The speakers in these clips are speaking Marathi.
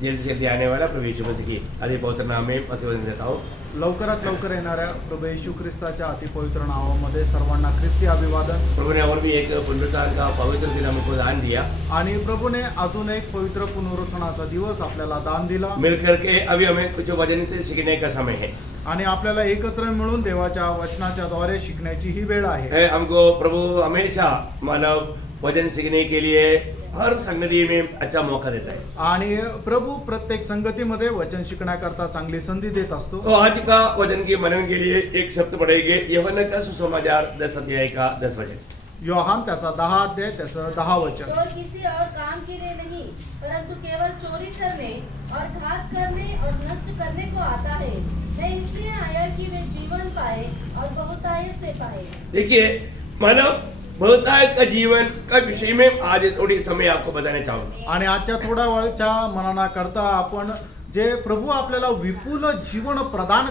जल्दी से जल्दी आने वाला प्रभु यीशु मसीह की अति पवित्र नाम में वचन देता हूँ। लवकरात लवकर येणाऱ्या प्रभू येशू ख्रिस्ताच्या अतिपवित्र नावामध्ये सर्वांना ख्रिस्ती अभिवादन। प्रभु ने और भी एक पुनरुत्थान का पवित्र दिन हमको दान दिया आणि प्रभूने अजून एक पवित्र पुनरुत्थानाचा दिवस आपल्याला दान दिला। मिलकर के अभी हमें कुछ वचन से सीखने का समय है आणि आपल्याला एकत्र मिळून देवाच्या वचनाच्या द्वारे शिकण्याची ही वेळ आहे। हमको प्रभु हमेशा मानव वचन सीखने के लिए हर संगति में अच्छा मौका देता है आणि प्रभु प्रत्येक संगतीमध्ये वचन शिकण्याकरता चांगली संधी देत असतो। तो आज का वचन के मनन के लिए एक शब्द पढ़ेंगे यूहन्ना का सुसमाचार 10 अध्याय का 10 वचन। योहान त्याचा 10 अध्याय त्याचं 10 वचन। चोर किसी और काम के लिए नहीं परंतु केवल चोरी करने और घात करने और नष्ट करने को आता है। मैं इसलिए आया कि वे जीवन पाए और बहुतायत से पाए। देखिए मानव बहुतायत का जीवन का विषय में आज थोड़ी समय आपको बताना चाहूंगा। आणि आजच्या थोड्या वेळच्या मनना करता आपण जे प्रभू आपल्याला विपुल जीवन प्रदान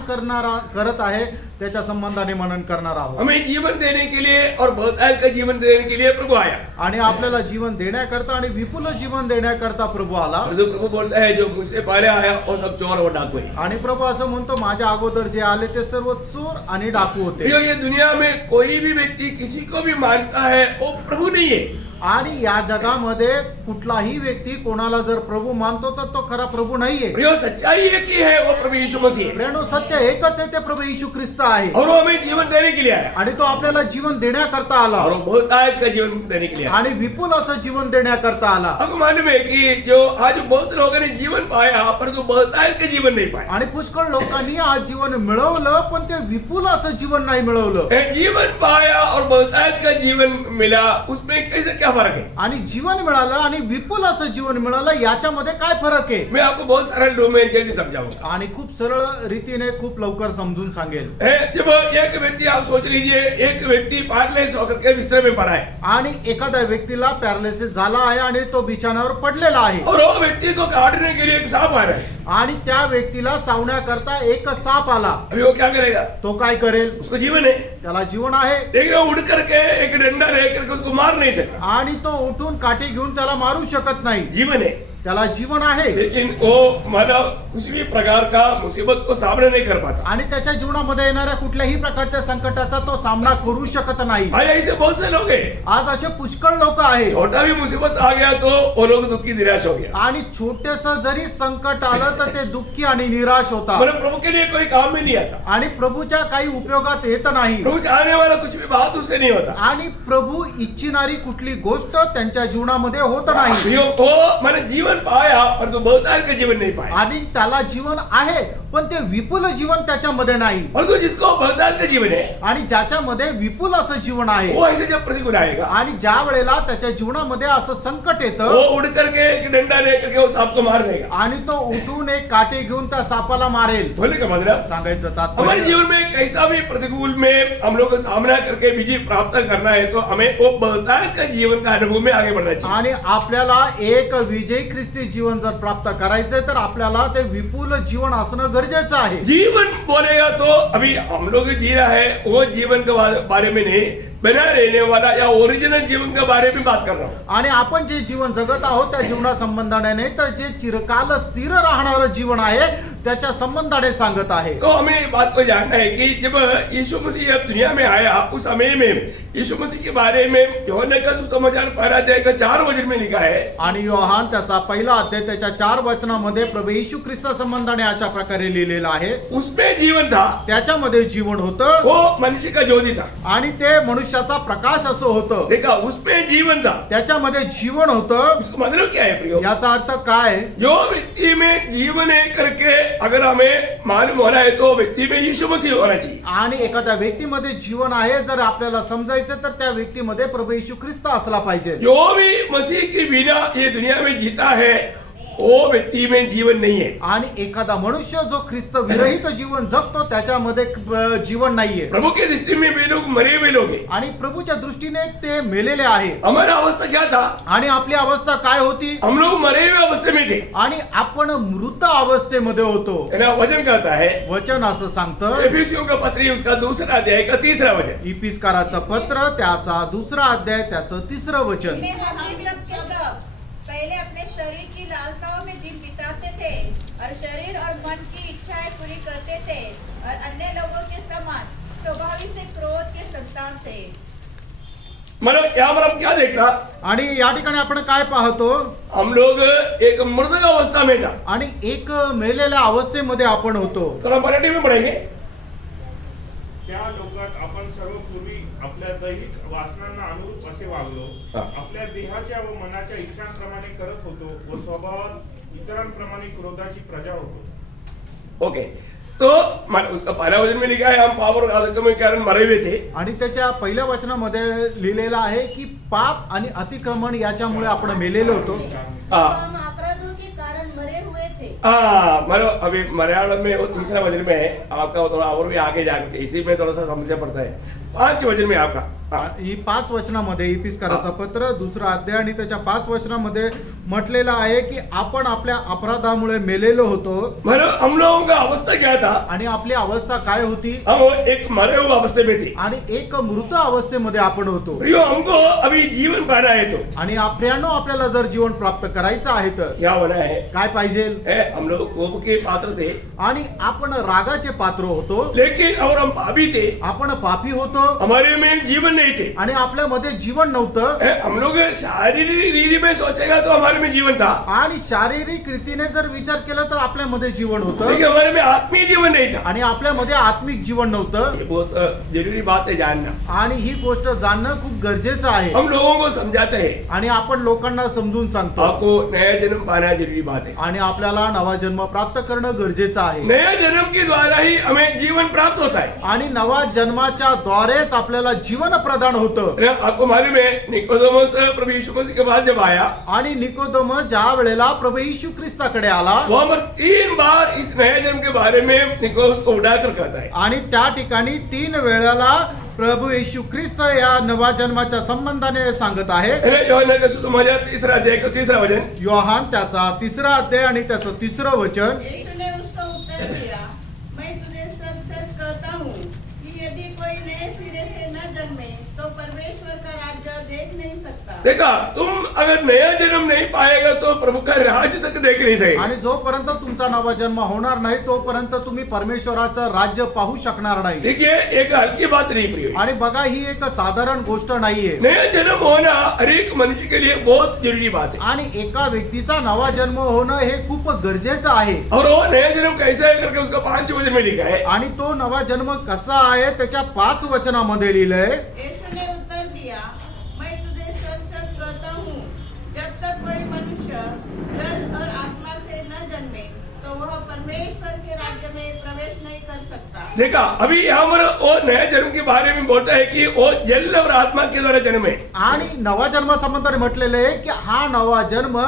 करत आहे त्याच्या संबंधाने मनन करणार आहोत। हमें जीवन देने के लिए और बहुतायत का जीवन देने के लिए प्रभु आया आणि आपल्याला जीवन देण्याकरता आणि विपुल जीवन देण्याकरता प्रभू आला। और जो प्रभु बोलता है जो मुझसे पहले आया वो सब चोर और डाकू है। आणि प्रभू असं म्हणतो माझ्या अगोदर जे आले ते सर्व चोर आणि डाकू होते। ये दुनिया में कोई भी व्यक्ति किसी को भी मानता है वो प्रभु नहीं है। आणि या जगामध्ये कुठलाही व्यक्ती कोणाला जर प्रभू मानतो तर तो खरा प्रभु नाहीये। जो सच्चाई एक ही है वो प्रभु यीशु मसीह है प्रेरणो सत्य एकच आहे ते प्रभु येशू ख्रिस्त आहे और वो हमें जीवन देने के लिए आया आणि तो आपल्याला जीवन देण्याकरता आला और वो बहुतायत का जीवन देने के लिए आया। आणि विपुल असं जीवन देण्याकरता आला। आपको मालूम है कि जो आज बहुत लोगों ने जीवन पाया परंतु बहुतायत का जीवन नहीं पाया। आणि पुष्कळ लोकांनी आज जीवन मिळवलं पण ते विपुल असं जीवन नाही मिळवलं। जीवन पाया और बहुतायत का जीवन मिला उसमें कैसे क्या फर्क है? आणि जीवन मिळालं आणि विपुल असं जीवन मिळालं याच्यामध्ये काय फरक आहे? मैं आपको बहुत सरल रूप में जल्दी समझाऊंगा आणि खूप सरळ रीतीने खूप लवकर समजून सांगेल। जब एक व्यक्ति आप सोच लीजिए एक व्यक्ति पैरालाइज होकर के बिस्तर में पड़ा है आणि एखाद्या व्यक्तीला पॅरालिसिस झाला आहे आणि तो बिछाण्यावर पडलेला आहे और वो व्यक्ति को काटने के लिए एक सांप आ रहा है आणि त्या व्यक्तीला चावण्याकरता एक साप आला। अभी वो क्या करेगा? तो काय करेल? उसको जीवन है त्याला जीवन आहे लेकिन वो उड़ करके एक डंडा लेकर के उसको मार नहीं सकता। आणि तो उठून काठी घेऊन त्याला मारू शकत नाही। जीवन है त्याला जीवन आहे लेकिन वो मतलब किसी भी प्रकार का मुसीबत को सामने नहीं कर पाता आणि त्याच्या जीवनामध्ये येणाऱ्या कुठल्याही प्रकारच्या संकटाचा तो सामना करू शकत नाही। आज ऐसे बहुत से लोग हैं आज असे पुष्कळ लोक आहेत छोटा भी मुसीबत आ गया तो वो लोग दुखी निराश हो गया आणि छोटेस जरी संकट आलं तर ते दुःखी आणि निराश होतात मतलब प्रभु के लिए कोई काम में नहीं आता आणि प्रभूच्या काही उपयोगात येत नाही प्रभु चाहने वाला कुछ भी बात उससे नहीं होता आणि प्रभू इच्छिणारी कुठली गोष्ट त्यांच्या जीवनामध्ये होत नाही। वो मैंने जीवन पाया पर तो बहुतायत का जीवन नहीं पाया आणि त्याला जीवन आहे पण ते विपुल जीवन त्याच्यामध्ये नाही। और तो जिसको बहुतायत का जीवन है आणि ज्याच्यामध्ये विपुल असं जीवन आहे वो ऐसे जब प्रतिकूल आएगा आणि ज्या वेळेला त्याच्या जीवनामध्ये असं संकट वो येतं उड़ करके एक डंडा लेकर के वो सांप को मार देगा। आणि तो उठून एक काठी घेऊन त्या सापाला मारेल। बोले का मतलब सांगायचं हमारे तात्पर्य जीवन में कैसा भी प्रतिकूल में हम लोग को सामना करके विजय प्राप्त करना है तो हमें वो बहुतायत का जीवन का अनुभव में आगे बढ़ना चाहिए। आणि आपल्याला एक विजयी ख्रिस्ती जीवन जर प्राप्त करायचंय तर आपल्याला ते विपुल जीवन असणं गरजेचं आहे। जीवन बोलेगा तो अभी हम लोग जी रहा है वो जीवन के बारे में नहीं बना रहने वाला या ओरिजिनल जीवन के बारे में बात कर रहा हूँ। आणि आपण जे जीवन जगत आहोत त्या जीवना संबंधाने नाही तर जे चिरकाल स्थिर राहणारं जीवन आहे त्याच्या संबंधाने सांगत आहे। तो हमें बात को जानना है कि जब यीशु मसीह अब दुनिया में आया उस समय में यीशु मसीह के बारे में यूहन्ना का सुसमाचार पहला अध्याय का 4 वचन में लिखा है आणि योहान त्याचा पहिला अध्याय त्याच्या 4 वचनामध्ये प्रभू येशू ख्रिस्त संबंधाने अशा प्रकारे लिहिलेला आहे। उसमें जीवन था त्याच्यामध्ये जीवन होतं वो मनुष्य का ज्योति था आणि ते मनुष्याचा प्रकाश असं होतं। देखा उसमें जीवन था त्याच्यामध्ये जीवन होतं। उसका मतलब क्या है प्रियो? याचा अर्थ काय? जो व्यक्ति में जीवन है करके अगर हमें मालूम होना है तो व्यक्ति में यीशु मसीह होना चाहिए। आणि एखाद्या व्यक्तीमध्ये जीवन आहे जर आपल्याला समजायचं तर त्या व्यक्तीमध्ये प्रभू येशू ख्रिस्त असला पाहिजे। जो भी मसीह के बिना ये दुनिया में जीता है वो व्यक्ति में जीवन नहीं है। आणि एखादा मनुष्य जो ख्रिस्त विरहित जीवन जगतो त्याच्यामध्ये जीवन नाहीये। प्रभु की दृष्टि में वे लोग मरे हुए लोग हैं। आणि प्रभूच्या दृष्टीने ते मेलेले आहे। हमारा अवस्था क्या था? आणि आपली अवस्था काय होती? हम लोग मरे हुए अवस्थे में थे आणि आपण मृत अवस्थेमध्ये होतो। वचन कहता है वचन असं सांगतं एफिसियों का पत्री उसका 2 अध्याय का 3 वचन। इफिसकाराचं पत्र त्याचा 2 अध्याय त्याचं 3 वचन। पहले अपने शरीर की लालसाओं में दिन बिताते थे और मन की इच्छाएं पूरी करते थे और अन्य लोगों के समान स्वभाव से क्रोध के संतान थे। मतलब यहाँ पर हम क्या देखता, आणि या ठिकाणी आपण काय पाहतो, हम लोग एक मृतक अवस्था में था। आणि एक मेलेल्या अवस्थेमध्ये आपण होतो. तो हम मराठी में पढ़ेंगे। त्या लोकात आपण सर्व पूर्वी आपल्या दैहिक वासनांना अनुरूप असे वागलो, हा. आपल्या देहाच्या व मनाच्या इच्छांप्रमाणे करत होतो व स्वभावात इतरांप्रमाणे क्रोधाची प्रजा होतो. ओके, तो उसका पहला वचन में लिखा है हम पाप और अधर्म के कारण मरे हुए थे। आणि त्याच्या पहिल्या वचनामध्ये लिहिलेलं आहे की पाप आणि अतिक्रमण याच्यामुळे आपण मेलेलो होतो. तो हाँ हम अपराधों के कारण मरे हुए थे। हाँ, मतलब अभी मलयालम में वो तीसरा वचन में है आपका, वो थोड़ा और भी आगे जाके इसी में थोड़ा सा समस्या पड़ता है। 5 वचन में आपका हाँ, ही 5 वचनामध्ये इपिस्काराचं पत्र 2रा अध्याय आणि त्याच्या 5 वचनामध्ये म्हटलेलं आहे की आपण आपल्या अपराधामुळे मेलेलो होतो. मतलब हम लोगों का अवस्था क्या था, आणि आपली अवस्था काय होती, हम एक मरे हुए अवस्थे में थे। आणि एक मृत अवस्थेमध्ये आपण होतो. प्रियो, हमको अभी जीवन पाना है तो आणि आपल्यानो आपल्याला जर जीवन प्राप्त करायचं आहे तर क्या होना है? काय पाहिजे, हम लोग कोप के पात्र थे, आणि आपण रागाचे पात्र होतो, लेकिन और हम पापी थे, आपण पापी होतो, हमारे में जीवन नहीं थे। आणि आपल्यामध्ये जीवन नव्हतं. हम लोग शारीरिक रीति में सोचेगा तो हमारे में जीवन था, आणि शारीरिक रीतीने जर विचार केला तर आपल्यामध्ये जीवन होतं, लेकिन हमारे में आत्मीय जीवन नहीं था। आणि आपल्यामध्ये आत्मिक जीवन नव्हतं. ये बहुत जरूरी बात है जानना। आणि ही गोष्ट जाणणं खूप गरजेचं आहे. हम लोगों को समझाते हैं आणि आपण लोकांना समजून सांगतो, आपको नया जन्म पाना जरूरी बात है। आणि आपल्याला नवा जन्म प्राप्त करणं गरजेचं आहे. नया जन्म के द्वारा ही हमें जीवन प्राप्त होता है। आणि नवा जन्माच्या द्वारेच आपल्याला जीवन प्रदान होतं. आपको मालूम है निकोदेमस प्रभु यीशु मसीह के बाद जब आया, आणि निकोदेमस ज्या वेळेला प्रभू येशू ख्रिस्ताकडे आला, वहां पर 3 बार इस नए जन्म के बारे में निकोदेमस को उठाकर कहता है। आणि त्या ठिकाणी 3 वेळेला प्रभू येशू ख्रिस्त या नवा जन्माच्या संबंधाने सांगत आहे. यूहन्ना का सुसमाचार 3रा अध्याय का 3रा वचन, योहान त्याचा 3रा अध्याय आणि त्याचं 3रं वचन. यीशु ने उसको उत्तर दिया, मैं तुझे सच सच कहता हूँ कि यदि कोई नए सिरे से न जन्मे तो परमेश्वर का राज्य देख नहीं सकता। देखा, तुम अगर नया जन्म नहीं पाएगा तो प्रभु का राज्य तक देख नहीं सकेगा। आणि जोपर्यंत तुमचा नवा जन्म होणार नाही तोपर्यंत तुम्ही परमेश्वराचं राज्य पाहू शकणार नाही. देखिए, एक हल्की बात नहीं प्रिय। आणि बघा, ही एक साधारण गोष्ट नाहीये. नया जन्म होना हर एक मनुष्य के लिए बहुत जरूरी बात है। आणि एका व्यक्तीचा नवा जन्म होणं हे खूप गरजेचं आहे. और वो नया जन्म कैसा है करके उसका 5 वचन में लिखा है। आणि तो नवा जन्म कसा आहे त्याच्या 5 वचनामध्ये लिहिलंय. यीशु ने उत्तर दिया, मैं तुझे सच सच कहता हूँ, जब तक कोई मनुष्य जल और आत्मा से न जन्मे तो वह परमेश्वर के राज्य में प्रवेश नहीं कर सकता। देखा, अभी यहाँ पर वो नया जन्म के बारे में बोलता है कि वो जल और आत्मा के द्वारा जन्म है। आणि नवा जन्म संबंधाने म्हटलेलं आहे की हा नवा जन्म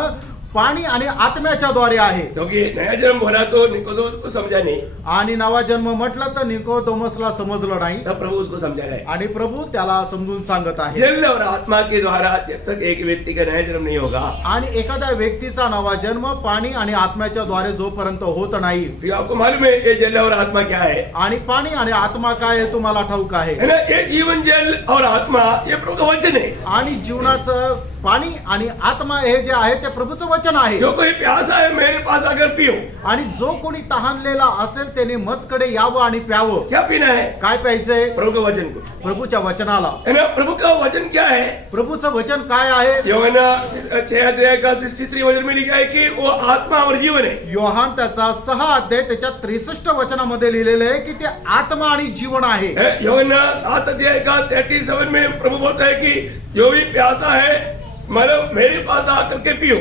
पाणी आणि आत्म्याच्या द्वारे आहे. क्योंकि नया जन्म बोला तो निकोदेमस को समझा नहीं, आणि नवा जन्म म्हटलं तर निकोदेमसला समजलं नाही. तब प्रभु उसको समझा रहा है। आणि प्रभू त्याला समजून सांगत आहे. जल और आत्मा के द्वारा जब तक एक व्यक्ति का नया जन्म नहीं होगा, आणि एखाद्या व्यक्तीचा नवा जन्म पाणी आणि आत्म्याच्या द्वारे जोपर्यंत होत नाही. फिर आपको मालूम है ये जल और आत्मा क्या है? आणि पाणी आणि आत्मा काय आहे तुम्हाला ठाऊक आहे. है ना, ये जीवन जल और आत्मा ये प्रभु का वचन है। आणि जीवनाचं पाणी आणि आत्मा हे जे आहे ते प्रभूचं वचन आहे. जो कोई प्यासा है मेरे पास आकर पियो। आणि जो कोणी तहानलेला असेल त्याने मजकडे यावं आणि प्यावं. क्या पीना है? काय प्यायचंय? प्रभु के वचन को। प्रभूच्या वचनाला. है ना, प्रभु का वचन क्या है? प्रभूचं वचन काय आहे? यूहन्ना 6 अध्याय का 63 वचन में लिखा है कि वो आत्मा और जीवन है। योहान त्याचा 6 अध्याय त्याच्या 63 वचनामध्ये लिहिलेलं आहे की ते आत्मा आणि जीवन आहे. यूहन्ना 7 अध्याय का 37 में प्रभु बोलता है कि जो भी प्यासा है मतलब मेरे पास आकर के पियो।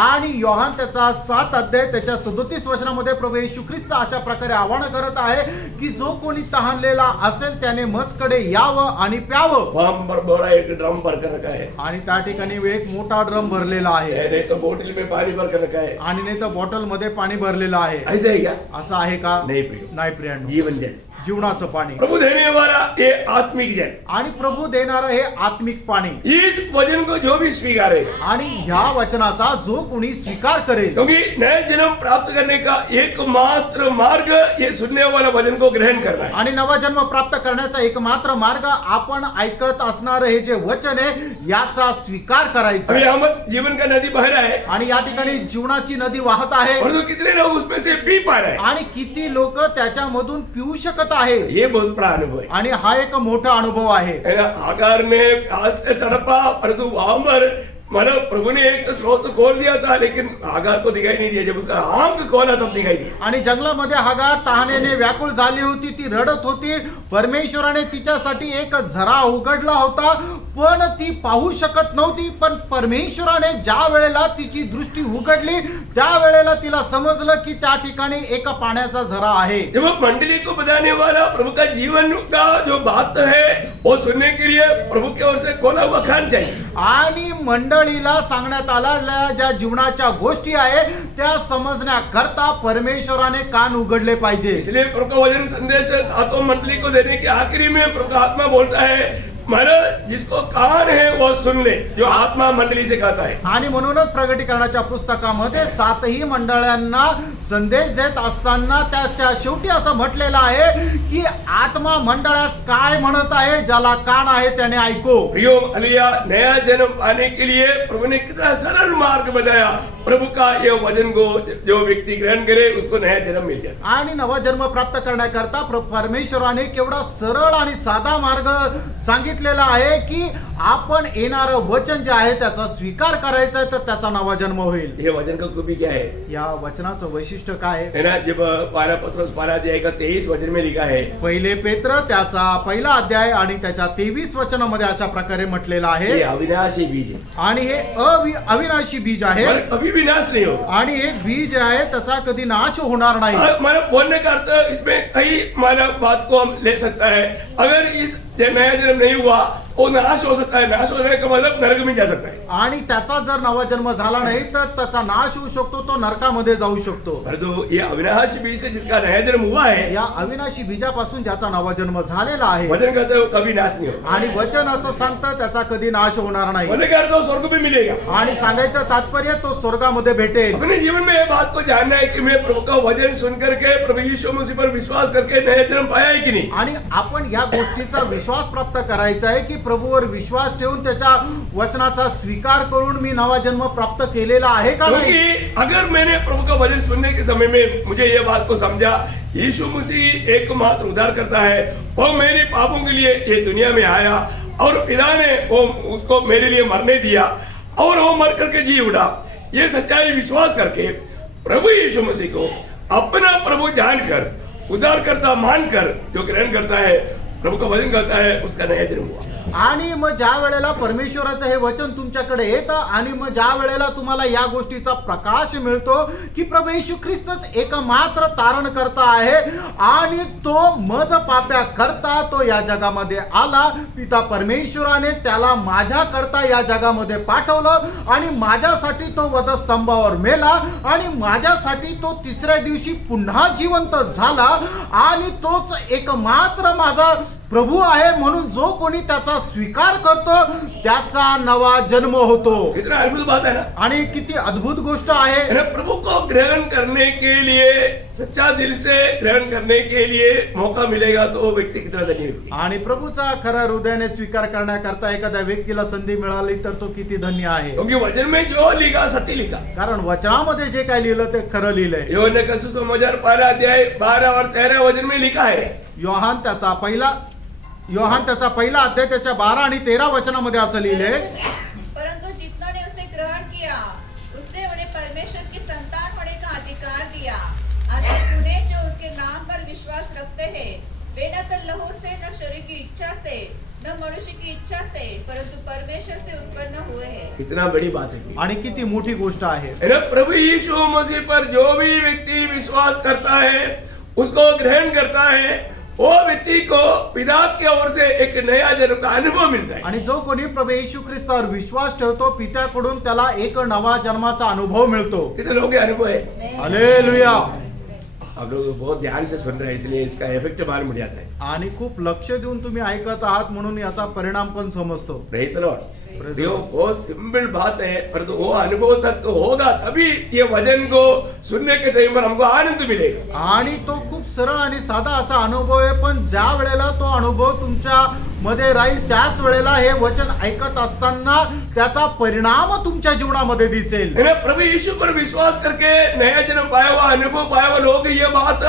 आणि योहान त्याचा 7 अध्याय त्याच्या 37 वचनामध्ये प्रभू येशू ख्रिस्त अशा प्रकारे आवाहन करत आहे की जो कोणी तहानलेला असेल त्याने मजकडे यावं आणि प्यावं. वहां पर बड़ा एक ड्रम भर कर रखा है, आणि त्या ठिकाणी एक मोठा ड्रम भरलेला आहे. नहीं तो बोतल में पानी भर कर रखा है। आणि नाही तर बॉटल मध्ये पाणी भरलेलं आहे. ऐसे है क्या? असं आहे का? नहीं प्रियो, नाही प्रियांनो. जीवन जल जीवनाचं पाणी प्रभु देने वाला ये आत्मिक जल। आणि प्रभु देणारं हे आत्मिक पाणी इस वचन को जो भी स्वीकारे, आणि ह्या वचनाचा जो कोणी स्वीकार करेल, क्योंकि नया जन्म प्राप्त करने का एकमात्र मार्ग ये सुनने वाला वचन को ग्रहण करना है। आणि नवा जन्म प्राप्त करण्याचा एकमात्र मार्ग आपण ऐकत असणारं हे जे वचन आहे याचा स्वीकार करायचा अभी आहे। हम जीवन का नदी बह रहा है, आणि या ठिकाणी जीवनाची नदी वाहत आहे और तो कितने लोग उसमें से पी पा रहे हैं, आणि किती लोक त्याच्यामधून पिऊ शकत आहे, ये बहुत बड़ा अनुभव है। आणि हा एक मोठा अनुभव आहे। है ना, आगार ने आज से तड़पा, परंतु वहां पर मतलब प्रभु ने एक स्रोत खोल दिया था, लेकिन आगार को दिखाई नहीं दिया। जब उसका आंख खोला तब दिखाई दिया। आणि जंगलामध्ये हागार तहानेने व्याकुळ झाली होती, ती रडत होती। परमेश्वराने तिच्यासाठी एक झरा उघडला होता, पण ती पाहू शकत नव्हती। पण परमेश्वराने ज्या वेळेला तिची दृष्टी उघडली त्या वेळेला तिला समजलं की त्या ठिकाणी एक पाण्याचा झरा आहे। जब वो मंडली को बताने वाला प्रभु का जीवन का जो बात है वो सुनने के लिए प्रभु की ओर से खोला हुआ कान चाहिए। आणि मंडळीला सांगण्यात आलेल्या ज्या जीवनाच्या गोष्टी आहे त्या समजण्याकरता परमेश्वराने कान उघडले पाहिजे। इसलिए प्रभु का वचन संदेश सातों मंडली को देने के आखिरी में प्रभु का आत्मा बोलता है, महाराज जिसको कान है वो सुन ले, जो आत्मा मंडली से कहता है। आणि म्हणूनच प्रगटीकरणाच्या पुस्तकामध्ये सातही मंडळांना संदेश देत असताना त्याच्या शेवटी असं म्हटलेलं आहे की आत्मा मंडळास काय म्हणत आहे, ज्याला कान आहे त्याने ऐको। प्रियो अलिया, नया जन्म पाने के लिए प्रभु ने कितना सरल मार्ग बताया। प्रभु का ये वचन को जो व्यक्ति ग्रहण करे उसको नया जन्म मिल जाता। आणि नवा जन्म प्राप्त करण्याकरता परमेश्वराने केवढा सरळ आणि साधा मार्ग सांगितलेला आहे की आपण येणारं वचन जे आहे त्याचा स्वीकार करायचा आहे तर त्याचा नवा जन्म होईल। ये वचन का खूबी क्या है? या वचनाचं वैशिष्ट्य काय है ना, जब 12 पत्रोस 12 अध्याय का 23 वचन में लिखा है, पहिले पेत्र त्याचा पहिला अध्याय आणि त्याच्या 23 वचनामध्ये अशा प्रकारे म्हटलेलं ये आहे, अविनाशी बीज है, आणि हे अविनाशी बीज आहे पर कभी भी नाश नहीं होगा। आणि हे बीज आहे त्याचा कधी नाश होणार नाही। हमारा बोलने का अर्थ इसमें कई माना बात को हम ले सकता है। अगर इस नया जन्म नहीं हुआ वो नाश हो सकता है। नाश होने का मतलब नरक में जा सकता है। आणि त्याचा जर नवा जन्म झाला नाही तर त्याचा नाश होऊ शकतो, तो नरकामध्ये जाऊ शकतो। परंतु ये अविनाशी बीज से जिसका नया जन्म हुआ है, या अविनाशी बीजापासून ज्याचा नवा जन्म झालेला आहे वचन कहते हो कभी नाश नहीं होगा। आणि वचन असं सांगतं त्याचा कधी नाश होणार नाही। बोलने का अर्थ वो स्वर्ग भी मिलेगा। आणि सांगायचं तात्पर्य तो स्वर्गामध्ये भेटेल। अपने जीवन में ये बात को जानना है कि मैं प्रभु का वचन सुन करके प्रभु यीशु मसीह पर विश्वास करके नया जन्म पाया है कि नहीं। आणि आपण या गोष्टीचा विश्वास प्राप्त करायचा आहे की प्रभूवर विश्वास ठेवून त्याच्या वचनाचा स्वीकार करून मी नवा जन्म प्राप्त केलेला आहे का नाही। क्योंकि अगर मैंने प्रभु का वचन सुनने के समय में मुझे ये बात को समझा यीशु मसीह एकमात्र उद्धार करता है, वो मेरे पापों के लिए ये दुनिया में आया और पिता ने वो उसको मेरे लिए मरने दिया और वो मर करके जी उठा, ये सच्चाई विश्वास करके प्रभु यीशु मसीह को अपना प्रभु जानकर उद्धारकर्ता मानकर जो ग्रहण करता है, प्रभु का वचन करता है, उसका नया जन्म हुआ। आणि मग ज्या वेळेला परमेश्वराचं हे वचन तुमच्याकडे येतं आणि मग ज्या वेळेला तुम्हाला या गोष्टीचा प्रकाश मिळतो की प्रभू येशू ख्रिस्तच एकमात्र तारण करता आहे आणि तो मज पाप्या करता तो या जगामध्ये आला। पिता परमेश्वराने त्याला माझ्या करता या जगामध्ये पाठवलं आणि माझ्यासाठी तो वधस्तंभावर मेला आणि माझ्यासाठी तो तिसऱ्या दिवशी पुन्हा जिवंत झाला आणि तोच एकमात्र माझा प्रभू आहे। म्हणून जो कोणी त्याचा स्वीकार करतो त्याचा नवा जन्म होतो। कितना अद्भुत बात है ना। आणि किती अद्भुत गोष्ट आहे। प्रभु को ग्रहण करने के लिए, सच्चा दिल से ग्रहण करने के लिए मौका मिलेगा तो वो व्यक्ति कितना धनी व्यक्ति। आणि प्रभूचा खरा हृदयाने स्वीकार करण्याकरता एखाद्या व्यक्तीला संधी मिळाली तर तो किती धन्य आहे। क्योंकि वचन में जो लिखा सत्य लिखा, कारण वचनामध्ये जे काय लिहिलं ते खरं लिहिलंय। यूहन्ना का सुसमाचार 12 अध्याय 12 और 13 वचन में लिखा है। योहान त्याचा पहिला अध्याय त्याच्या 12 आणि 13 वचनामध्ये असं लिहिलंय, परंतु जितनों ने उसे ग्रहण किया उसने उन्हें परमेश्वर की संतान होने का अधिकार दिया। अतः उन्हें जो उसके नाम पर विश्वास रखते हैं वे न तो लहू से, न शरीर की इच्छा से, न मनुष्य की इच्छा से, परंतु परमेश्वर से उत्पन्न हुए हैं। कितना बड़ी बात है। आणि किती मोठी गोष्ट आहे। प्रभु यीशु मसीह पर जो भी व्यक्ति विश्वास करता है, उसको ग्रहण करता है, वो व्यक्ति को पिता की ओर से एक नया जन्म का अनुभव मिलता है। आणि जो कोणी प्रभू येशू ख्रिस्तावर विश्वास ठेवतो पित्याकडून त्याला एक नवा जन्माचा अनुभव मिळतो। कितने लोगों के अनुभव है? हालेलुया। आप लोग बहुत ध्यान से सुन रहे हैं इसलिए इसका इफेक्ट मालूम पड़ जाता है. आणि खूप लक्ष देऊन तुम्ही ऐकत आहात म्हणून याचा परिणाम पण समजतो. Praise the Lord. ये बहुत सिंपल बात है, परंतु वो अनुभव तक होगा तभी ये वचन को सुनने के टाइम पर हमको आनंद मिलेगा. आणि तो खूप सरळ आणि साधा असा अनुभव आहे, पण ज्या वेळेला तो अनुभव तुमच्या मध्ये राहील त्याच वेळेला हे वचन ऐकत असताना त्याचा परिणाम तुमच्या जीवनामध्ये दिसेल. है ना. प्रभु यीशु पर विश्वास करके नया जन्म पाया हुआ, अनुभव पाया हुआ लोग ये बात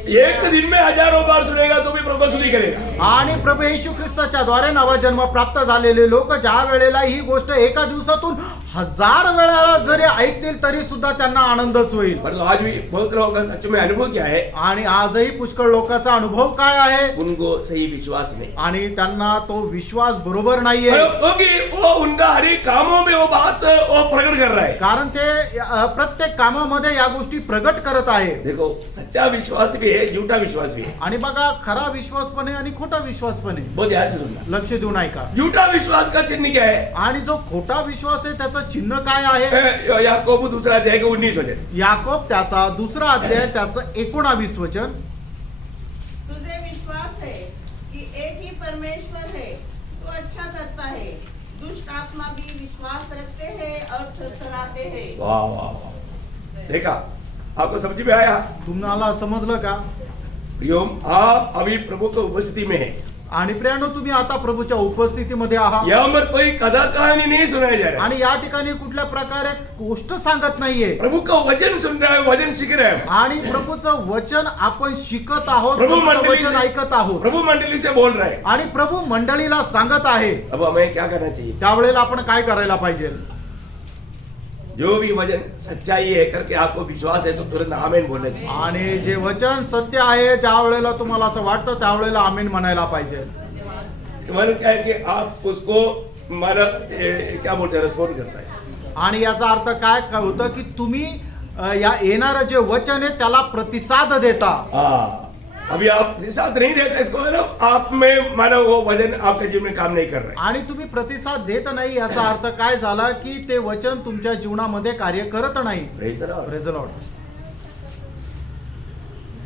एक दिन में हजारों बार सुनेगा तो भी प्रभु स्तुति करेगा. आणि प्रभू येशू ख्रिस्ताच्या द्वारे नवा जन्म प्राप्त झालेले लोक ज्या वेळेला ही गोष्ट एका दिवसातून 1000 वेळा जरी ऐकतील तरी सुद्धा त्यांना आनंदच होईल. परंतु आज भी बहुत लोगों का सच में अनुभव क्या है, आणि आजही पुष्कळ लोकांचा अनुभव काय आहे, उनको सही विश्वास नहीं. आणि त्यांना तो विश्वास बरोबर नाहीये. क्योंकि वो उनका हर एक कामों में वो बात वो प्रकट कर रहा है. कारण ते प्रत्येक कामामध्ये या गोष्टी प्रगट करत आहे. देखो, सच्चा विश्वास भी है, झूठा विश्वास भी है. आणि बघा, खरा विश्वास पण आहे आणि खोटा विश्वास पण आहे. बहुत ध्यान से सुनना. लक्ष देऊन ऐका. झूठा विश्वास का चिन्ह क्या है? आणि जो खोटा विश्वास आहे त्याचं चिन्ह काय आहे? याकोब दूसरा अध्याय का 19 वचन. याकोब त्याचा 2रा अध्याय त्याचं 19 वचन. तुझे विश्वास है कि एक ही परमेश्वर है, तो अच्छा करता है. दुष्ट आत्मा भी विश्वास रखते हैं और थरथराते हैं. वाह वाह वाह. देखा, आपको समझ में आया? तुम्हाला समजलं का? प्रियोम, आप अभी प्रभु की उपस्थिति में है. आणि प्रियानो, तुम्ही आता प्रभूच्या उपस्थितीमध्ये आहात. यहाँ पर कोई कथा कहानी नहीं सुनाया जा रहा है. आणि या ठिकाणी कुठल्या प्रकारे गोष्ट सांगत नाहीये. प्रभु का वचन सुन रहा है, वचन सीख रहे हैं. आणि प्रभूचं वचन आपण शिकत आहोत, प्रभू प्रभूचं मंडळी वचन ऐकत आहोत. प्रभु मंडली से बोल रहा है. आणि प्रभू मंडळीला सांगत आहे. अब हमें क्या करना चाहिए? त्यावेळेला आपण काय करायला पाहिजे? जो भी वचन सच्चाई है करके आपको विश्वास है तो तुरंत आमीन बोलना चाहिए. आणि जे वचन सत्य आहे, ज्या वेळेला तुम्हाला असं वाटतं त्यावेळेला आमीन म्हणायला पाहिजे. इसका मतलब क्या है कि आप उसको क्या बोलते हैं, रिस्पॉन्ड करता है. आणि याचा अर्थ काय होतं की तुम्ही या येणारं जे वचन आहे त्याला प्रतिसाद देता. अभी आप साथ नहीं देते, इसको मतलब आप में मानो वो वचन आपके जीवन में काम नहीं कर रहा है. आणि तुम्ही प्रतिसाद देत नाही याचा अर्थ काय झाला की ते वचन तुमच्या जीवनामध्ये कार्य करत नाही. Praise the Lord. Praise the Lord.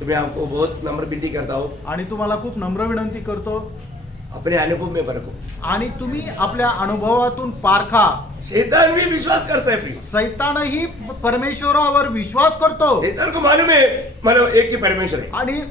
तो मैं आपको बहुत नम्र विनती करता हूँ, आणि तुम्हाला खूप नम्र विनंती करतो, अपने अनुभव में परखो. आणि तुम्ही आपल्या अनुभवातून पारखा. शैतान भी विश्वास करता है. प्रिय, सैतानही परमेश्वरावर विश्वास करतो. शैतान को मालूम है मतलब एक ही परमेश्वर है. आणि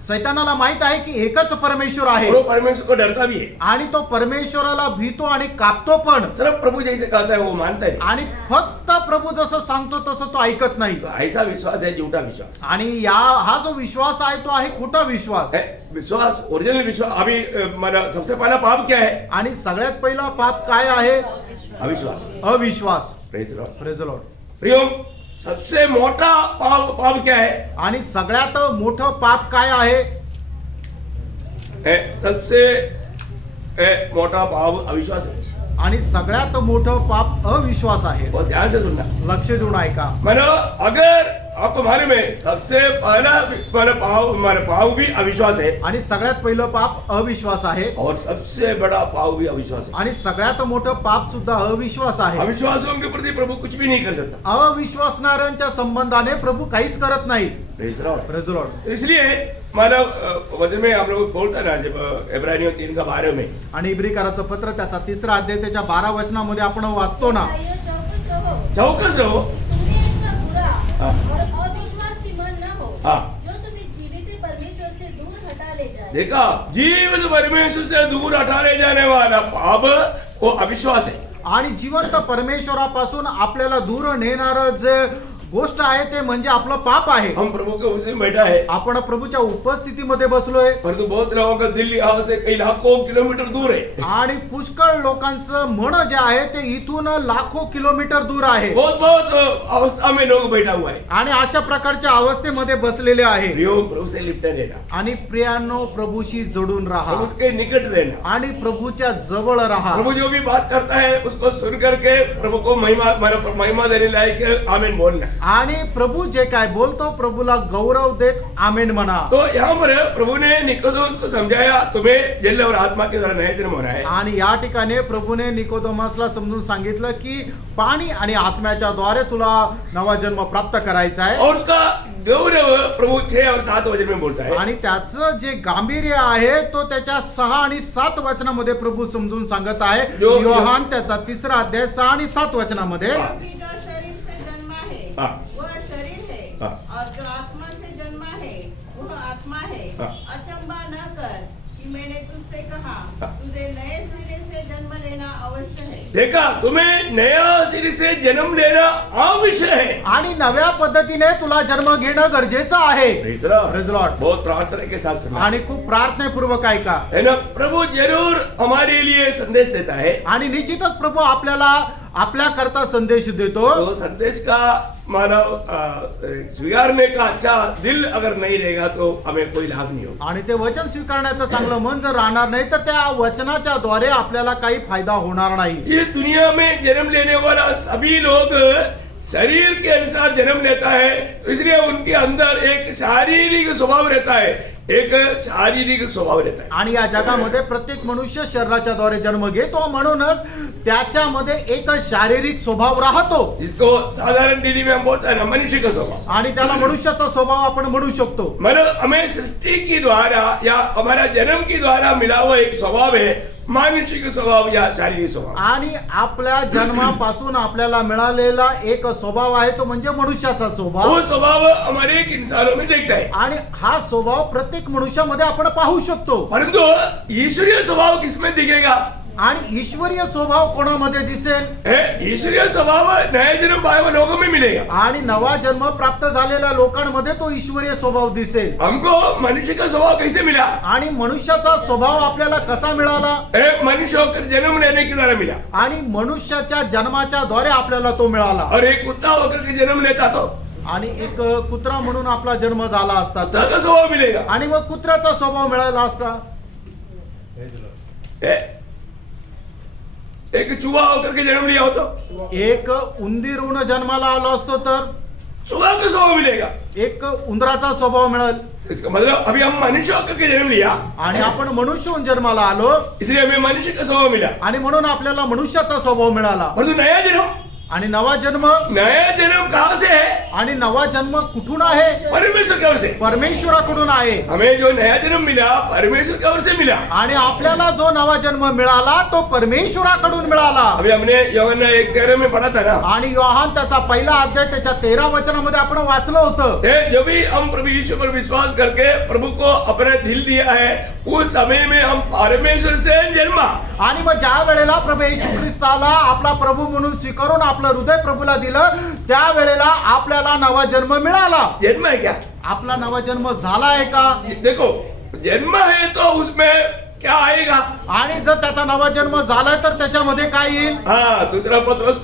सैतानाला माहित आहे की एकच परमेश्वर आहे. और वो परमेश्वर को डरता भी है. आणि तो परमेश्वराला भीतो आणि कापतो पण. सिर्फ प्रभु जैसे कहता है वो मानता है. आणि फक्त प्रभू जसं सांगतो तसं तो ऐकत नाही. तो ऐसा विश्वास है झूठा विश्वास. आणि हा जो विश्वास आहे तो आहे खोटा विश्वास. विश्वास, ओरिजिनल विश्वास. अभी मतलब सबसे पहला पाप क्या है? आणि सगळ्यात पहिला पाप काय आहे? अविश्वास. अविश्वास. Praise the Lord. Praise the Lord. प्रियो, सबसे मोटा पाप क्या है? आणि सगळ्यात मोठं पाप काय आहे? सबसे मोटा पाप अविश्वास है. आणि सगळ्यात मोठं पाप अविश्वास आहे. बहुत ध्यान से सुनना. लक्ष देऊन ऐका. मतलब अगर आपको मालूम है सबसे पहला पाप भी अविश्वास है, आणि सगळ्यात पहिलं पाप अविश्वास आहे. और सबसे बड़ा पाप भी अविश्वास है. आणि सगळ्यात मोठं पाप सुद्धा अविश्वास आहे. अविश्वासियों के प्रति प्रभु कुछ भी नहीं कर सकता. अविश्वासणाऱ्यांच्या संबंधाने प्रभू काहीच करत नाही. Praise the Lord. Praise the Lord. इसलिए मतलब वचन में आप लोग बोलता ना, जब इब्रानियों 3:12 में, आणि इब्रिकराचं पत्र त्याचा 3रा अध्याय त्याच्या 12 वचनामध्ये आपण वाचतो ना, भाइयों, चौकस रहो. चौकस रहो. तुम्हें ऐसा बुरा हाँ. और अविश्वासी मन न हो, हाँ. जो तुम्हें जीवित परमेश्वर से दूर हटा ले जाए. देखा, जीवित परमेश्वर से दूर हटा ले जाने वाला पाप वो अविश्वास है. आणि जिवंत परमेश्वरापासून आपल्याला दूर नेणारं जे गोष्ट आहे ते म्हणजे आपलं पाप आहे. हम प्रभु के उसी में बैठा है, आपण प्रभूच्या उपस्थितीमध्ये बसलोय. परंतु बहुत लोगों का दिल्ली यहाँ से कई लाखों किलोमीटर दूर है. आणि पुष्कळ लोकांचं मन जे आहे ते इथून लाखो किलोमीटर दूर आहे. बहुत बहुत अवस्था में लोग बैठा हुआ है. आणि अशा प्रकारच्या अवस्थेमध्ये बसलेले आहे. प्रियो, प्रभु से लिपटे रहना, आणि प्रियांनो, प्रभूशी जोडून राहा प्रभु के निकट रहना. आणि प्रभूच्या जवळ राहा. प्रभु जो भी बात करता है उसको सुन करके प्रभु को महिमा देने लायक आमीन बोलना. आणि प्रभु जे काय बोलतो प्रभूला गौरव देत आमेन म्हणा. तो यहाँ पर प्रभु ने निकोदेमुस को समझाया, तुम्हें जल और आत्मा के द्वारा नया जन्म होना है. आणि या ठिकाणी प्रभूने निकोदेमसला समजून सांगितलं की पाणी आणि आत्म्याच्या द्वारे तुला नवा जन्म प्राप्त करायचा आहे. और उसका गौरव प्रभु 6 और 7 वचन में बोलता है. आणि त्याचं जे गांभीर्य आहे तो त्याच्या 6 आणि 7 वचनामध्ये प्रभू समजून सांगत आहे. योहान त्याचा 3रा अध्याय 6 आणि 7 वचनामध्ये, क्योंकि जो शरीर से जन्मा है हाँ। वह शरीर है, हाँ। और जो आत्मा से जन्मा है वह आत्मा है. हाँ। अचंबा न कर कि मैंने तुझसे कहा, हाँ। तुझे नए सिरे से जन्म लेना अवश्य है. देखा, तुम्हें नया सिरे से जन्म लेना आवश्यक है. आणि नव्या पद्धतीने तुला जन्म घेणं गरजेचं आहे. Praise the Lord. Praise the Lord. बहुत प्रार्थना के साथ सुना आणि खूप प्रार्थनापूर्वक ऐका. है ना. प्रभु जरूर हमारे लिए संदेश देता है. आणि निश्चितच प्रभू आपल्याला आपल्या करता संदेश देतो. तो संदेश का मानव स्वीकारने का अच्छा दिल अगर नहीं रहेगा तो हमें कोई लाभ नहीं होगा. आणि ते वचन स्वीकारण्याचं चांगलं मन जर राहणार नाही तर त्या वचनाच्या द्वारे आपल्याला काही फायदा होणार नाही. ये दुनिया में जन्म लेने वाला सभी लोग शरीर के अनुसार जन्म लेता है, तो इसलिए उनके अंदर एक शारीरिक स्वभाव रहता है, एक शारीरिक स्वभाव रहता है. आणि या जगामध्ये प्रत्येक मनुष्य शरीराच्या द्वारे जन्म घेतो, म्हणूनच त्याच्यामध्ये एक शारीरिक स्वभाव राहतो. जिसको साधारण दीदी में हम बोलते हैं ना, मनुष्य का स्वभाव. आणि त्याला मनुष्याचा स्वभाव आपण म्हणू शकतो. मतलब हमें सृष्टि की द्वारा या हमारा जन्म की द्वारा मिला हुआ एक स्वभाव है, मानसिक स्वभाव या शारीरिक स्वभाव. आणि आपल्या जन्मापासून आपल्याला मिळालेला एक स्वभाव आहे तो म्हणजे मनुष्याचा स्वभाव. वो स्वभाव हमारे एक इंसानों में देखता है. आणि हा स्वभाव प्रत्येक मनुष्यामध्ये आपण पाहू शकतो. परंतु ईश्वरीय स्वभाव किसमें दिखेगा? आणि ईश्वरीय स्वभाव कोणामध्ये दिसेल? ईश्वरीय स्वभाव नए जन्म पाए हुए लोगों में मिलेगा. आणि नवा जन्म प्राप्त झालेल्या लोकांमध्ये तो ईश्वरीय स्वभाव दिसेल. हमको मनुष्य का स्वभाव कैसे मिला? आणि मनुष्याचा स्वभाव आपल्याला कसा मिळाला? मनुष्य होकर जन्म लेने के द्वारा मिला. आणि मनुष्याच्या जन्माच्या द्वारे आपल्याला तो मिळाला. और एक कुत्ता होकर के जन्म लेता तो आणि एक कुत्रा म्हणून आपला जन्म झाला असता कुत्ता का स्वभाव मिलेगा. आणि मग कुत्र्याचा स्वभाव मिळाला असता. एक चूहा होकर के जन्म लिया हो तो एक उंदीर होऊन जन्माला आलो असतो तर चूहा का स्वभाव मिलेगा. एक उंदराचा स्वभाव मिळेल. इसका मतलब अभी हम मनुष्य होकर के जन्म लिया, आणि आपण मनुष्य होऊन जन्माला आलो इसलिए हमें मनुष्य का स्वभाव मिला. आणि म्हणून आपल्याला मनुष्याचा स्वभाव मिळाला. परंतु नया जन्म, आणि नवा जन्म, नया जन्म कहाँ से है? आणि नवा जन्म कुठून आहे? परमेश्वर की ओर से. परमेश्वराकडून आहे. हमें जो नया जन्म मिला परमेश्वर की ओर से मिला. आणि आपल्याला जो नवा जन्म मिळाला तो परमेश्वराकडून मिळाला. अभी हमने यूहन्ना 1:13 में पढ़ा था ना. आणि योहान त्याचा पहिला अध्याय त्याच्या 13 वचनामध्ये आपण वाचलं होतं. जब भी हम प्रभु यीशु पर विश्वास करके प्रभु को अपना दिल दिया है, उस समय में हम परमेश्वर से जन्मा. आणि मग ज्या वेळेला प्रभू येशू ख्रिस्ताला आपला प्रभू म्हणून स्वीकारून आपलं हृदय प्रभूला दिलं, त्या वेळेला आपल्याला नवा जन्म मिळाला. जन्म है क्या? आपला नवा जन्म झाला आहे का? देखो, जन्म है तो उसमें क्या आएगा? आणि जर त्याचा नवा जन्म झाला तर त्याच्यामध्ये काय येईल? हाँ, दूसरा पत्रस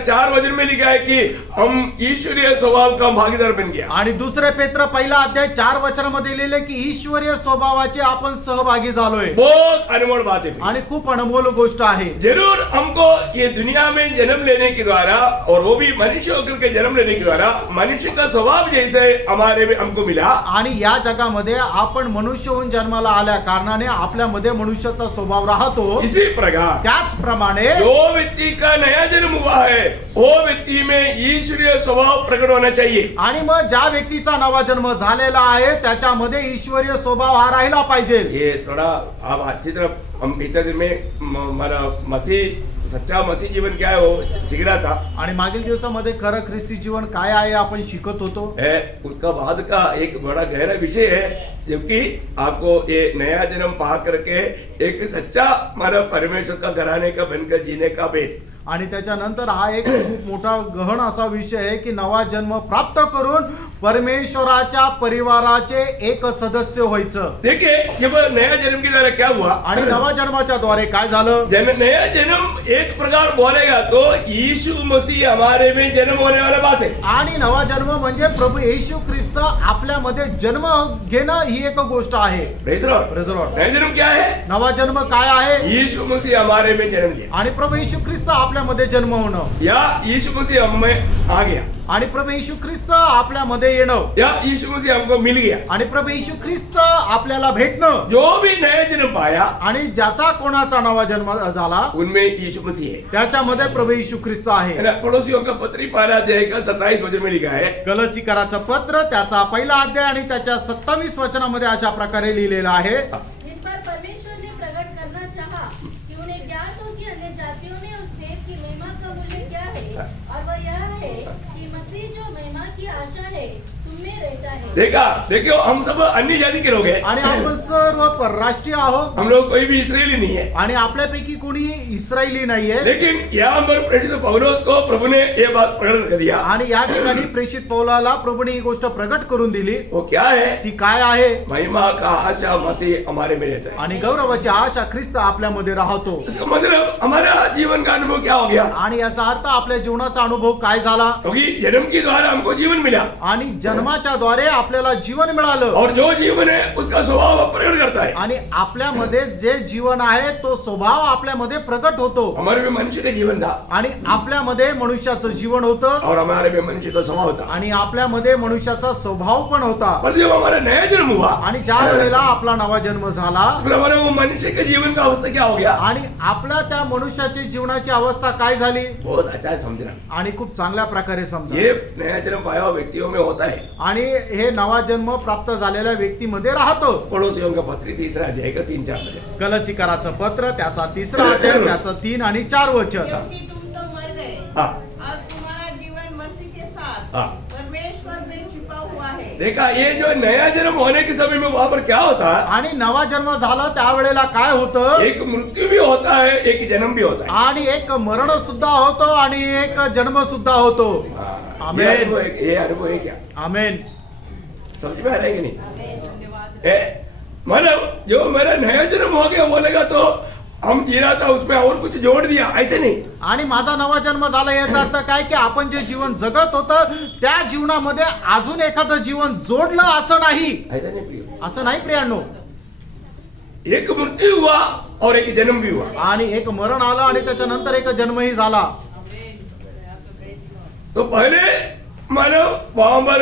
4 वचन में लिखा है कि हम ईश्वरीय स्वभाव का भागीदार बन गया. आणि दुसरे पेत्र पहिला अध्याय 4 वचनामध्ये लिहिले की ईश्वरीय स्वभावाचे आपण सहभागी झालोय. बहुत अनमोल बात है. आणि खूप अनमोल गोष्ट आहे. जरूर हमको ये दुनिया में जन्म लेने के द्वारा, और वो भी मनुष्य होकर के जन्म लेने के द्वारा, मनुष्य का स्वभाव जैसे हमारे में हमको मिला. आणि या जगामध्ये आपण मनुष्य होऊन जन्माला आल्या कारणाने आपल्यामध्ये मनुष्याचा स्वभाव राहतो. इसी प्रकार त्याचप्रमाणे जो व्यक्ति का नया जन्म हुआ है वो व्यक्ति में ईश्वरीय स्वभाव प्रकट होना चाहिए. आणि मग ज्या व्यक्तीचा नवा जन्म झालेला आहे त्याच्यामध्ये ईश्वरीय स्वभाव हा राहिला पाहिजे. ये थोड़ा आप अच्छी तरह हम इतने दिन में हमारा मसीह सच्चा मसीह जीवन क्या है वो सीख रहा था. आणि मागील दिवसामध्ये खरं ख्रिस्ती जीवन काय आहे आपण शिकत होतो. उसका बाद का एक बड़ा गहरा विषय है, जबकि आपको ये नया जन्म पा करके एक सच्चा हमारा परमेश्वर का घराने का बनकर जीने का भेद. आणि त्याच्यानंतर हा एक खूप मोठा गहन असा विषय आहे की नवा जन्म प्राप्त करून परमेश्वराच्या परिवाराचे एक सदस्य व्हायचं. देखिए, जब नया जन्म के द्वारा क्या हुआ, आणि नवा जन्माच्या द्वारे काय झालं? नया जन्म एक प्रकार बोलेगा तो यीशु मसीह हमारे में जन्म होने वाला बात है. आणि नवा जन्म म्हणजे प्रभू येशू ख्रिस्त आपल्यामध्ये जन्म घेणं ही एक गोष्ट आहे. Praise the Lord. Praise the Lord. नया जन्म क्या है? नवा जन्म काय आहे? यीशु मसीह हमारे में जन्म लिया, आणि प्रभू येशू ख्रिस्त आपल्यामध्ये जन्म होणं, या यीशु मसीह हम में आ गया. आणि प्रभू येशू ख्रिस्त आपल्यामध्ये येणं या यीशु मसीह हमको मिल गया। आणि प्रभू येशू ख्रिस्त आपल्याला भेटणं जो भी नया जन्म पाया आणि ज्याचा कोणाचा नवा जन्म झाला उनमें यीशु मसीह है। त्याच्यामध्ये प्रभू येशू ख्रिस्त आहे। है ना? पड़ोसियों का पत्री 12 अध्याय का 27 वचन में लिखा है, गलतीकाराचं पत्र त्याचा पहिला अध्याय आणि त्याच्या 27 वचनामध्ये अशा प्रकारे लिहिलेलं आहे, जिन पर परमेश्वर ने प्रकट करना चाहा कि उन्हें ज्ञात हो कि अन्य जातियों में उस भेद की महिमा का मूल्य क्या है, और वह यह है कि मसीह जो महिमा की आशा है तुम में रहता है। देखा देखियो, हम सब अन्य जाति के लोग हैं, आणि आपण सर्व परराष्ट्रीय आहोत हम लोग कोई भी इस्राएली नहीं है। आणि आपल्यापैकी कोणी इस्रायली नाहीये। लेकिन यहाँ पर प्रेषित पौलुस को प्रभु ने ये बात प्रकट कर दिया। आणि या ठिकाणी प्रेषित पौलाला प्रभुने ही गोष्ट प्रकट करून दिली, वो क्या है? ती काय आहे? महिमा का आशा मसीह हमारे में रहता है। आणि गौरवाची आशा ख्रिस्त आपल्यामध्ये राहतो। इसका मतलब हमारा जीवन का अनुभव क्या हो गया? आणि याचा अर्थ आपल्या जीवनाचा अनुभव काय झाला? क्योंकि जन्म के द्वारा हमको जीवन मिला, आणि जन्माच्या द्वारे आपल्याला जीवन मिळालं, और जो जीवन है उसका स्वभाव प्रकट करता है। आणि आपल्यामध्ये जे जीवन आहे तो स्वभाव आपल्यामध्ये प्रकट होतो। हमारे में मनुष्य का जीवन था, आणि आपल्यामध्ये मनुष्याचं जीवन होतं, और हमारे में मनुष्य का स्वभाव था। आणि आपल्यामध्ये मनुष्याचा स्वभाव पण होता। पर जब हमारा नया जन्म हुआ, आणि ज्या वेळेला आपला नवा जन्म झाला, फिर हमारा वो मनुष्य के जीवन का अवस्था क्या हो गया? आणि आपल्या त्या मनुष्याची जीवनाची अवस्था काय झाली? बहुत अच्छा है समझना। आणि खूप चांगल्या प्रकारे समजा, ये नया जन्म पाया हुआ व्यक्तियों में होता है। आणि हे नवा जन्म प्राप्त झालेल्या व्यक्तीमध्ये राहतो। पड़ोसियों का पत्र 3 अध्याय का 3-4 वचन। गलतीकाराचं पत्र त्याचा 3 अध्याय त्याचं 3 आणि 4 वचन। क्योंकि तुम तो मर गए हाँ और तुम्हारा जीवन मसीह के साथ हाँ। परमेश्वर में छिपा हुआ है। देखा, ये जो नया जन्म होने के समय में वहां पर क्या होता है? आणि नवा जन्म झाला त्यावेळेला काय होतं? एक मृत्यू भी होता है, एक जन्म भी होता है। आणि एक मरण सुद्धा होतो आणि एक जन्म सुद्धा होतो। हाँ, आमेन। ये अनुभव है क्या? आमेन। समझ में आ रहा है कि नहीं? मतलब जो मेरा नया जन्म हो गया बोलेगा तो हम जी रहा था उसमें और कुछ जोड़ दिया, ऐसे नहीं। आणि माझा नवा जन्म झाला याचा अर्थ काय की आपण जे जीवन जगत होतं त्या जीवनामध्ये अजून एखादं जीवन जोडलं असं नाही, ऐसा नहीं प्रिय। असं नाही प्रियांनो। एक मृत्यू हुआ और एक जन्म भी हुआ। आणि एक मरण आलं आणि त्याच्यानंतर एक जन्मही झाला। तो पहले मानव वहां पर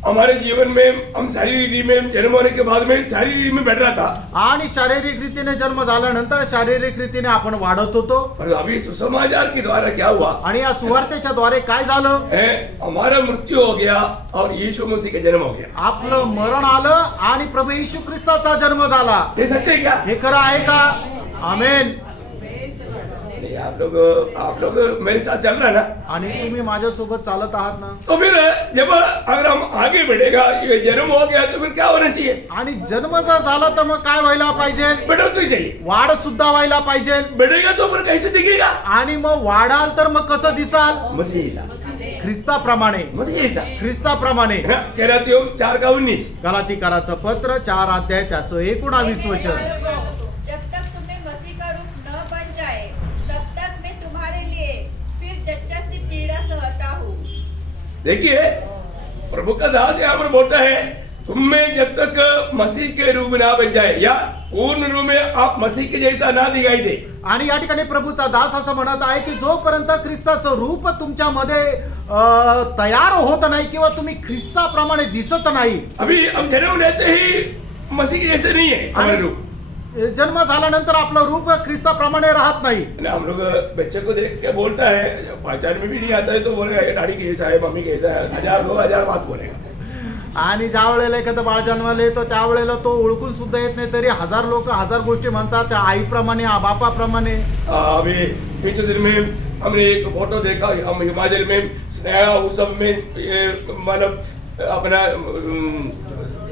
हमारे जीवन में हम शारीरिक रीति में जन्म होने के बाद में शारीरिक रीति में बैठ रहा था, आणि शारीरिक रीतीने जन्म झाल्यानंतर शारीरिक रीतीने आपण वाढत होतो। और अभी सुसमाचार के द्वारा क्या हुआ आणि या सुवार्तेच्या द्वारे काय झालं? है? हमारा मृत्यु हो गया और यीशु मसीह का जन्म हो गया। आपलं मरण आलं आणि प्रभू येशू ख्रिस्ताचा जन्म झाला। ये सच्चाई क्या? हे खरं आहे का? आमेन। नहीं, आप लोग मेरे साथ चल रहा है ना? आणि तुम्ही माझ्यासोबत चालत आहात ना? तो फिर जब अगर हम आगे बढ़ेगा, ये जन्म हो गया तो फिर क्या होना चाहिए? आणि जन्म जर झाला तर मग काय व्हायला पाहिजे? बढ़ोतरी चाहिए। वाढ सुद्धा व्हायला पाहिजे। बढ़ेगा तो फिर कैसे दिखेगा? आणि मग वाढाल तर मग कसं दिसाल? मसीह जैसा, ख्रिस्ताप्रमाणे, मसीह जैसा। ख्रिस्ताप्रमाणे। है ना? गलातियों 4:19। गलातीकाराचं पत्र 4 अध्याय त्याचं 19 वचन। जब तक तुम्हें मसीह का रूप न बन जाए तब तक मैं तुम्हारे लिए फिर जच्चा सी पीड़ा सहता हूँ। देखिए, प्रभु का दास यहाँ पर बोलता है, तुम में जब तक मसीह के रूप ना बन जाए, या पूर्ण रूप में आप मसीह के जैसा ना दिखाई दे। आणि या ठिकाणी प्रभूचा दास असं म्हणत आहे की जोपर्यंत ख्रिस्ताचं रूप तुमच्यामध्ये तयार होत नाही किंवा तुम्ही ख्रिस्ताप्रमाणे दिसत नाही, अभी हम जन्म लेते ही मसीह के जैसे नहीं है हमारा रूप। जन्म झाल्यानंतर आपलं रूप ख्रिस्ताप्रमाणे राहत नाही। ना हम लोग बच्चे को देख के बोलता है, पहचान में भी नहीं आता है तो बोलेगा ये डैडी कैसा है, मम्मी कैसा है, 1000 लोग 1000 बात बोलेगा। आणि ज्या वेळेला एखादं बाळ जन्माला येतो त्यावेळेला तो ओळखून सुद्धा येत नाही, तरी 1000 लोक 1000 गोष्टी म्हणतात, त्या आईप्रमाणे बापाप्रमाणे। अभी पिछले दिन में हमने एक फोटो देखा, हम हिमाचल में स्नेहा उत्सव में ये मतलब अपना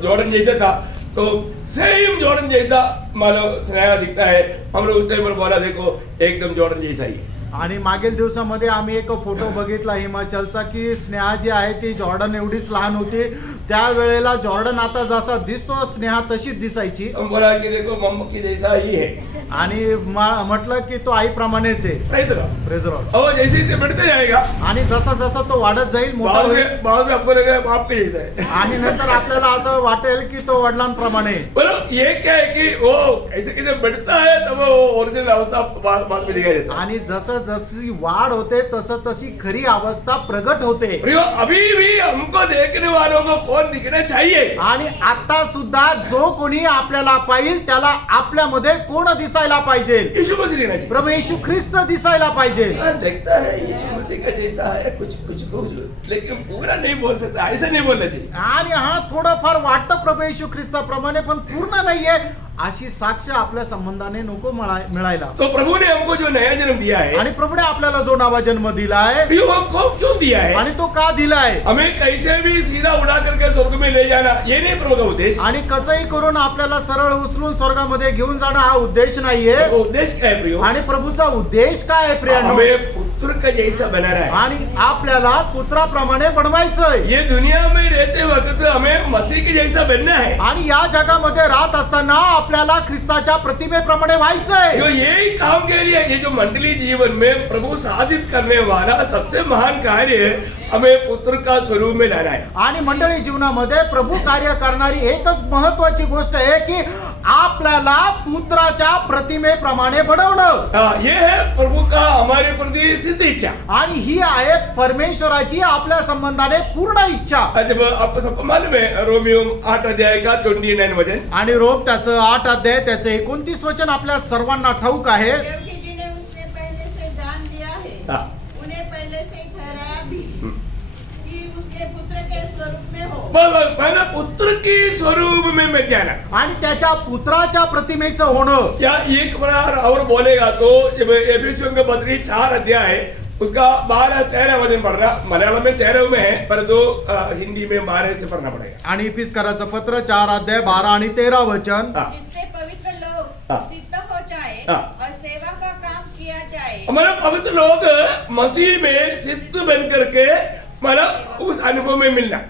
जॉर्डन जैसा था, तो सेम जॉर्डन जैसा मानो स्नेहा दिखता है। हम लोग उस टाइम पर बोला देखो एकदम जॉर्डन जैसा ही है। आणि मागील दिवसामध्ये आम्ही एक फोटो बघितला हिमाचलचा की स्नेहा जी आहे ती जॉर्डन एवढीच लहान होती, त्यावेळेला जॉर्डन आता जसा दिसतो स्नेहा तशीच दिसायची हम बोला कि देखो मम्मा की जैसा ही है। आणि म्हटलं की तो आईप्रमाणेच आहे. Praise the Lord। Praise the Lord. और जैसे जैसे बढ़ते जाएगा आणि जसा जसा तो वाढत जाईल मोठा बाद होईल में आपको लगेगा बाप के जैसा है। आणि नंतर आपल्याला असं वाटेल की तो वडिलांप्रमाणे आहे. बोलो ये क्या है कि वो कैसे कैसे बढ़ता है तब वो ओरिजिनल अवस्था बाद में दिखाई देता है। आणि जसं जशी वाढ होते तसं तशी खरी अवस्था प्रगट होते. प्रियो अभी भी हमको देखने वालों को कौन दिखना चाहिए? आणि आता सुद्धा जो कोणी आपल्याला पाहिजे त्याला आपल्यामध्ये कोण दिसायला पाहिजे? यीशु मसीह दिखना चाहिए। प्रभू येशू ख्रिस्त दिसायला पाहिजे. देखता है यीशु मसीह का जैसा है कुछ कुछ कुछ, लेकिन पूरा नहीं बोल सकता, ऐसा नहीं बोलना चाहिए। आणि हा थोडंफार वाटतं प्रभू येशू ख्रिस्ताप्रमाणे पण पूर्ण नाहीये अशी साक्ष आपल्या संबंधाने नको मिळायला. तो प्रभु ने हमको जो नया जन्म दिया है, आणि प्रभुने आपल्याला जो नवा जन्म दिलाय प्रियो हमको क्यों दिया है? आणि तो का दिलाय हमें कैसे भी सीधा उड़ा करके स्वर्ग में ले जाना, ये नहीं प्रभु का उद्देश्य। आणि कसंही करून आपल्याला सरळ उचलून स्वर्गामध्ये घेऊन जाणं हा उद्देश नाहीये. वो उद्देश्य क्या है प्रियो? आणि प्रभूचा उद्देश काय आहे प्रियानो? हमें पुत्र का जैसा बनाना है। आणि आपल्याला पुत्राप्रमाणे बनवायचंय. ये दुनिया में रहते वक्त हमें मसीह के जैसा बनना है। आणि या जगामध्ये राहत असताना आपल्याला ख्रिस्ताच्या प्रतिमेप्रमाणे व्हायचंय. जो यही काम के लिए ये जो मंडली जीवन में प्रभु साधित करने वाला सबसे महान कार्य है, हमें पुत्र का स्वरूप में लाना है। आणि मंडळी जीवनामध्ये प्रभु कार्य करणारी एकच महत्वाची गोष्ट आहे की आपल्याला पुत्राच्या प्रतिमेप्रमाणे बनवणं. ये है प्रभु का हमारे प्रति सिद्ध इच्छा। आणि ही आहे परमेश्वराची आपल्या संबंधाने पूर्ण इच्छा. जब आपको सबको मालूम है रोमियो 8 अध्याय का 29 वचन, आणि रोम त्याचं 8 अध्याय त्याचं 29 वचन आपल्या सर्वांना ठाऊक आहे. क्योंकि जिन्हें उसने पहले से जान लिया है हाँ। उन्हें पहले से ठहराया भी कि उसके पुत्र के स्वरूप में हो। पहले पुत्र के स्वरूप में मैं जाना। आणि त्याच्या पुत्राच्या प्रतिमेचं होणं. या एक बार और बोलेगा तो जब एफिसियों के पत्री 4 अध्याय है उसका 12-13 वचन पढ़ना, मलयालम में 13 में है पर दो हिंदी में 12 से पढ़ना पड़ेगा। आणि इफिसकराचं पत्र 4 अध्याय 12 आणि 13 वचन. हाँ। जिससे पवित्र लोग हाँ। सिद्ध हो जाए हाँ। और सेवा का काम किया जाए। हमारे पवित्र लोग मसीह में सिद्ध बन करके मतलब उस अनुभव में मिलना।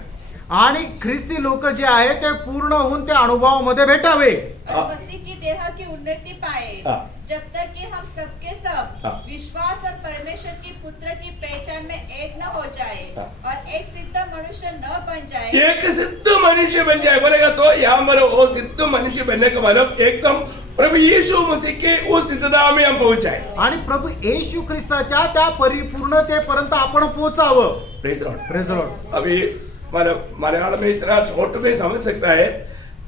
आणि ख्रिस्ती लोक जे आहे ते पूर्ण होऊन त्या अनुभवामध्ये भेटावे. और मसीह की देह की उन्नति पाए, हाँ। जब तक कि हम सबके सब हाँ। विश्वास और परमेश्वर की पुत्र की पहचान में एक न हो जाए हाँ। और एक सिद्ध मनुष्य न बन जाए। एक सिद्ध मनुष्य बन जाए बोलेगा तो यहाँ पर वो सिद्ध मनुष्य बनने का मतलब एकदम प्रभु यीशु मसीह के उस सिद्धता में हम पहुंच जाए। आणि प्रभू येशू ख्रिस्ताच्या त्या परिपूर्णतेपर्यंत आपण पोहोचावं. Praise Lord. Praise the Lord. अभी मतलब मलयालम में इतना शॉर्ट में समझ सकता है,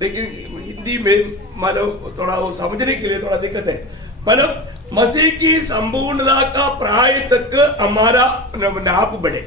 लेकिन हिंदी में मतलब थोड़ा वो समझने के लिए थोड़ा दिक्कत है। मतलब मसीह की संपूर्णता का प्राय तक हमारा नाप बढ़े।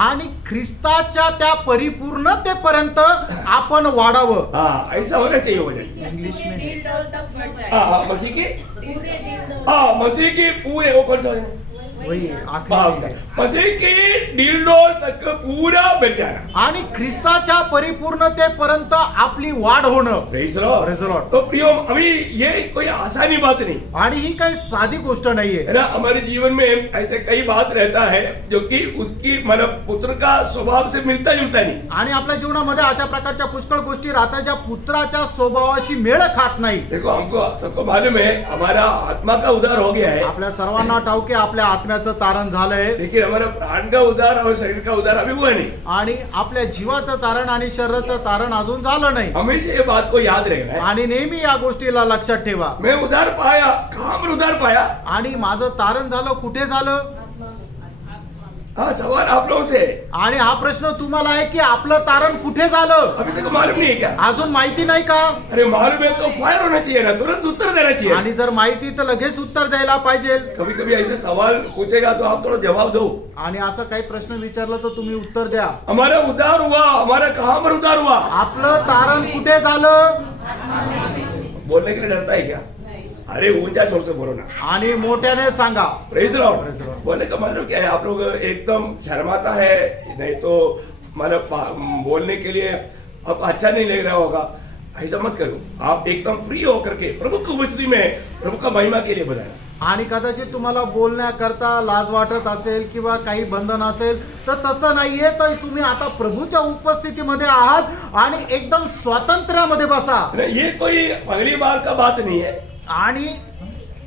आणि ख्रिस्ताच्या त्या परिपूर्णतेपर्यंत आपण वाढावं. हाँ ऐसा होना चाहिए वजन। इंग्लिश में दिल डोल तक बढ़ जाए। हाँ मसीह की पूरे दिल डोल। हाँ मसीह की पूरे वो कौन सा वचन है? वही हाँ, आखरी. मसीह की डीलडोल तक पूरा बन जाना। आणि ख्रिस्ताच्या परिपूर्णतेपर्यंत आपली वाढ होणं. Praise the Lord। Praise the Lord. तो प्रियो अभी ये कोई आसानी बात नहीं आणि ही काही साधी गोष्ट नाहीये. है ना। हमारे जीवन में ऐसे कई बात रहता है जो कि उसकी मतलब पुत्र का स्वभाव से मिलता जुलता नहीं। आणि आपल्या जीवनामध्ये अशा प्रकारच्या पुष्कळ गोष्टी राहतात ज्या पुत्राच्या स्वभावाशी मेळ खात नाही. देखो हमको सबको मालूम है हमारा आत्मा का उद्धार हो गया है, आपल्या सर्वांना ठाऊक आहे आपल्या आत्म्याचं तारण झालंय. लेकिन हमारा प्राण का उद्धार और शरीर का उद्धार अभी हुआ नहीं। आणि आपल्या जीवाचं तारण आणि शरीराचं तारण अजून झालं नाही. हमेशा ये बात को याद रखना है। आणि नेहमी या गोष्टीला लक्षात ठेवा. मैं उद्धार पाया, कहाँ पर उद्धार पाया? आणि माझं तारण झालं कुठे झालं. हाँ सवाल आप लोगों से है। आणि हा प्रश्न तुम्हाला आहे की आपलं तारण कुठे झालं अभी तक मालूम नहीं है क्या? अजून माहिती नाही का. अरे मालूम है तो फायर होना चाहिए ना, तुरंत उत्तर देना चाहिए। आणि जर माहिती तर लगेच उत्तर द्यायला पाहिजे. कभी कभी ऐसे सवाल पूछेगा तो आप थोड़ा जवाब दो। आणि असं काही प्रश्न विचारलं तर तुम्ही उत्तर द्या. हमारा उद्धार हुआ, हमारा कहाँ पर उद्धार हुआ? आपलं तारण कुठे झालं. बोलने के लिए डरता है क्या? अरे ऊंचा शोर से बोलो ना। आणि मोठ्याने सांगा. Praise Praise the Lord. Lord। बोलने का मतलब क्या है? आप लोग एकदम शर्माता है, नहीं तो मतलब बोलने के लिए आपको अच्छा नहीं लग रहा होगा, ऐसा मत करो। आप एकदम फ्री होकर के प्रभु की उपस्थिति में प्रभु का महिमा के लिए बताना। आणि कदाचित तुम्हाला बोलण्याकरता लाज वाटत असेल किंवा काही बंधन असेल तर तसं नाहीये. तर तुम्ही आता प्रभूच्या उपस्थितीमध्ये आहात आणि एकदम स्वातंत्र्यामध्ये बसा. ये कोई पहली बार का बात नहीं है, आणि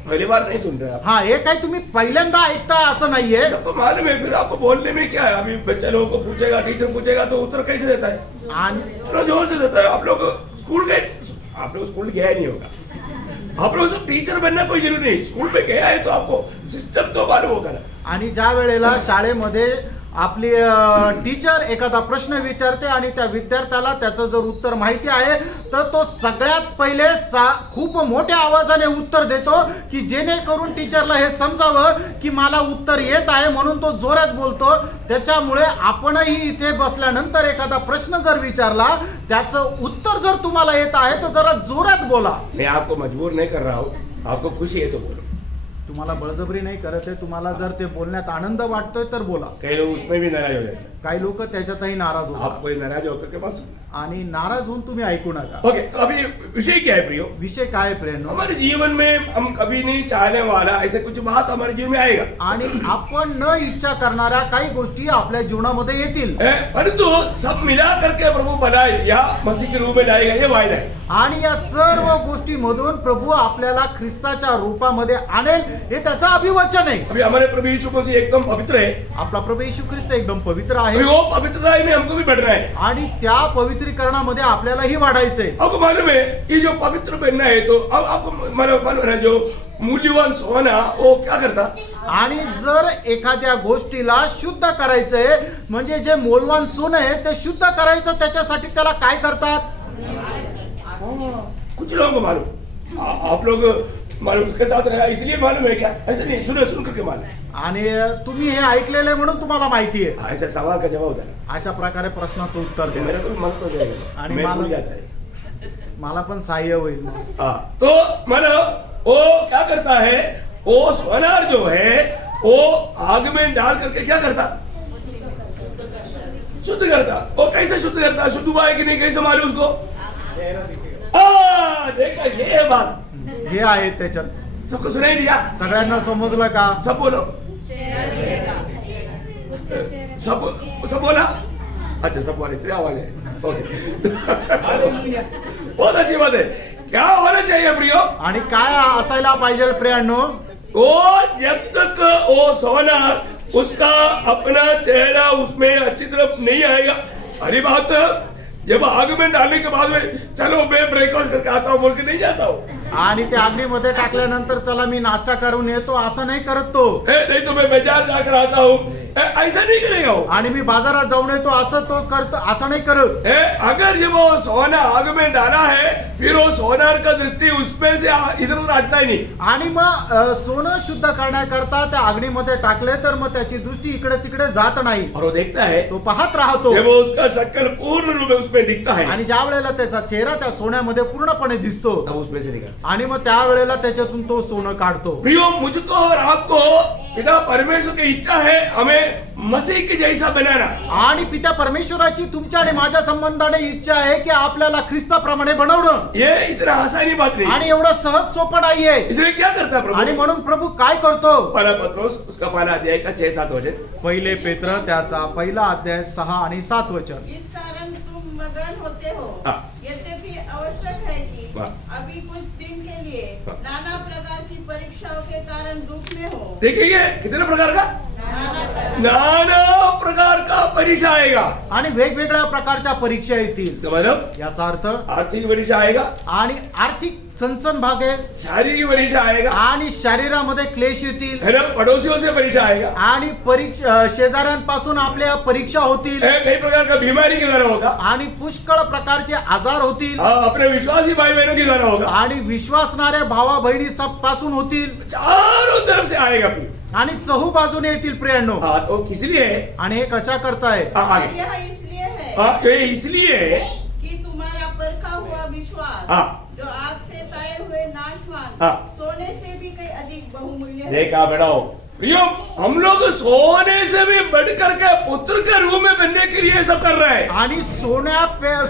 पहली बार नहीं सुन रहे आप. हा हे काही तुम्ही पहिल्यांदा ऐकताय असं नाहीये. सबको मालूम है, फिर आपको बोलने में क्या है. अभी बच्चे लोगों को पूछेगा, टीचर पूछेगा तो उत्तर कैसे देता है? आणि थोड़ा जोर से देता है. आप लोग स्कूल गए, आप लोग स्कूल गया नहीं होगा. आप लोग सब टीचर बनना कोई जरूरी नहीं, स्कूल पे गया है तो आपको सिस्टम तो मालूम होगा ना. आणि ज्या वेळेला शाळेमध्ये आपली टीचर एखादा प्रश्न विचारते आणि त्या विद्यार्थ्याला त्याचं जर उत्तर माहिती आहे तर तो सगळ्यात पहिले खूप मोठ्या आवाजाने उत्तर देतो की जेणेकरून टीचरला हे समजावं की मला उत्तर येत आहे, म्हणून तो जोरात बोलतो. त्याच्यामुळे आपणही इथे बसल्यानंतर एखादा प्रश्न जर विचारला त्याचं उत्तर जर तुम्हाला येत आहे तर जरा जोरात बोला. मैं आपको मजबूर नहीं कर रहा हूँ, आपको खुशी है तो बोलो. तुम्हाला बळजबरी नाही करत आहे, तुम्हाला जर ते बोलण्यात आनंद वाटतोय तर बोला. कई लोग उसमें भी नाराज हो जाते हैं. काही लोक त्याच्यातही नाराज आप होतात कोई नाराज होकर के पास. आणि नाराज होऊन तुम्ही ऐकू नका. ओके, तो अभी विषय क्या है प्रियो? विषय काय प्रेरणा. हमारे जीवन में हम कभी नहीं चाहने वाला ऐसे कुछ बात हमारे जीवन में आएगा, आणि आपण न इच्छा करणाऱ्या काही गोष्टी आपल्या जीवनामध्ये येतील. परंतु सब मिला करके प्रभु बनाए या मसीह के रूप में लाएगा, ये वायदा है. आणि या सर्व गोष्टीमधून प्रभू आपल्याला ख्रिस्ताच्या रूपामध्ये आणेल हे त्याचं अभिवचन आहे. अभी हमारे प्रभु यीशु मसीह एकदम पवित्र है, आपला प्रभू येशू ख्रिस्त एकदम पवित्र आहे अभी वो पवित्रता में हमको भी बढ़ना है. आणि त्या पवित्रीकरणामध्ये आपल्यालाही वाढायचंय. आपको मालूम है कि जो पवित्र बनना है तो अब आपको मालूम है जो मूल्यवान सोना वो क्या करता. आणि जर एखाद्या गोष्टीला शुद्ध करायचंय म्हणजे जे मोलवान सोनं आहे ते शुद्ध करायचं त्याच्यासाठी त्याला काय करतात. कुछ लोगों को मालूम, आप लोग मालूम उसके साथ रहा इसलिए मालूम है क्या? ऐसा नहीं, सुन करके मालूम. आणि तुम्ही हे ऐकलेलं आहे म्हणून तुम्हाला माहिती आहे. ऐसा सवाल का जवाब देना, अशा प्रकारे प्रश्नाचं उत्तर द्या. मेरे को भी मदद हो जाएगा, आणि मैं भूल मला- जाता है. मला पण सहाय्य होईल मग. तो मतलब वो क्या करता है, वो सोनार जो है वो आग में डाल करके क्या करता, शुद्ध करता. वो कैसे शुद्ध करता, शुद्ध हुआ है कि नहीं कैसे मालूम उसको. देखा, ये है बात. हे आहे त्याच्यात. सबको सुनाई दिया, सगळ्यांना समजलं का. सब बोलो, सब बोला. अच्छा, सब बोले, तेरी आवाज है. ओके, बहुत अच्छी बात है. क्या होना चाहिए प्रियो? आणि काय असायला पाहिजे प्रियांनो. वो जब तक वो सोनार उसका अपना चेहरा उसमें अच्छी तरह नहीं आएगा. अरे बात, जब आग में डालने के बाद में चलो मैं ब्रेकफास्ट करके आता हूँ बोल के नहीं जाता हूँ. आणि ते अग्नीमध्ये टाकल्यानंतर चला मी नाश्ता करून येतो असं नाही करत तो. नहीं तो मैं बाजार जाकर आता हूँ, ऐसा नहीं करेगा वो. आणि मी बाजारात जाऊन येतो असं तो करतो असं नाही करत. अगर जब वो सोना आग में डाला है फिर वो सोनार का दृष्टि उसमें से इधर उधर हटता ही नहीं. आणि मग सोनं शुद्ध करण्याकरता त्या अग्नीमध्ये टाकले तर मग त्याची दृष्टी इकडे तिकडे जात नाही. और वो देखता है तो पाहत राहतो. जब वो उसका शक्ल पूर्ण रूप में उसमें दिखता है आणि ज्या वेळेला त्याचा चेहरा त्या सोन्यामध्ये पूर्णपणे दिसतो तब उसमें से निकलता. आणि मग त्या वेळेला त्याच्यातून तो सोनं काढतो. प्रियो, मुझको और आपको पिता परमेश्वर की इच्छा है हमें मसीह के जैसा बनाना. आणि पिता परमेश्वराची तुमच्या आणि माझ्या संबंधाने इच्छा आहे की आपल्याला ख्रिस्ताप्रमाणे बनवणं. ये इतना आसानी बात नहीं. आणि एवढं सहज सोपं नाहीये. इसलिए क्या करता है आणि प्रभु? म्हणून प्रभु काय करतो. पहला पत्रोस उसका पहला अध्याय का 6-7 वचन. पहिले पेत्र त्याचा पहिला अध्याय 6 आणि 7 वचन. इस कारण तुम मगन होते हो. हाँ. यद्यपि आवश्यक है कि वाह. अभी कुछ दिन के लिए हाँ. नाना प्रकार की परीक्षाओं के कारण दुख में हो. देखिए ये कितने प्रकार का, नाना प्रकार नाना प्रकार का परीक्षा आएगा. आणि वेगवेगळ्या प्रकारच्या परीक्षा येतील. इसका मतलब याचा अर्थ आर्थिक परीक्षा आएगा, आणि आर्थिक चणचण भाग आहे. शारीरिक परीक्षा आएगा, आणि शरीरामध्ये क्लेश येतील. है ना, पड़ोसियों से परीक्षा आएगा, आणि परीक्षा शेजाऱ्यांपासून आपल्या परीक्षा होतील. कई प्रकार का बीमारी के द्वारा होगा, आणि पुष्कळ प्रकारचे आजार होतील. अपने विश्वासी भाई बहनों के द्वारा होगा. आणि विश्वासणाऱ्या भावा बहिणी सब पासून होतील. चारों तरफ से आएगा प्रिय. आणि चहू बाजूने येतील प्रियांनो. तो किस लिए है? आणि हे कशा करताय. आगे. यह इसलिए है ये इसलिए है कि तुम्हारा परखा हुआ विश्वास हाँ. जो आग से ताए हुए नाशवान हाँ. सोने से भी कई अधिक बहुमूल्य है. देखा बेटाओ, प्रियो, हम लोग सोने से भी बढ़ करके पुत्र के रूप में बनने के लिए सब कर रहे हैं। आणि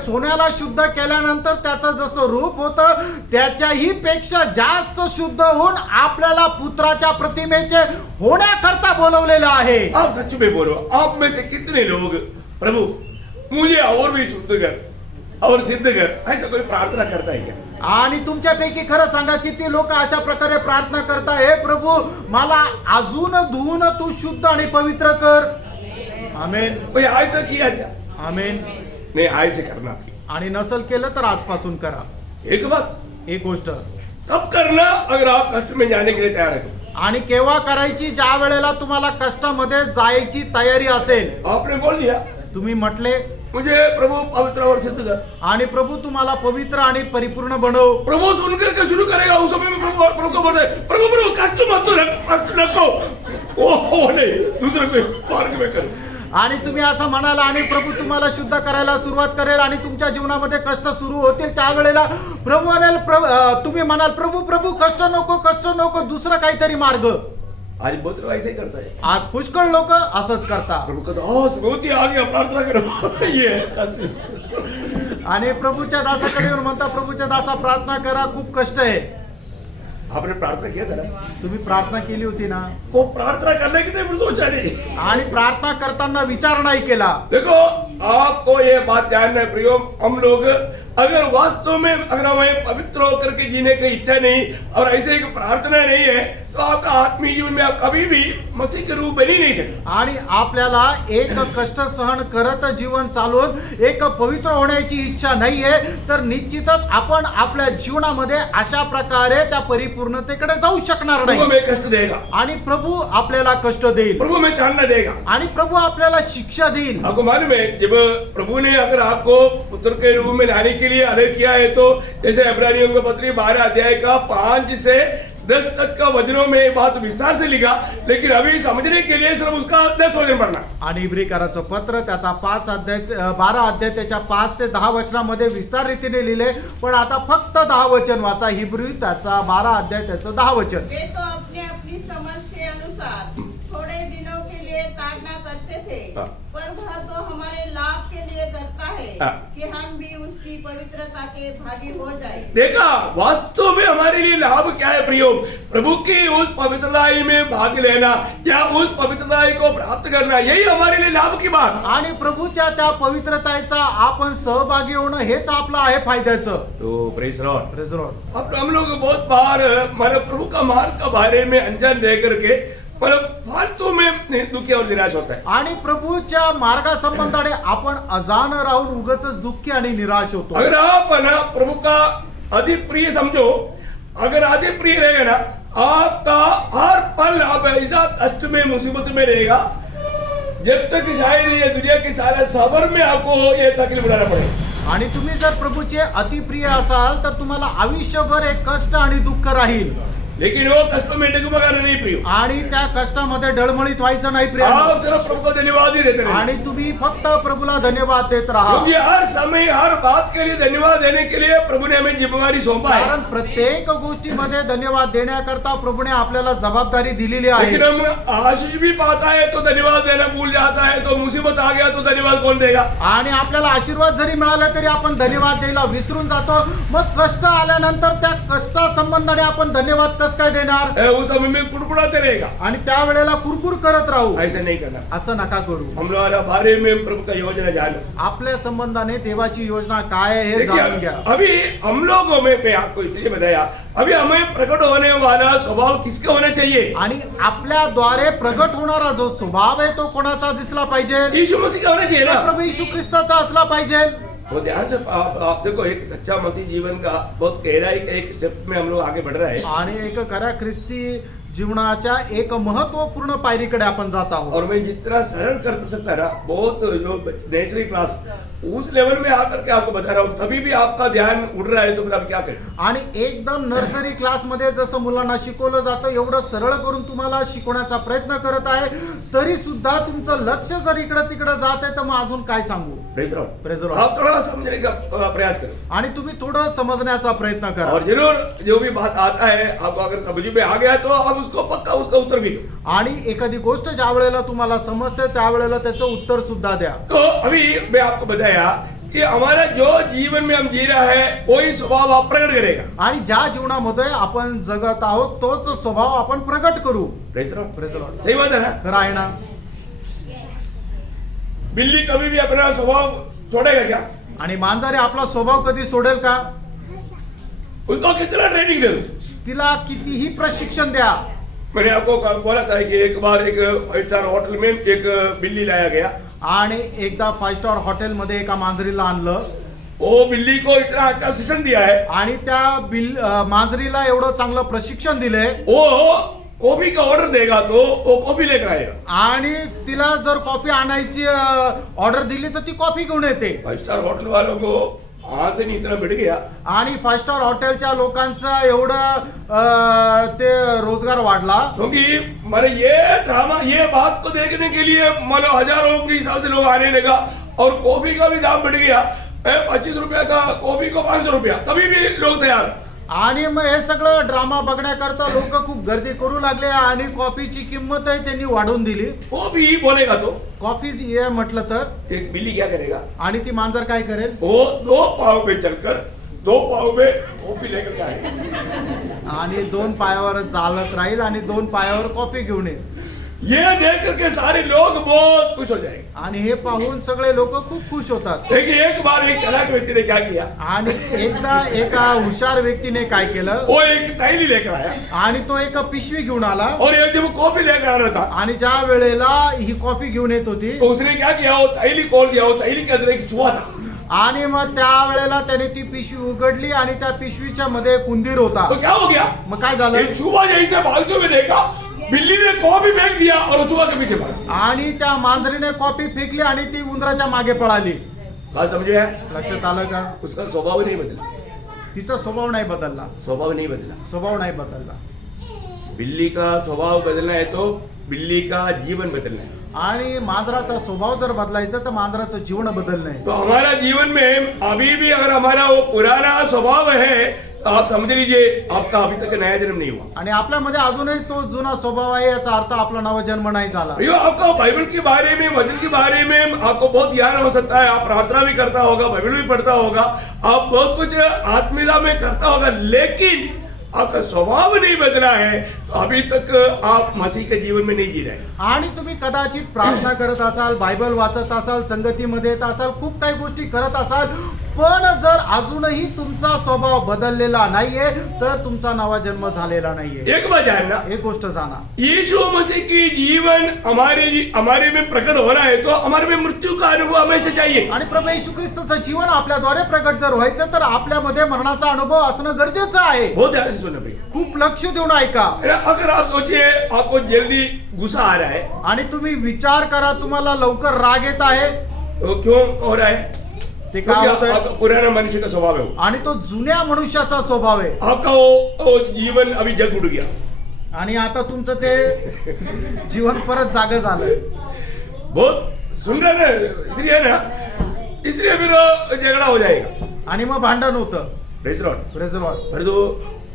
सोन्याला शुद्ध केल्यानंतर त्याचं जसं रूप होतं त्याच्याही पेक्षा जास्त शुद्ध होऊन आपल्याला पुत्राच्या प्रतिमेचे होण्याकरता बोलवलेलं आहे. आप सच में बोलो, आप में से कितने लोग प्रभु मुझे और भी शुद्ध कर और सिद्ध कर, ऐसा कोई प्रार्थना करता है क्या? आणि तुमच्यापैकी खरं सांगा किती लोक अशा प्रकारे प्रार्थना करता, हे प्रभु मला अजून धुवून तू शुद्ध आणि पवित्र कर. आमेन, कोई आज तक किया क्या? आमेन. नहीं, आज से करना भी आणि नसल केलं तर आजपासून करा. एक बात, एक गोष्ट. तब करना अगर आप कष्ट में जाने के लिए तैयार है. आणि केव्हा करायची? ज्या वेळेला तुम्हाला कष्टामध्ये जायची तयारी असेल. आपने बोल दिया तुम्ही म्हटले मुझे प्रभु पवित्र और सिद्ध कर, आणि प्रभु तुम्हाला पवित्र आणि परिपूर्ण बनव. प्रभु सुनकर के शुरू करेगा. उस समय में प्रभु को बोलते हैं, प्रभु प्रभु कष्ट मत दो, कष्ट नको. ओ नहीं, दूसरे को मार्ग में कर. आणि तुम्ही असं म्हणाला आणि प्रभू तुम्हाला शुद्ध करायला सुरुवात करेल आणि तुमच्या जीवनामध्ये कष्ट सुरू होतील. त्यावेळेला प्रभू म्हणाल, तुम्ही म्हणाल प्रभू प्रभू कष्ट नको, दुसरा काहीतरी मार्ग. आज बहुत लोग ऐसे ही करता है. आज पुष्कळ लोक असंच करतात. प्रभु कहता है, बहुत ही आगे प्रार्थना करो. ये है. आणि प्रभूच्या दासाकडे येऊन म्हणता, प्रभूच्या दासा प्रार्थना करा, खूप कष्ट आहे. आपने प्रार्थना किया था ना? तुम्ही प्रार्थना केली होती ना? को प्रार्थना करने की नहीं सोचा नहीं. आणि प्रार्थना करताना विचार नाही केला. देखो, आपको ये बात ध्यान है प्रियो, हम लोग अगर वास्तव में अगर हमें पवित्र होकर के जीने की इच्छा नहीं और ऐसे एक प्रार्थना नहीं है तो आपका आत्मीय जीवन में आप कभी भी मसीह के रूप बन ही नहीं सकते. आणि आपल्याला एक कष्ट सहन करत जीवन चालवून एक पवित्र होण्याची इच्छा नाहीये तर निश्चितच आपण आपल्या जीवनामध्ये अशा प्रकारे त्या परिपूर्णतेकडे जाऊ शकणार प्रभु नाही. में कष्ट देगा, आणि प्रभू आपल्याला कष्ट देईल प्रभु में ताड़ना देगा. आणि प्रभू आपल्याला शिक्षा देईल. आपको मालूम है, जब प्रभु ने अगर आपको पुत्र के रूप में लाने के लिए अलग किया है तो जैसे इब्रानियों का पत्री 12 अध्याय का 5 से 10 तक का वचनों में बात विस्तार से लिखा, लेकिन अभी समझने के लिए सिर्फ उसका 10 वचन पढ़ना. आणि इब्रीकराचं पत्र त्याचा 12 अध्याय त्याच्या 5 ते 10 वचनामध्ये विस्तार रीतीने लिहिले, पण आता फक्त 10 वचन वाचा. हिब्रू त्याचा 12 अध्याय त्याचं 10 वचन. वे तो अपने अपनी समझ के अनुसार थोड़े दिनों के लिए ताड़ना करते थे, हाँ। पर वह तो हमारे लाभ के लिए करता है हाँ। कि हम भी उसकी पवित्रता के भागी हो जाए. देखा, वास्तव में हमारे लिए लाभ क्या है प्रियो? प्रभु की उस पवित्रताई में भाग लेना या उस पवित्रताई को प्राप्त करना, यही हमारे लिए लाभ की बात. आणि प्रभूच्या त्या पवित्रतेचा आपण सहभागी होणं हेच आपलं आहे फायद्याचं. तो praise Lord. Praise the Lord. अब हम लोग बहुत बार मतलब प्रभु का मार्ग के बारे में अनजान रह करके मतलब फालतू में दुखी और निराश होता है. आणि प्रभूच्या मार्गासंबंधाने आपण अजान राहून उगाच दुःखी आणि निराश होतो. अगर आप ना प्रभु का अधिक प्रिय समझो, अगर अधिक प्रिय रहेगा ना, आपका हर पल आप ऐसा कष्ट में मुसीबत में रहेगा जब तक शायद ये दुनिया के सारे सबर में आपको ये तकलीफ उठाना पड़ेगा. आणि तुम्ही जर प्रभूचे अतिप्रिय असाल तर तुम्हाला आयुष्यभर एक कष्ट आणि दुःख राहील. लेकिन वो कष्ट में डगमगाना नहीं प्रियो. आणि त्या कष्टामध्ये डळमळीत व्हायचं नाही प्रिय. आप सिर्फ प्रभु को धन्यवाद ही देते रहे. आणि तुम्ही फक्त प्रभूला धन्यवाद देत राहा. क्योंकि हर समय हर बात के लिए धन्यवाद देने के लिए प्रभु ने हमें जिम्मेवारी सौंपा है. कारण प्रत्येक गोष्टीमध्ये धन्यवाद देण्याकरता प्रभूने आपल्याला जबाबदारी दिलेली आहे. लेकिन हम आशीष भी पाता है तो धन्यवाद देना भूल जाता है, तो मुसीबत आ गया तो धन्यवाद कौन देगा? आणि आपल्याला आशीर्वाद जरी मिळाला तरी आपण धन्यवाद द्यायला विसरून जातो. मग कष्ट आल्यानंतर त्या कष्टासंबंधाने आपण धन्यवाद कस काय देणार? उस समय में कुड़कुड़ाते रहेगा. आणि त्यावेळेला कुरकुर करत राहू. ऐसा नहीं करना. असं नका करू. हम लोग बारे में प्रभु का योजना जानो. आपल्या संबंधाने देवाची योजना काय आहे हे जाणून घ्या. देखिए, अभी हम लोगों में मैं आपको इसलिए बताया, अभी हमें प्रकट होने वाला स्वभाव किसका होना चाहिए? आणि आपल्याद्वारे प्रगट होणारा जो स्वभाव आहे तो कोणाचा दिसला पाहिजे? यीशु मसीह का होना चाहिए ना. प्रभू येशू ख्रिस्ताचा असला पाहिजे. वो ध्यान से आप देखो, एक सच्चा मसीह जीवन का बहुत गहराई का एक स्टेप में हम लोग आगे बढ़ रहे हैं. आणि एक खऱ्या ख्रिस्ती जीवनाच्या एक महत्वपूर्ण पायरीकडे आपण जात आहोत. और मैं जितना सरल कर सकता ना, बहुत जो नेचुरल क्लास उस लेवल में आकर के आपको बता रहा हूँ, तभी भी आपका ध्यान उड़ रहा है तो फिर आप क्या करें? आणि एकदम नर्सरी क्लासमध्ये जसं मुलांना शिकवलं जातं एवढं सरळ करून तुम्हाला शिकवण्याचा प्रयत्न करत आहे, तरी सुद्धा तुमचं लक्ष जर इकडं तिकडं जात आहे तर मग अजून काय सांगू? Praise the Lord. Praise the Lord. आप थोड़ा समझने का प्रयास करो आणि तुम्ही थोडं समजण्याचा प्रयत्न करा. और जरूर जो भी बात आता है आपको अगर समझ में आ गया तो आप उसको पक्का उसका उत्तर भी दो. आणि एखादी गोष्ट ज्या वेळेला तुम्हाला समजते त्यावेळेला त्याचं उत्तर सुद्धा द्या. तो अभी मैं आपको बताया कि हमारा जो जीवन में हम जी रहा है वही स्वभाव आप प्रकट करेगा. आणि ज्या जीवनामध्ये आपण जगत आहोत तोच स्वभाव आपण प्रगट करू. Praise the Lord. Praise the Lord. सही बात है ना? खरं आहे ना? बिल्ली कभी भी अपना स्वभाव छोड़ेगा क्या? आणि मांजर आपला स्वभाव कधी सोडेल का? उसको कितना ट्रेनिंग दे दो. तिला कितीही प्रशिक्षण द्या. मैंने आपको बोला था कि एक बार एक 5 स्टार होटल में एक बिल्ली लाया गया. आणि एकदा 5 स्टार हॉटेलमध्ये एका मांजरीला आणलं वो बिल्ली को इतना अच्छा शिक्षण दिया है, आणि त्या मांजरीला एवढं चांगलं प्रशिक्षण दिलंय, वो कॉफी का ऑर्डर देगा तो वो कॉफी लेकर आएगा. आणि तिला जर कॉफी आणायची ऑर्डर दिली तर ती कॉफी घेऊन येते. 5 स्टार होटल वालों को हाथ नहीं इतना बढ़ गया. आणि 5 स्टार हॉटेलच्या लोकांचा एवढं ते रोजगार वाढला, क्योंकि माने ये ड्रामा ये बात को देखने के लिए मानो हजारों के हिसाब से लोग आने लगा और कॉफी का भी दाम बढ़ गया. 25 रुपया का कॉफी को 500 रुपया, तभी भी लोग तैयार. आणि मग हे सगळं ड्रामा बघण्याकरता लोक खूप गर्दी करू लागले आणि कॉफीची किंमत आहे त्यांनी वाढवून दिली. कॉफी ही बोलेगा तो कॉफी ये म्हटलं तर एक बिल्ली क्या करेगा? आणि ती मांजर काय करेल? वो 2 पाव में चलकर 2 पाव में कॉफी लेकर आएगा. आणि 2 पायावर चालत राहील आणि 2 पायावर कॉफी घेऊन येईल. ये देख करके सारे लोग बहुत खुश हो जाएंगे. आणि हे पाहून सगळे लोक खूप खुश होतात. लेकिन एक बार एक चालाक व्यक्ति ने क्या किया, आणि एकदा एका हुशार व्यक्तीने काय केलं, वो एक थैली लेकर आया आणि तो एक पिशवी घेऊन आला और ये जब कॉफी लेकर आ रहा था आणि ज्या वेळेला ही कॉफी घेऊन येत होती तो उसने क्या किया, वो थैली खोल दिया. वो थैली के अंदर एक चूहा था. आणि मग त्या वेळेला त्याने ती पिशवी उघडली आणि त्या पिशवीच्या मध्ये एक उंदीर होता. तो क्या हो गया, मग काय झालं, एक चूहा जैसे भागते हुए देखा, बिल्ली ने कॉफी फेंक दिया और वो चूहा के पीछे भागा. आणि त्या मांजरीने कॉफी फेकली आणि ती उंदराच्या मागे पळाली. बात समझे? लक्षात आलं का? उसका स्वभाव नहीं बदला. तिचा स्वभाव नाही बदलला. स्वभाव नहीं बदला. स्वभाव नाही बदलला. बिल्ली का स्वभाव बदलना है तो बिल्ली का जीवन बदलना है. आणि मांजराचा स्वभाव जर बदलायचा तर मांजराचं जीवन बदलणं आहे. तो हमारा जीवन में अभी भी अगर हमारा वो पुराना स्वभाव है तो आप समझ लीजिए आपका अभी तक नया जन्म नहीं हुआ. आणि आपल्यामध्ये अजूनही तो जुना स्वभाव आहे, याचा अर्थ आपला नवा जन्म नाही झाला. प्रियो, आपका बाइबल के बारे में वचन के बारे में आपको बहुत ज्ञान हो सकता है. आप प्रार्थना भी करता होगा, बाइबल भी पढ़ता होगा, आप बहुत कुछ आत्मीयता में करता होगा, लेकिन आपका स्वभाव नहीं बदला है तो अभी तक आप मसीह के जीवन में नहीं जी रहे. आणि तुम्ही कदाचित प्रार्थना करत असाल, बायबल वाचत असाल, संगतीमध्ये येत असाल, खूप काही गोष्टी करत असाल, पण जर अजूनही तुमचा स्वभाव बदललेला नाहीये तर तुमचा नवा जन्म झालेला नाहीये. एक बात जानना, एक गोष्ट जाणा, यीशु मसीह की जीवन हमारे में प्रकट हो रहा है तो हमारे में मृत्यू का अनुभव हमेशा चाहिए. आणि प्रभू येशू ख्रिस्ताचं जीवन आपल्याद्वारे प्रगट जर व्हायचं तर आपल्यामध्ये मरणाचा अनुभव असणं गरजेचं आहे. बहुत ध्यान से सुनना भैया. खूप लक्ष देऊन ऐका. अगर आप सोचिए आपको जल्दी गुस्सा आ रहा है आणि तुम्ही विचार करा तुम्हाला लवकर राग येत आहे, तो क्यों हो रहा है? ते क्योंकि काय होतंय? आपका पुराना मनुष्य का स्वभाव है वो. आणि तो जुन्या मनुष्याचा स्वभाव आहे. आपका वो जीवन अभी जग उड़ गया. आणि आता तुमचं ते जीवन परत जागं झालं. बहुत सुन रहे ना, इसलिए है ना, इसलिए फिर झगड़ा हो जाएगा. आणि मग भांडण होतं. Praise the Lord. Praise the Lord. पर तो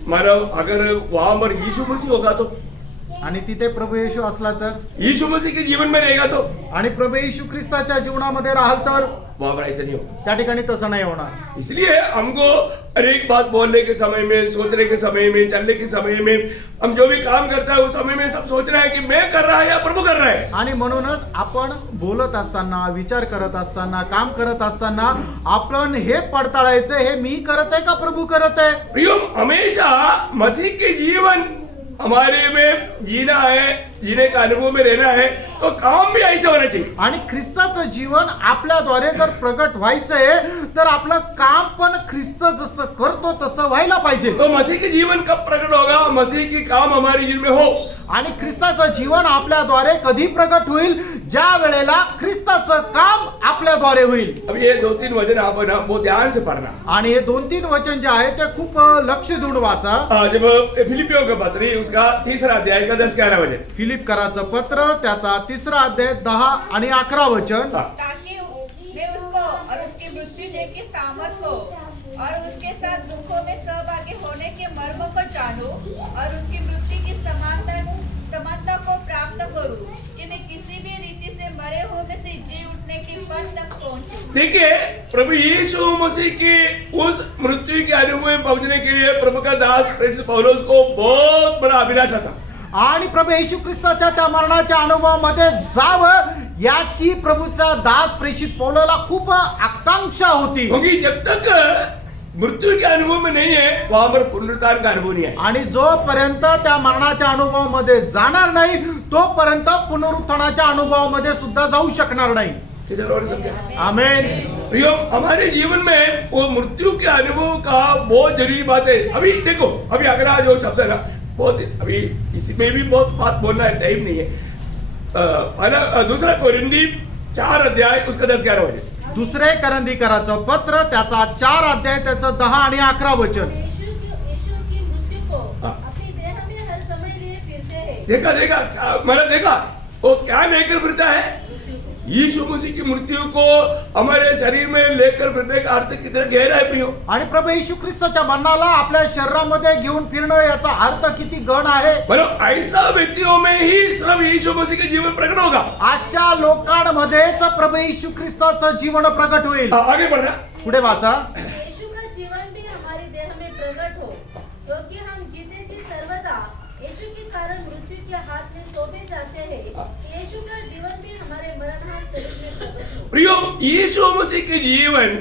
हमारा अगर वहां पर यीशु मसीह होगा तो, आणि तिथे प्रभू येशू असला तर, यीशु मसीह के जीवन में रहेगा तो आणि प्रभू येशू ख्रिस्ताच्या जीवनामध्ये राहाल तर वहां पर ऐसा नहीं होगा. त्या ठिकाणी तसं नाही होणार. इसलिए हमको हर एक बात बोलने के समय में, सोचने के समय में, चलने के समय में, हम जो भी काम करता है उस समय में सब सोचना है कि मैं कर रहा है या प्रभु कर रहा है. आणि म्हणूनच आपण बोलत असताना, विचार करत असताना, काम करत असताना आपण हे पडताळायचं, हे मी करत आहे का प्रभू करत आहे. प्रियो, हमेशा मसीह के जीवन हमारे में जीना है जीने का अनुभव में रहना है तो काम भी ऐसे होना चाहिए। आणि ख्रिस्ताचं जीवन आपल्याद्वारे जर प्रगट व्हायचंय तर आपलं काम पण ख्रिस्त जसं करतो तसं व्हायला पाहिजे. तो मसीह के जीवन कब प्रकट होगा? मसीह की काम हमारे जीवन में हो। आणि ख्रिस्ताचं जीवन आपल्याद्वारे कधी प्रगट होईल? ज्या वेळेला ख्रिस्ताचं काम आपल्याद्वारे होईल. अब ये 2-3 वचन आप ना बहुत ध्यान से पढ़ना। आणि हे 2-3 वचन जे आहे ते खूप लक्ष देऊन वाचा. जब फिलिपियों का पत्र उसका 3रा अध्याय का 10-11 वचन। फिलिप कराचं पत्र त्याचा 3रा अध्याय 10 आणि 11 वचन. हाँ। ताकि मैं उसको और उसकी मृत्यु जैसी सामर्थ हो और उसके साथ दुखों में सहभागी होने के मर्म को जानूं और उसकी मृत्यु की समानता को प्राप्त करूं कि मैं किसी भी रीति से मरे हुए में से जी उठने के पद तक पहुंचूं. देखिए, प्रभु यीशु मसीह की उस मृत्यु के अनुभव में पहुंचने के लिए प्रभु का दास प्रेरित पौलुस को बहुत बड़ा अभिलाषा था। आणि प्रभू येशू ख्रिस्ताच्या त्या मरणाच्या अनुभवामध्ये जावं याची प्रभूचा दास प्रेषित पौलाला खूप आकांक्षा होती. क्योंकि जब तक मृत्यु के अनुभव में नहीं है वहां पर पुनरुत्थान का अनुभव नहीं है। आणि जोपर्यंत त्या मरणाच्या अनुभवामध्ये जाणार नाही तोपर्यंत पुनरुत्थानाच्या अनुभवामध्ये सुद्धा जाऊ शकणार नाही. कितने लोगों ने समझा? आमेन. प्रियो, हमारे जीवन में वो मृत्यु के अनुभव का बहुत जरूरी बात है। अभी देखो, अभी अगला जो शब्द है ना, बहुत अभी इसमें भी बहुत बात बोलना है, टाइम नहीं है। पहला 2 कोरिन्थी 4 अध्याय उसका 10-11 वचन। दुसरे करंदीकराचं पत्र त्याचा 4 अध्याय त्याचं 10 आणि 11 वचन. यीशु की मृत्यु को हाँ। अपनी देह में हर समय लिए फिरते हैं। देखा मैंने देखा वो क्या लेकर फिरता है? यीशु मसीह की मृत्यु को हमारे शरीर में लेकर फिरने का अर्थ कितना गहरा है प्रियो। आणि प्रभू येशू ख्रिस्ताच्या मरणाला आपल्या शरीरामध्ये घेऊन फिरणं याचा अर्थ किती गहन आहे. मतलब ऐसा व्यक्तियों में ही सिर्फ यीशु मसीह के जीवन प्रकट होगा। अशा लोकांमध्येच प्रभू येशू ख्रिस्ताचं जीवन प्रगट होईल. आगे बढ़ना। पुढे वाचा. यीशु का जीवन भी हमारी देह में प्रकट हो, क्योंकि हम जीते जी सर्वदा यीशु के कारण मृत्यु के हाथ में सौंपे जाते हैं। यीशु का जीवन भी हमारे मरणहार शरीर में प्रकट हो। प्रियो, यीशु मसीह के जीवन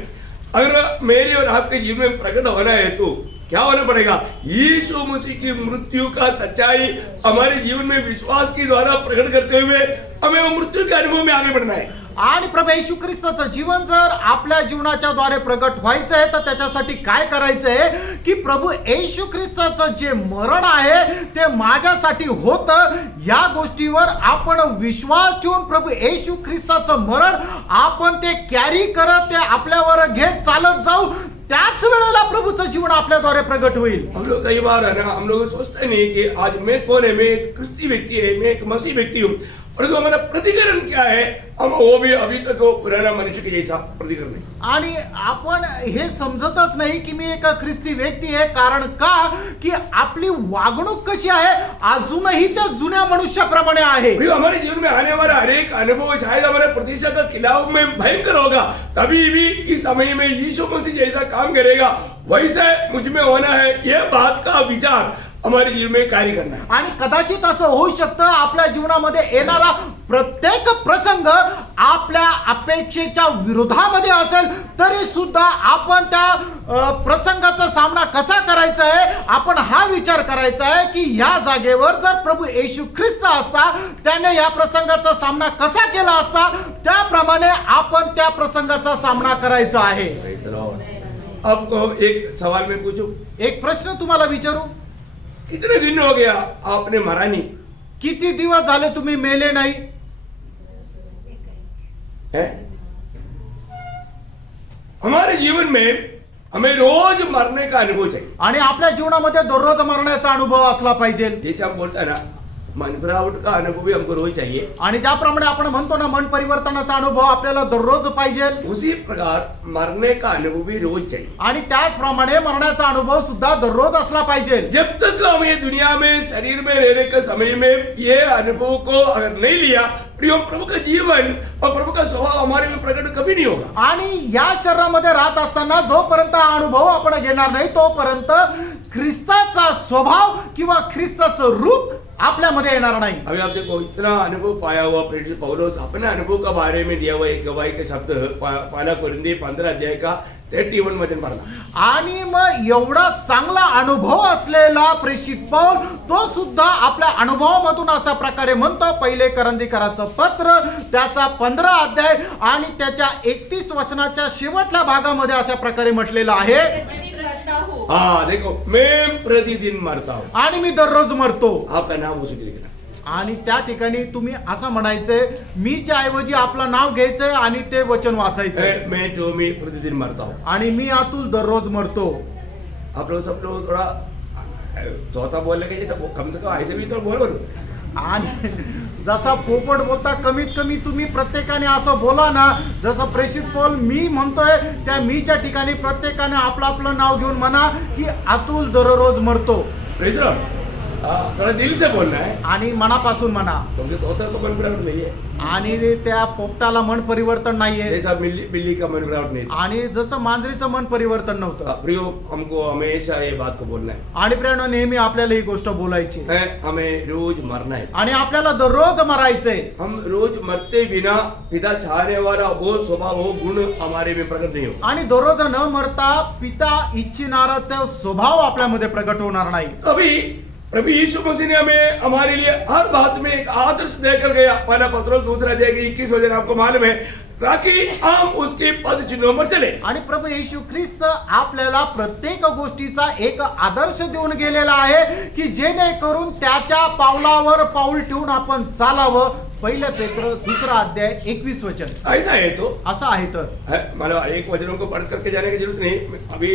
अगर मेरे और आपके जीवन में प्रकट होना है तो क्या होना पड़ेगा? यीशु मसीह की मृत्यु का सच्चाई हमारे जीवन में विश्वास के द्वारा प्रकट करते हुए हमें वो मृत्यु के अनुभव में आगे बढ़ना है। आणि प्रभू येशू ख्रिस्ताचं जीवन जर आपल्या जीवनाच्या द्वारे प्रगट व्हायचं आहे तर त्याच्यासाठी काय करायचं आहे की प्रभू येशू ख्रिस्ताचं जे मरण आहे ते माझ्यासाठी होतं या गोष्टीवर आपण विश्वास ठेवून प्रभू येशू ख्रिस्ताचं मरण आपण ते कॅरी करत ते आपल्यावर घेत चालत जाऊ. त्याच वेळेला प्रभूचं जीवन आपल्याद्वारे प्रगट होईल. हम लोग कई बार है ना, हम लोग सोचते नहीं कि आज मैं कौन है, मैं एक क्रिस्ती व्यक्ति है, मैं एक मसीह व्यक्ति हूँ, परंतु हमारा प्रतिकरण क्या है? हम वो भी अभी तक वो पुराना मनुष्य के जैसा प्रतिकरण नहीं. आणि आपण हे समजतच नाही की मी एक ख्रिस्ती व्यक्ती आहे. कारण का की आपली वागणूक कशी आहे अजूनही त्या जुन्या मनुष्याप्रमाणे आहे. प्रिय, हमारे जीवन में आने वाला हर एक अनुभव शायद हमारे प्रतिष्ठा का खिलाफ में भयंकर होगा, तभी भी इस समय में यीशु मसीह जैसा काम करेगा वैसे मुझ में होना है, यह बात का विचार हमारे जीवन में कार्य करना है. आणि कदाचित असं होऊ शकतं आपल्या जीवनामध्ये येणारा प्रत्येक प्रसंग आपल्या अपेक्षेच्या विरोधामध्ये असेल तरी सुद्धा आपण त्या प्रसंगाचा सामना कसा करायचा आहे आपण हा विचार करायचा आहे की या जागेवर जर प्रभू येशू ख्रिस्त असता त्याने या प्रसंगाचा सामना कसा केला असता त्याप्रमाणे आपण त्या प्रसंगाचा सामना करायचा आहे. अब एक सवाल मैं पूछूं, एक प्रश्न तुम्हाला विचारू, कितने दिन हो गया आपने मरा नहीं? किती दिवस झाले तुम्ही मेले नाही? है? हमारे जीवन में हमें रोज मरने का अनुभव चाहिए. आणि आपल्या जीवनामध्ये दररोज मरण्याचा अनुभव असला पाहिजे. जैसे हम बोलते हैं ना, मन फिरावट का अनुभव भी हमको रोज चाहिए. आणि ज्याप्रमाणे आपण म्हणतो ना मन परिवर्तनाचा अनुभव आपल्याला दररोज पाहिजे उसी प्रकार मरने का अनुभव भी रोज चाहिए. आणि त्याचप्रमाणे मरण्याचा अनुभव सुद्धा दररोज असला पाहिजे. जब तक हम ये दुनिया में शरीर में रहने के समय में ये अनुभव को अगर नहीं लिया, प्रियो, प्रभु का जीवन और प्रभु का स्वभाव हमारे में प्रकट कभी नहीं होगा. आणि या शरीरामध्ये राहत असताना जोपर्यंत हा अनुभव आपण घेणार नाही तोपर्यंत ख्रिस्ताचा स्वभाव किंवा ख्रिस्ताचं रूप आपल्यामध्ये येणार नाही. अभी आप देखो इतना अनुभव पाया हुआ प्रेरित पौलुस अपने अनुभव के बारे में दिया हुआ एक गवाही का शब्द पहला कोरिन्थी 15 अध्याय का 31 वचन पढ़ना. आणि मग एवढा चांगला अनुभव असलेला प्रेषित पौल तो सुद्धा आपल्या अनुभवामधून अशा प्रकारे म्हणतो. पहिले करंदीकराचं पत्र त्याचा 15 अध्याय आणि त्याच्या 31 वचनाच्या शेवटल्या भागामध्ये अशा प्रकारे म्हटलेलं आहे. प्रतिदिन मरता हूँ हाँ देखो मैं प्रतिदिन मरता हूँ. आणि मी दररोज मरतो. आपका नाम उसके लिखना. आणि त्या ठिकाणी तुम्ही असं म्हणायचंय मीच्या ऐवजी आपलं नाव घ्यायचंय आणि ते वचन वाचायचंय. मैं प्रतिदिन मरता हूँ. आणि मी अतुल दररोज मरतो. आप लोग सब लोग थोड़ा चौथा बोलने के जैसा कम से कम ऐसे भी तो बोलो. आणि जसा पोपट बोलता कमीत कमी तुम्ही प्रत्येकाने असं बोला ना. जसं प्रेषित पौल मी म्हणतोय त्या मीच्या ठिकाणी प्रत्येकाने आपलं आपलं नाव घेऊन म्हणा की अतुल दररोज मरतो. Praise the Lord. थोड़ा दिल से बोलना है आणि मनापासून म्हणा. क्योंकि तोता तो मन फिरावट नहीं है. आणि त्या पोपटाला मन परिवर्तन नाहीये जैसा बिल्ली का मन फिरावट नहीं. आणि जसं मांजरीचं मन परिवर्तन नव्हतं. प्रियो हमको हमेशा ये बात को बोलना है. आणि प्रियानो नेहमी आपल्याला ही गोष्ट बोलायची हमें रोज मरना है. आणि आपल्याला दररोज मरायचंय. हम रोज मरते बिना पिता चाहने वाला वो स्वभाव वो गुण हमारे में प्रकट नहीं होगा. आणि दररोज न मरता पिता इच्छिणारा तो स्वभाव आपल्यामध्ये प्रकट होणार नाही. अभी प्रभु यीशु मसीह ने हमें हमारे लिए हर बात में एक आदर्श देकर गया. पहला पत्रोस 2 अध्याय के 21 वचन आपको मालूम है ताकि हम उसके पद चिन्हों पर चले. आणि प्रभू येशू ख्रिस्त आपल्याला प्रत्येक गोष्टीचा एक आदर्श देऊन गेलेला आहे की जेणेकरून त्याच्या पावलावर पाऊल ठेवून आपण चालावं. पहिलं पेत्र 2 अध्याय 21 वचन. ऐसा है तो असं आहे तर मतलब एक वचनों को पढ़ करके जाने की जरूरत नहीं. अभी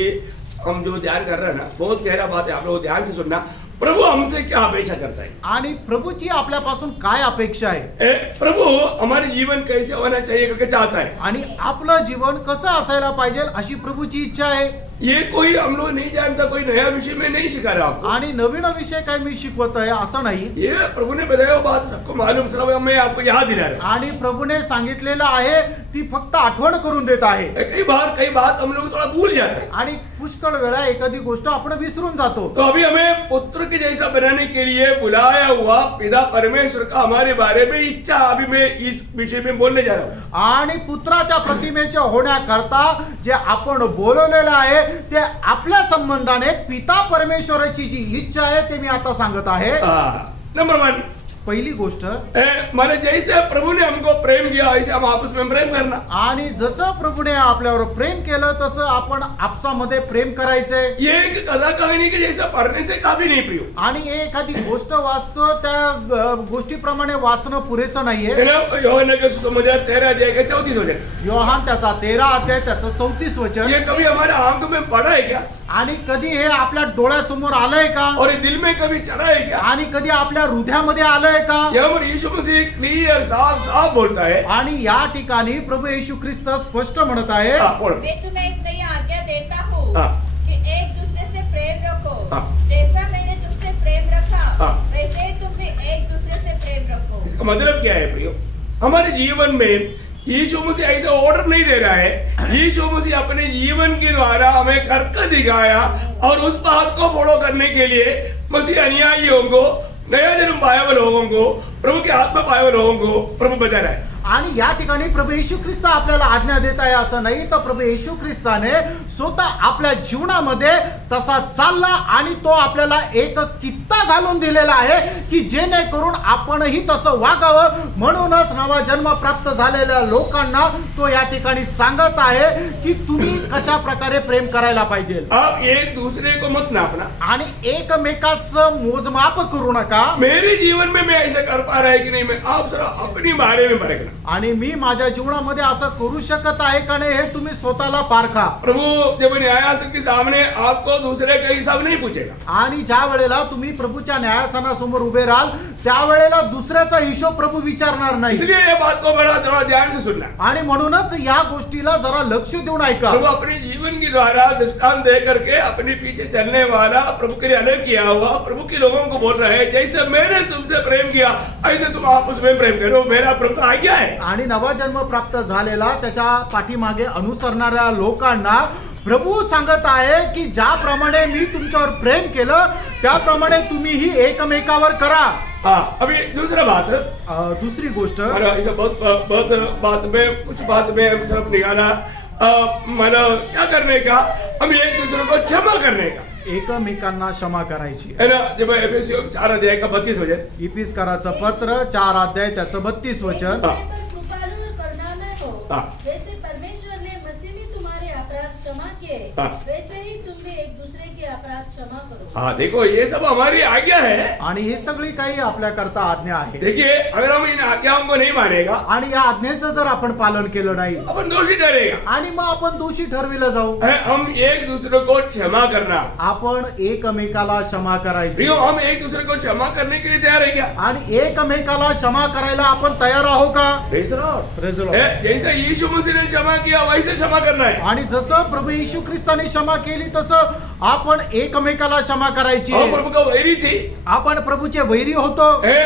हम जो ध्यान कर रहे हैं ना बहुत गहरा बात है. आप लोग ध्यान से सुनना. प्रभु हमसे क्या अपेक्षा करता है. आणि प्रभूची आपल्यापासून काय अपेक्षा आहे. प्रभु हमारे जीवन कैसे होना चाहिए करके चाहता है. आणि आपलं जीवन कसं असायला पाहिजे अशी प्रभूची इच्छा आहे. ये कोई हम लोग नहीं जानता. कोई नया विषय में नहीं सिखा रहा आपको. आणि नवीन विषय काय मी शिकवत आहे असं नाही. ये प्रभु ने बताया हुआ बात सबको मालूम. चलो मैं आपको याद दिला रहा आणि प्रभूने सांगितलेलं आहे ती फक्त आठवण करून देत आहे. हूँ. कई बात हम लोग थोड़ा भूल जाते हैं. आणि पुष्कळ वेळा एखादी गोष्ट आपण विसरून जातो. तो अभी हमें पुत्र के जैसा बनाने के लिए बुलाया हुआ पिता परमेश्वर का हमारे बारे में इच्छा अभी मैं इस विषय में बोलने जा रहा हूँ. आणि पुत्राच्या प्रतिमेचे होण्याकरता जे आपण बोलवलेलं आहे ते आपल्या संबंधाने पिता परमेश्वराची जी इच्छा आहे ते मी आता सांगत आहे. नंबर 1 पहिली गोष्ट माने जैसे प्रभु ने हमको प्रेम किया ऐसे हम आपस में प्रेम करना. आणि जसं प्रभूने आपल्यावर प्रेम केलं तसं आपण आपसामध्ये प्रेम करायचंय. ये एक कथा कहानी के जैसा पढ़ने से काफी नहीं प्रियो. आणि एखादी गोष्ट वाचतो त्या गोष्टीप्रमाणे वाचणं पुरेसं नाहीये. यूहन्ना के सुसमाचार 13 अध्याय का 34 वचन. योहान त्याचा 13 अध्याय त्याचं 34 वचन. ये कभी हमारे आंखों में पड़ा है क्या. आणि कधी हे आपल्या डोळ्यासमोर आलंय का. और ये दिल में कभी चढ़ा है क्या. आणि कधी आपल्या हृदयामध्ये आलंय का. यहाँ पर यीशु मसीह क्लियर साफ साफ बोलता है. आणि या ठिकाणी प्रभू येशू ख्रिस्त स्पष्ट म्हणत आहे. बोलो. मैं तुम्हें एक नई आज्ञा देता हूँ हाँ. कि एक दूसरे से प्रेम रखो. हाँ. जैसा मैंने तुमसे प्रेम रखा हाँ. वैसे ही तुम भी एक दूसरे से प्रेम रखो. इसका मतलब क्या है प्रियो. हमारे जीवन में यीशु मसीह ऐसा ऑर्डर नहीं दे रहा है. यीशु मसीह अपने जीवन के द्वारा हमें करके दिखाया और उस बात को फॉलो करने के लिए मसीह अनुयायियों को नया जन्म पाया हुए लोगों को प्रभु के हाथ में पाए हुए लोगों को प्रभु बता रहा है. आणि या ठिकाणी प्रभू येशू ख्रिस्त आपल्याला आज्ञा देत आहे असं नाही तर प्रभू येशू ख्रिस्ताने स्वतः आपल्या जीवनामध्ये तसा चालला आणि तो आपल्याला एक कित्ता घालून दिलेला आहे की जेणेकरून आपणही तसं वागावं. म्हणूनच नवा जन्म प्राप्त झालेल्या लोकांना तो या ठिकाणी सांगत आहे की तुम्ही कशा प्रकारे प्रेम करायला पाहिजे. आप एक दूसरे को मत नापना. आणि एकमेकाचं मोजमाप करू नका. मेरे जीवन में मैं ऐसा कर पा रहा है कि नहीं मैं आप जरा अपनी बारे में परखना. आणि मी माझ्या जीवनामध्ये असं करू शकत आहे का नाही हे तुम्ही स्वतःला पारखा. प्रभु जब न्यायासन के सामने आपको दूसरे का हिसाब नहीं पूछेगा. आणि ज्या वेळेला तुम्ही प्रभूच्या न्यायासनासमोर उभे राहाल त्यावेळेला दुसऱ्याचा हिशोब प्रभू विचारणार नाही. इसलिए ये बात को बड़ा थोड़ा ध्यान से सुनना. आणि म्हणूनच या गोष्टीला जरा लक्ष देऊन ऐका. प्रभु अपने जीवन के द्वारा दृष्टांत दे करके अपने पीछे चलने वाला प्रभु के लिए अलग किया हुआ प्रभु के लोगों को बोल रहा है जैसे मैंने तुमसे प्रेम किया ऐसे तुम आपस में प्रेम करो. मेरा प्रभु आज्ञा है. आणि नवा जन्म प्राप्त झालेला त्याच्या पाठीमागे अनुसरणाऱ्या लोकांना प्रभू सांगत आहे की ज्याप्रमाणे मी तुमच्यावर प्रेम केलं त्याप्रमाणे तुम्हीही एकमेकावर करा. हाँ, अभी दूसरा बात, दुसरी गोष्ट, इसे बहुत बात में कुछ बात में हम सब निकाला, मानो क्या करने का, हम एक दूसरे को क्षमा करने का, एकमेकांना क्षमा करायची. है ना. जब एफएससी 4 अध्याय का 32 वचन, इपिस्काराचं पत्र 4 अध्याय त्याचं 32 वचन. हाँ. पर कृपालु और करुणामय हो, हाँ. जैसे परमेश्वर ने मसीह में तुम्हारे अपराध क्षमा किए, हाँ. वैसे ही तुम भी एक दूसरे के अपराध क्षमा करो. हाँ देखो ये सब हमारी आज्ञा है. आणि हे सगळी काही आपल्या करता आज्ञा आहे. देखिए अगर हम इन आज्ञाओं को नहीं मानेगा, आणि या आज्ञेचं जर आपण पालन केलं नाही अपन दोषी ठहरेगा. आणि मग आपण दोषी ठरविलं जाऊ. हम एक दूसरे को क्षमा करना, आपण एकमेकाला क्षमा करायची प्रियो, हम एक दूसरे को क्षमा करने के लिए तैयार है क्या? आणि एकमेकाला क्षमा करायला आपण तयार आहो का? Praise the Lord. Praise the Lord. जैसे यीशु मसीह ने क्षमा किया वैसे क्षमा करना है. आणि जसं प्रभू येशू ख्रिस्ताने क्षमा केली तसं आपण एकमेकाला क्षमा करायची. हम प्रभु का वैरी थे, आपण प्रभूचे वैरी होतो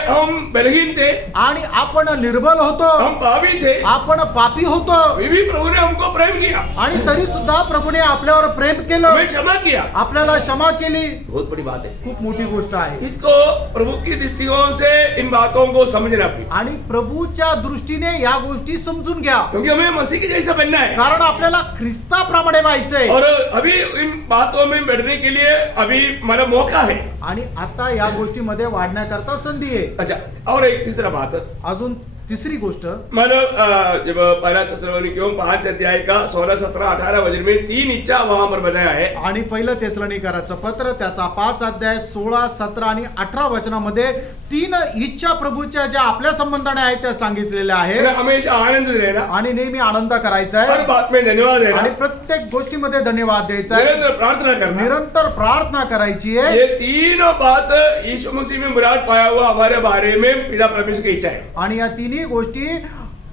हम बलहीन थे, आणि आपण निर्बल होतो, हम पापी थे, आपण पापी होतो, फिर भी प्रभु ने हमको प्रेम किया, आणि तरी सुद्धा प्रभूने आपल्यावर प्रेम केलं, हमें क्षमा किया. आपल्याला क्षमा केली. बहुत बड़ी बात है. खूप मोठी गोष्ट आहे. इसको प्रभु की दृष्टिकोण से इन बातों को समझना भी, आणि प्रभूच्या दृष्टीने या गोष्टी समजून घ्या, क्योंकि हमें मसीह के जैसा बनना है. कारण आपल्याला ख्रिस्ताप्रमाणे व्हायचंय. और अभी इन बातों में बढ़ने के लिए अभी हमारा मौका है. आणि आता या गोष्टीमध्ये वाढण्याकरता संधी आहे. अच्छा, और एक तीसरा बात, अजून तिसरी गोष्ट, मतलब जब पहला थिस्सलुनीकियों 5 अध्याय का 16, 17, 18 वचन में 3 इच्छा वहां पर बताया है. आणि पहिलं तेसलोनिकराचं पत्र त्याचा 5 अध्याय 16, 17 आणि 18 वचनामध्ये 3 इच्छा प्रभूच्या ज्या आपल्या संबंधाने आहेत त्या सांगितलेल्या आहेत. हमेशा आनंद रहना, आणि नेहमी आनंद करायचा हर आहे, बात में धन्यवाद आणि देना, प्रत्येक गोष्टीमध्ये धन्यवाद द्यायचा आहे, निरंतर प्रार्थना करना. निरंतर प्रार्थना करायची आहे. ये तीनों बात यीशु मसीह में मुराद पाया हुआ हमारे बारे में पिता परमेश्वर की इच्छा है. आणि या तिन्ही गोष्टी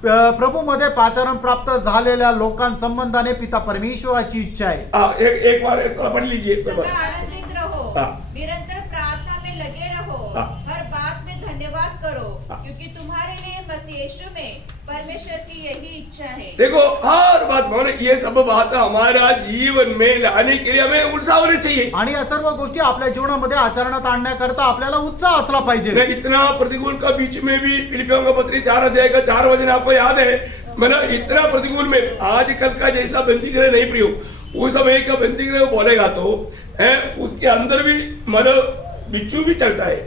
प्रभूमध्ये पाचारण प्राप्त झालेल्या लोकांसंबंधाने पिता परमेश्वराची इच्छा आहे. एक बार पढ़ लीजिए. सदा आनंदित रहो, हाँ. निरंतर प्रार्थना में लगे रहो, हाँ. हर बात में धन्यवाद करो, हाँ. क्योंकि तुम्हारे लिए मसीह यीशु में परमेश्वर की यही इच्छा है. देखो हर बात मानो ये सब बात हमारा जीवन में लाने के लिए हमें उत्साह होना चाहिए. आणि या सर्व गोष्टी आपल्या जीवनामध्ये आचरणात आणण्याकरता आपल्याला उत्साह असला पाहिजे. इतना प्रतिकूल का बीच में भी फिलिपियों का पत्री 4 अध्याय का 4 वचन आपको याद है. मतलब इतना प्रतिकूल में आजकल का जैसा बंदी गृह नहीं प्रियो, उस समय का बंदी गृह बोलेगा तो उसके अंदर भी मतलब बिच्छू भी चलता है,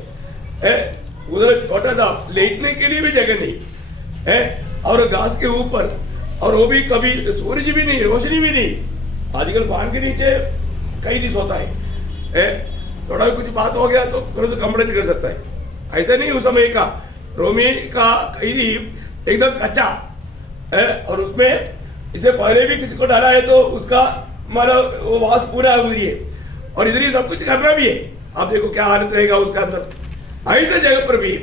उधर छोटा सा लेटने के लिए भी जगह नहीं है, और घास के ऊपर, और वो भी कभी सूरज भी नहीं, रोशनी भी नहीं. आजकल फैन के नीचे कई दिन सोता है, थोड़ा कुछ बात हो गया तो तुरंत कमरे निकल सकता है. ऐसा नहीं उस समय का रोमी का कई एकदम कच्चा है, और उसमें इसे पहले भी किसी को डाला है तो उसका मतलब वो वास पूरा उधरी है, और इधर ही सब कुछ करना भी है. आप देखो क्या हालत रहेगा उसका अंदर. ऐसे जगह पर भी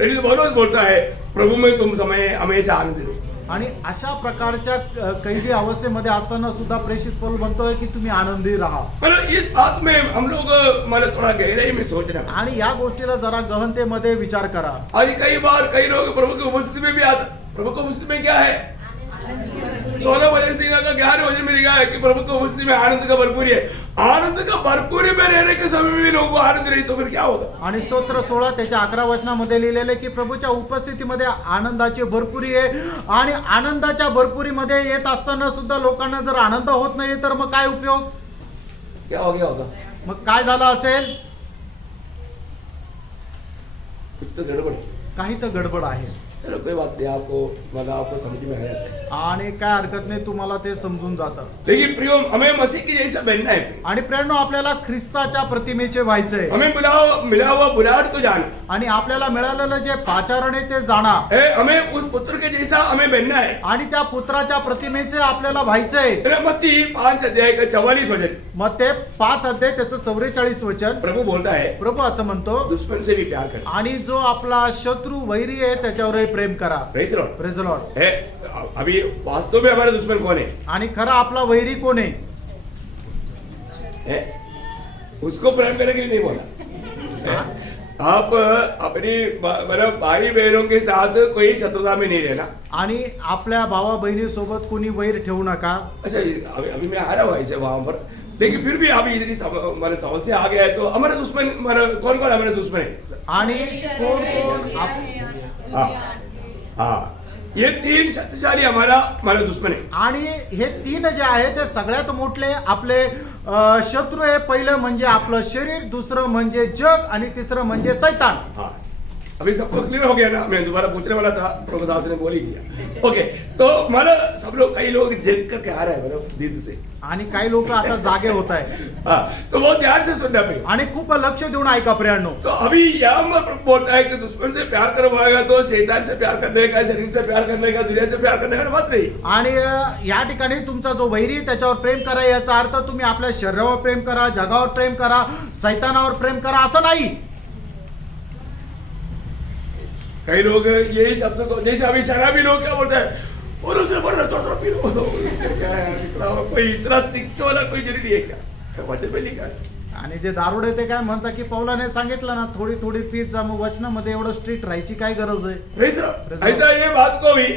पौलुस बोलता है प्रभु में तुम समय हमेशा आनंदित रहो. आणि अशा प्रकारच्या कैदी अवस्थेमध्ये असताना सुद्धा प्रेषित पौल म्हणतोय की तुम्ही आनंदी राहा. मतलब इस बात में हम लोग मतलब थोड़ा गहराई में सोचना, आणि या गोष्टीला जरा गहनतेमध्ये विचार करा. आज कई बार कई लोग प्रभु की उपस्थिति में भी आता. प्रभु की उपस्थिति में क्या है? 16 वचन से 11 वचन में लिखा है कि प्रभु की उपस्थिति में आनंद का भरपूरी है. आनंद का भरपूरी में रहने के समय में भी लोगों को आनंद नहीं तो फिर क्या होगा? आणि स्तोत्र 16 त्याच्या 11 वचनामध्ये लिहिलेले की प्रभूच्या उपस्थितीमध्ये आनंदाची भरपुरी आहे, आणि आनंदाच्या भरपुरीमध्ये येत असताना सुद्धा लोकांना जर आनंद होत नाही तर मग काय उपयोग? क्या हो गया होगा? मग काय झालं असेल? कुछ तो गड़बड़ है. काही तर गडबड आहे. चलो कोई बात नहीं, आपको मतलब आपको समझ में आ जाता है. आणि काय हरकत नाही, तुम्हाला ते समजून जातं. लेकिन प्रियो हमें मसीह की जैसा बनना है. आणि प्रेरणो आपल्याला ख्रिस्ताच्या प्रतिमेचे व्हायचंय, हमें मिला हुआ बुलाहट को जाना आणि आपल्याला मिळालेलं जे पाचारण आहे ते जाणा, है. हमें उस पुत्र के जैसा हमें बनना है. आणि त्या पुत्राच्या प्रतिमेचे आपल्याला व्हायचंय. मत्ती 5 अध्याय का 44 वचन, मग ते 5 अध्याय त्याचं 44 वचन प्रभु बोलता है प्रभू असं म्हणतो, दुश्मन से भी प्यार कर. आणि जो आपला शत्रू वैरी आहे त्याच्यावरही प्रेम करा. Praise the Lord. Praise the Lord. है अभी वास्तव में हमारा दुश्मन कौन है? आणि खरा आपला वैरी कोण आहे? है? उसको प्रेम करने के लिए नहीं बोला है? आप अपनी मतलब भाई बहनों के साथ कोई शत्रुता में नहीं रहना। आणि आपल्या भावा बहिणी सोबत कोणी वैर ठेवू नका. अच्छा, अभी मैं आ रहा हूँ ऐसे वहां पर, लेकिन फिर भी अभी इतनी मतलब समस्या आ गया है तो हमारे दुश्मन मतलब कौन कौन हमारे दुश्मन है? आणि कोण कोण हाँ, ये 3 शक्तिशाली हमारा दुश्मन है. आणि हे 3 जे आहे ते सगळ्यात मोठे आपले शत्रू आहे. पहिलं म्हणजे आपलं शरीर, दुसरं म्हणजे जग आणि तिसरं म्हणजे शैतान. हाँ, अभी सबको क्लियर हो गया ना? मैं दोबारा पूछने वाला था, प्रभुदास ने बोल ही दिया. ओके, तो मतलब सब लोग, कई लोग जग करके आ रहे हैं मतलब दीद से. आणि काही लोक आता जागे होत आहे. हाँ, तो बहुत ध्यान से सुनना पड़ेगा. आणि खूप लक्ष देऊन ऐका प्रियांनो. तो अभी यहाँ पर प्रभु बोलता है कि दुश्मन से प्यार करवाएगा तो शैतान से प्यार करने का, शरीर से प्यार करने का, दुनिया से प्यार करने का बात नहीं. आणि या ठिकाणी तुमचा जो वैरी आहे, त्याच्यावर प्रेम करा, याचा अर्थ तुम्ही आपल्या शरीरावर प्रेम करा, जगावर प्रेम करा, शैतानावर प्रेम करा असं नाही. कई लोग यही शब्द को, जैसे अभी शराबी लोग क्या बोलते हैं, और उसने बोला थोड़ा पी लो. क्या है, इतना स्ट्रिक्ट वाला कोई जरूरी है क्या? वचन में लिखा है. आणि जे दारुडे ते काय म्हणतात की पौलाने सांगितलं ना, थोडी थोडी पीत जा. मग वचनामध्ये एवढं स्ट्रिक्ट राहायची काय गरज आहे? Praise the Lord. ऐसा ये बात को भी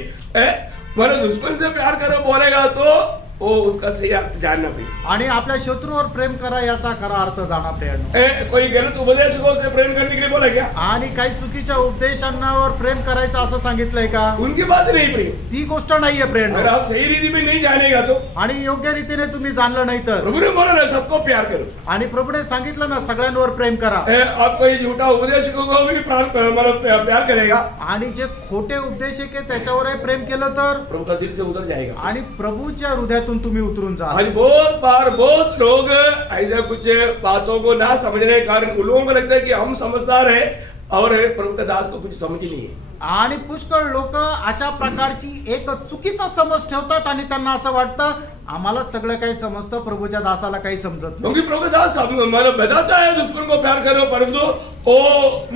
मतलब दुश्मन से प्यार करो बोलेगा तो वो उसका सही अर्थ जानना भी. आणि आपल्या शत्रूवर प्रेम करा याचा खरा अर्थ जाणा प्रियांनो. कोई गलत उपदेशकों से प्रेम करने के लिए बोला क्या? आणि काही चुकीच्या उपदेशांवर प्रेम करायचं असं सांगितलंय का? उनकी बात नहीं प्रेम. ती गोष्ट नाहीये प्रियांनो. अगर आप सही रीति में नहीं जानेगा तो, आणि योग्य रीतीने तुम्ही जाणलं नाही तर. प्रभु ने बोला ना सबको प्यार करो. आणि प्रभूने सांगितलं ना सगळ्यांवर प्रेम करा. आप कोई झूठा उपदेशकों को भी मतलब प्यार करेगा, आणि जे खोटे उपदेशक आहे त्याच्यावरही प्रेम केलं तर प्रभु का दिल से उतर जाएगा. आणि प्रभूच्या हृदयातून तुम्ही उतरून जा. आज बहुत बार बहुत लोग ऐसे कुछ बातों को ना समझने के कारण उन लोगों को लगता है कि हम समझदार है और प्रभु का दास को कुछ समझ ही नहीं है. आणि पुष्कळ लोक अशा प्रकारची एक चुकीचा समज ठेवतात आणि त्यांना असं वाटतं आम्हाला सगळं काही समजतं, प्रभूच्या दासाला काही समजत नाही. क्योंकि प्रभु का दास मतलब बताता है दुश्मन को प्यार करो, परंतु वो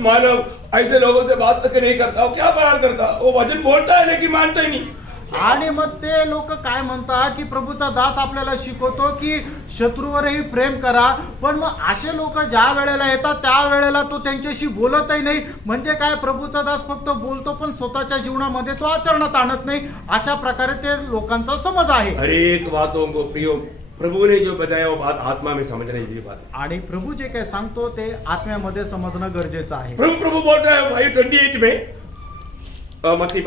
मानव ऐसे लोगों से बात तक नहीं करता. वो क्या प्यार करता? वो वचन बोलता है लेकिन मानता ही नहीं. आणि मग ते लोक काय म्हणतात की प्रभूचा दास आपल्याला शिकवतो की शत्रूवरही प्रेम करा, पण मग असे लोक ज्या वेळेला येतात त्या वेळेला तो त्यांच्याशी बोलतही नाही. म्हणजे काय, प्रभूचा दास फक्त बोलतो पण स्वतःच्या जीवनामध्ये तो आचरणात आणत नाही. अशा प्रकारे ते लोकांचा समज आहे. हर एक बातों को प्रियो प्रभु ने जो बताया वो बात आत्मा में समझने की बात है. आणि प्रभू जे काय सांगतो ते आत्म्यामध्ये समजणं गरजेचं आहे. प्रभु बोलता है भाई 28 में मत्ती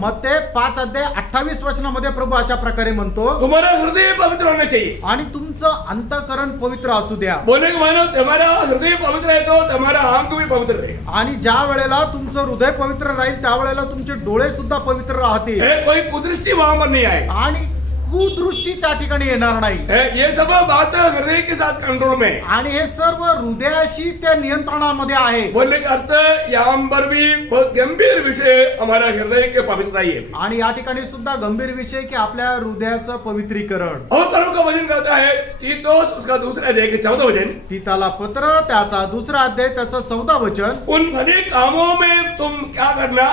मत्ते 5:28 प्रभू अशा प्रकारे म्हणतो, तुम्हारा हृदय पवित्र होना चाहिए. आणि तुमचं अंतःकरण पवित्र असू द्या. बोले कि मानो तुम्हारा हृदय पवित्र है तो तुम्हारा आंख भी पवित्र रहेगा. आणि ज्या वेळेला तुमचं हृदय पवित्र राहील त्यावेळेला तुमचे डोळे सुद्धा पवित्र राहतील. कोई कुदृष्टि वहां पर नहीं आएगा. आणि कुदृष्टी त्या ठिकाणी येणार नाही. ये सब बात हृदय के साथ कंट्रोल में. आणि हे सर्व हृदयाशी त्या नियंत्रणामध्ये आहे. बोलने का अर्थ यहाँ पर भी बहुत गंभीर विषय हमारा हृदय के पवित्रता ही है. आणि या ठिकाणी सुद्धा गंभीर विषय की आपल्या हृदयाचं पवित्रीकरण. और प्रभु का वचन कहता है तीतोस उसका दूसरा अध्याय के 14 वचन, तीताला पत्र त्याचा 2 अध्याय त्याचं 14 वचन, उन भले कामों में तुम क्या करना,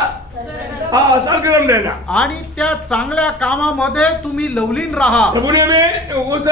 सरगर्म रहना. आणि त्या चांगल्या कामामध्ये तुम्ही लवलीन राहा. प्रभु ने हमें उस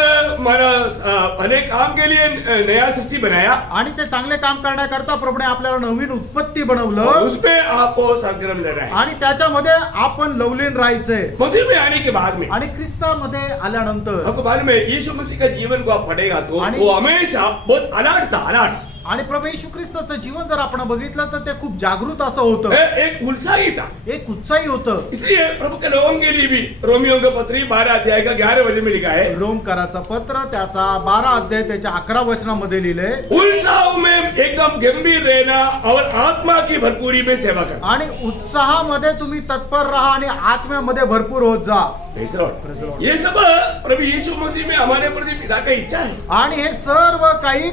भले काम के लिए नया सृष्टि बनाया. आणि ते चांगले काम करण्याकरता प्रभूने आपल्याला नवीन उत्पत्ती बनवलं. उसमें आपको सरगर्म रहना है. आणि त्याच्यामध्ये आपण लवलीन राहायचंय. मसीह में आने के बाद में, आणि ख्रिस्तामध्ये आल्यानंतर आपको बाद में यीशु मसीह का जीवन को आप पढ़ेगा तो आणि- वो हमेशा बहुत अलर्ट था. अलर्ट आणि प्रभू येशू ख्रिस्ताचं जीवन जर आपण बघितलं तर ते खूप जागृत असं होतं, एक उत्साही था. एक उत्साही होतं. इसलिए प्रभु के लोगों के लिए भी रोमियो का पत्री 12 अध्याय का 11 वचन में लिखा है, रोमकराचं पत्र त्याचा 12 अध्याय त्याच्या 11 वचनामध्ये लिहिले, उत्साह में एकदम गंभीर रहना और आत्मा की भरपूरी में सेवा करना. आणि उत्साहामध्ये तुम्ही तत्पर राहा आणि आत्म्यामध्ये भरपूर होत जा. Praise the Lord. ये सब प्रभु यीशु मसीह में हमारे प्रति पिता का इच्छा है. आणि हे सर्व काही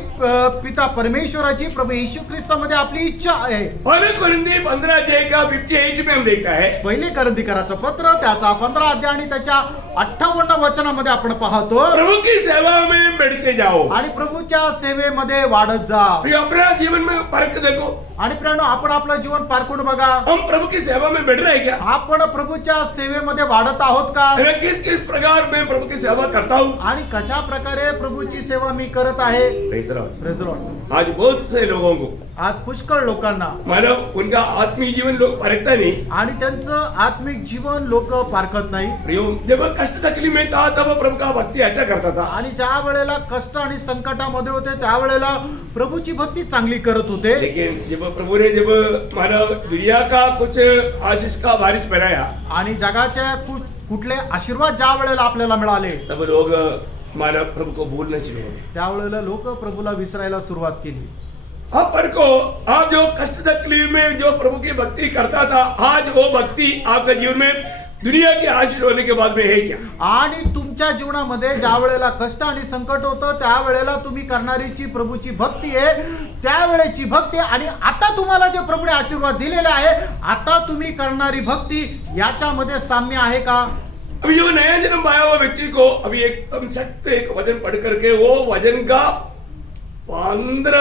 पिता परमेश्वराची प्रभू येशू ख्रिस्तामध्ये आपली इच्छा आहे. पहले कोरिन्थी 15 अध्याय का 58 में हम देखता है, पहिले करंदीकराचं पत्र त्याचा 15 अध्याय आणि त्याच्या 58 वचनामध्ये आपण पाहतो, प्रभु की सेवा में बढ़ते जाओ. आणि प्रभूच्या सेवेमध्ये वाढत जा. प्रिय, अपना जीवन में फर्क देखो. आणि प्रियानो, आपण आपलं जीवन पारखून बघा. हम प्रभु की सेवा में बढ़ रहे हैं क्या? आपण प्रभूच्या सेवेमध्ये वाढत आहोत का? किस किस प्रकार मैं प्रभु की सेवा करता हूँ. आणि कशा प्रकारे प्रभूची सेवा मी करत आहे. Praise the Lord. Praise the Lord. आज आज बहुत से लोगों को आज पुष्कळ लोकांना मानव उनका आत्मीय जीवन लोग परखता नहीं। आणि त्यांचं आत्मिक जीवन लोक पारखत नाही। प्रियो, जब कष्ट तकलीफ में था तब प्रभु का भक्ति अच्छा करता था। आणि ज्या वेळेला कष्ट आणि संकटामध्ये होते त्यावेळेला प्रभूची भक्ती चांगली करत होते। लेकिन जब प्रभु ने जब मानव दुनिया का कुछ आशीष का बारिश बनाया आणि जगाच्या कुठले आशीर्वाद ज्या वेळेला आपल्याला मिळाले तब लोग मानव प्रभु को भूलना शुरू हो गए। त्यावेळेला लोक प्रभूला विसरायला सुरुवात केली। आप पढ़ो, आप जो कष्ट तकलीफ में जो प्रभु की भक्ति करता था, आज वो भक्ति आपके जीवन में दुनिया की आशीष होने के बाद में है क्या? आणि तुमच्या जीवनामध्ये ज्या वेळेला कष्ट आणि संकट होतं त्यावेळेला तुम्ही करणारी जी प्रभूची भक्ती आहे त्यावेळेची भक्ती आणि आता तुम्हाला जे प्रभूने आशीर्वाद दिलेला आहे आता तुम्ही करणारी भक्ती याच्यामध्ये साम्य आहे का? अभी जो नया जन्म पाया हुआ व्यक्ति को अभी एकदम सख्त एक वचन पढ़ करके वो वचन का 15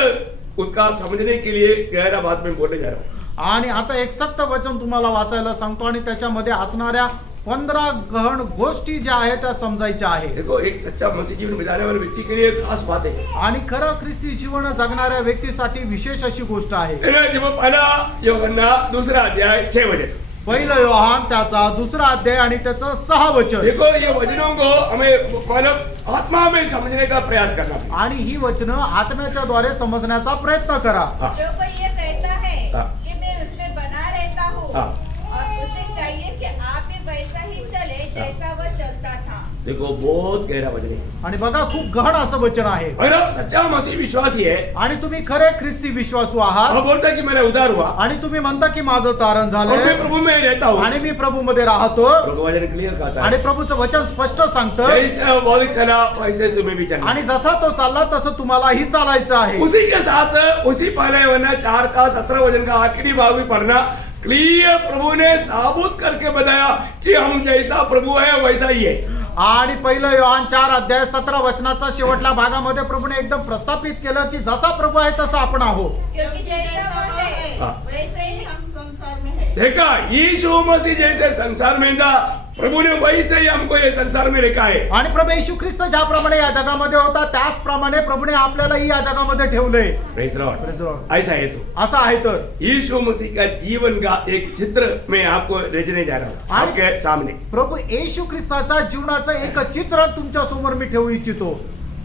उसका समझने के लिए गहरा बात में बोलने जा रहा हूँ। आणि आता एक सक्त वचन तुम्हाला वाचायला सांगतो आणि त्याच्यामध्ये असणाऱ्या 15 गहन गोष्टी ज्या आहेत त्या समजायच्या आहेत। देखो, एक सच्चा मसीह जीवन बिताने वाले व्यक्ति के लिए खास बात है। आणि खरं ख्रिस्ती जीवन जगणाऱ्या व्यक्तीसाठी विशेष अशी गोष्ट आहे। जब पहला यूहन्ना दूसरा अध्याय 6 वचन, पहिलं योहान त्याचा 2रा अध्याय आणि त्याचं 6 वचन। देखो ये वचनों को हमें मानव आत्मा में समझने का प्रयास करना है। आणि ही वचनं आत्म्याच्या द्वारे समजण्याचा प्रयत्न करा। जो कोई ये कहता है हाँ। कि मैं उसमें बना रहता हूँ हाँ। और उसे चाहिए कि आप भी वैसा ही चले जैसा वह चलता था। देखो, बहुत गहरा वचन है। आणि बघा खूप गहन असं वचन आहे। अगर आप सच्चा मसीह विश्वासी है, आणि तुम्ही खरे ख्रिस्ती विश्वासू आहात आप बोलता है कि मैंने उद्धार हुआ आणि तुम्ही म्हणता की माझं तारण और मैं झालंय प्रभु में रहता हूँ, आणि मी प्रभू मध्ये राहतो प्रभु का वचन क्लियर कहता आणि है, प्रभूचं वचन स्पष्ट सांगतं जैसे वो चला वैसे तुम्हें भी चलना। आणि जसा तो चालला तसं तुम्हालाही चालायचं आहे। उसी के साथ उसी पहले वरना 4 का 17 वचन का आखिरी भाग भी पढ़ना क्लियर प्रभु ने साबुत करके बताया कि हम जैसा प्रभु है वैसा ही है। आणि पहिलं योहान 4 अध्याय 17 वचनाचा शेवटल्या भागामध्ये प्रभूने एकदम प्रस्थापित केलं की जसा प्रभू आहे तसा आपण आहोत। क्योंकि जैसा वह है हाँ। वैसे ही हम हम संसार में है। देखा, यीशु मसीह जैसे संसार में था प्रभु ने वैसे ही हमको ये संसार में रखा है। आणि प्रभू येशू ख्रिस्त ज्याप्रमाणे या जगामध्ये होता त्याचप्रमाणे प्रभूने आपल्यालाही या जगामध्ये ठेवलंय। Praise Lord. Praise the Lord. ऐसा है तो असं आहे तर यीशु मसीह का जीवन का एक चित्र मैं आपको रचने जा रहा हूँ आपके सामने। प्रभू येशू ख्रिस्ताच्या जीवनाचं एक चित्र तुमच्या समोर मी ठेवू इच्छितो।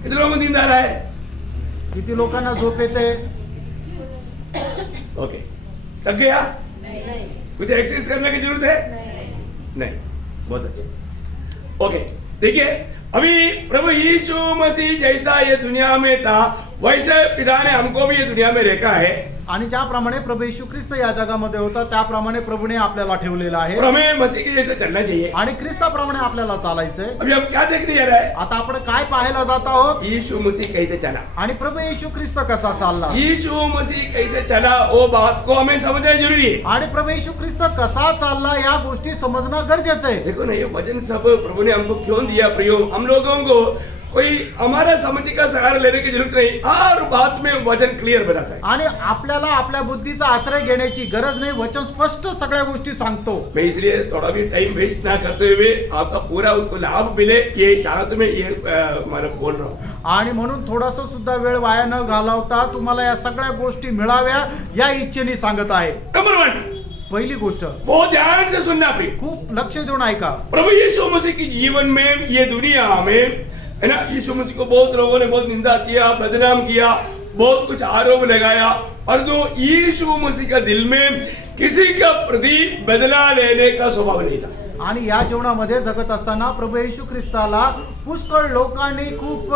कितने लोगों को नींद आ रहा है? किती लोकांना झोप येते? ओके, थक गया? नहीं कुछ एक्सरसाइज करने की जरूरत है? नहीं, बहुत अच्छे। ओके, देखिए, अभी प्रभु यीशु मसीह जैसा ये दुनिया में था वैसे पिता ने हमको भी ये दुनिया में रखा है। आणि ज्याप्रमाणे प्रभू येशू ख्रिस्त या जगामध्ये होता त्याप्रमाणे प्रभूने आपल्याला ठेवलेलं आहे और हमें मसीह के जैसे चलना चाहिए। आणि ख्रिस्ताप्रमाणे आपल्याला चालायचंय। अभी हम क्या देखने जा रहा है? आता आपण काय पाहायला जात आहोत? यीशु मसीह कैसे चला, आणि प्रभू येशू ख्रिस्त कसा चालला यीशु मसीह कैसे चला, वो बात को हमें समझना जरूरी है। आणि प्रभू येशू ख्रिस्त कसा चालला या गोष्टी समजणं गरजेचं आहे। देखो ना, ये वचन सब प्रभु ने हमको क्यों दिया प्रियो? हम लोगों को कोई हमारा समझ का सहारा लेने की जरूरत नहीं, हर बात में वचन क्लियर बताता है। आणि आपल्याला आपल्या बुद्धीचा आश्रय घेण्याची गरज नाही, वचन स्पष्ट सगळ्या गोष्टी सांगतो। मैं इसलिए थोड़ा भी टाइम वेस्ट ना करते हुए आपका पूरा उसको लाभ मिले ये चाहते मैं ये मतलब बोल रहा हूँ। आणि म्हणून थोडासा सुद्धा वेळ वाया न घालवता तुम्हाला या सगळ्या गोष्टी मिळाव्या या इच्छेने सांगत आहे। नंबर 1, पहिली गोष्ट बहुत ध्यान से सुनना प्रिय। खूप लक्ष देऊन ऐका। प्रभु यीशु मसीह की जीवन में ये दुनिया में है ना, यीशु मसीह को बहुत लोगों ने बहुत निंदा किया, बदनाम किया, बहुत कुछ आरोप लगाया, और जो यीशु मसीह का दिल में किसी का प्रति बदला लेने का स्वभाव नहीं था। आणि या जीवनामध्ये जगत असताना प्रभू येशू ख्रिस्ताला पुष्कळ लोकांनी खूप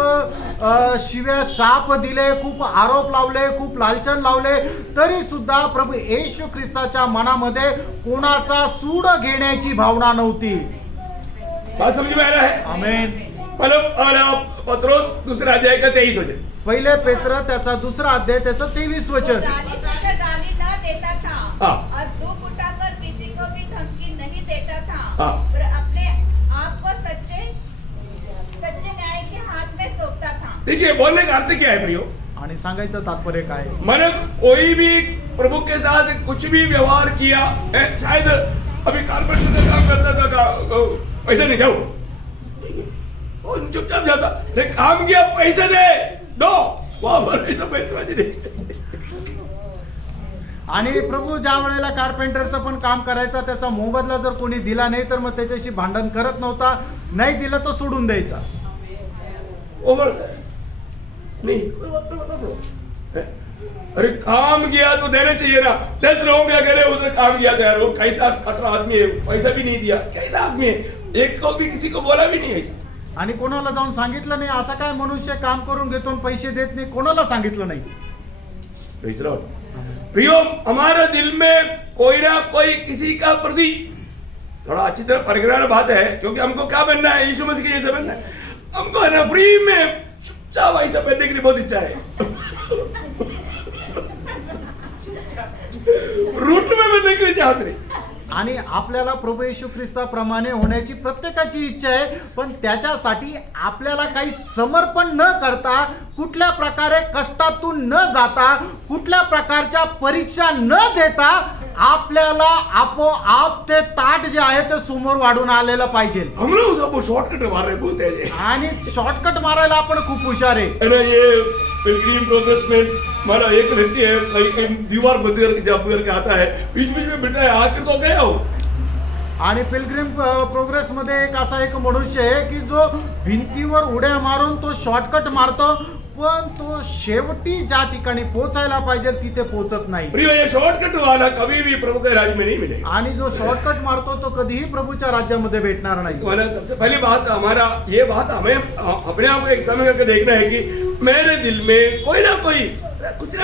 शिव्या शाप दिले, खूप आरोप लावले, खूप लालचन लावले, तरी सुद्धा प्रभू येशू ख्रिस्ताच्या मनामध्ये कोणाचा सूड घेण्याची भावना नव्हती। बात समझ में आ रहा है? आमेन। पत्रोस 2 अध्याय का 23 वचन। पहिले पेत्र त्याचा 2रा अध्याय त्याचं 23 वचन। गाली सुनकर गाली न देता था हाँ। और धूप उठाकर किसी को भी धमकी नहीं देता था, हाँ। पर अपने आप को सच्चे न्याय के हाथ में सौंपता था। देखिए, बोलने का अर्थ क्या है प्रियो? आणि सांगायचं तात्पर्य काय? मैंने कोई भी प्रभु के साथ कुछ भी व्यवहार किया, शायद अभी कारपेंटर का काम करता था, पैसा नहीं जाओ, चुपचाप जाता, काम किया पैसे दे दो, वहां पर ऐसा पैसा नहीं। आणि प्रभू ज्या वेळेला कार्पेंटरचं पण काम करायचा, त्याचा मोबदला जर कोणी दिला नाही तर मग त्याच्याशी भांडण करत नव्हता, नहीं दिला तो सोडून द्यायचा. वो बोलता है नहीं, अरे काम किया तो देना चाहिए ना. 10 लोगों के अगर उसने काम किया यार, वो कैसा खतरा आदमी है, पैसा भी नहीं दिया, कैसा आदमी है, एक को भी किसी को बोला भी नहीं ऐसा. आणि कोणाला जाऊन सांगितलं नाही, असा काय मनुष्य काम करून घेतो आणि पैसे देत नाही, कोणाला सांगितलं नाही. प्रियो, हमारे दिल में कोई ना कोई किसी का प्रति थोड़ा अच्छी तरह परखना बात है, क्योंकि हमको क्या बनना है, यीशु मसीह के जैसे बनना है. हमको है ना फ्री में चुपचाप ऐसा बनने के लिए बहुत इच्छा है. रूट में बनने के लिए चाहते नहीं. आणि आपल्याला प्रभू येशू ख्रिस्ताप्रमाणे होण्याची प्रत्येकाची इच्छा आहे, पण त्याच्यासाठी आपल्याला काही समर्पण न करता, कुठल्या प्रकारे कष्टातून न जाता, कुठल्या प्रकारच्या परीक्षा न देता आपल्याला आपोआप ते ताट जे आहे ते समोर वाढून आलेलं पाहिजे. हम लोग सब शॉर्टकट मार रहे बहुत है. आणि शॉर्टकट मारायला आपण खूप हुशार आहे. है ना, ये पिलग्रिम प्रोग्रेस में हमारा एक रहती है, कहीं कहीं दीवार बंद करके जब करके आता है, बीच बीच में बिठा है, आके तो गया हो. आणि पिलग्रिम प्रोग्रेस मध्ये एक असा एक मनुष्य आहे की जो भिंतीवर उड्या मारून तो शॉर्टकट मारतो, पण तो शेवटी ज्या ठिकाणी पोहोचायला पाहिजे तिथे पोहोचत नाही. प्रियो, ये शॉर्टकट वाला कभी भी प्रभु के राज्य में नहीं मिलेगा. आणि जो शॉर्टकट मारतो तो कधीही प्रभूच्या राज्यामध्ये भेटणार नाही. वाला सबसे पहली बात हमारा ये बात, हमें अपने आप को एक समय करके देखना है कि मेरे दिल में कोई ना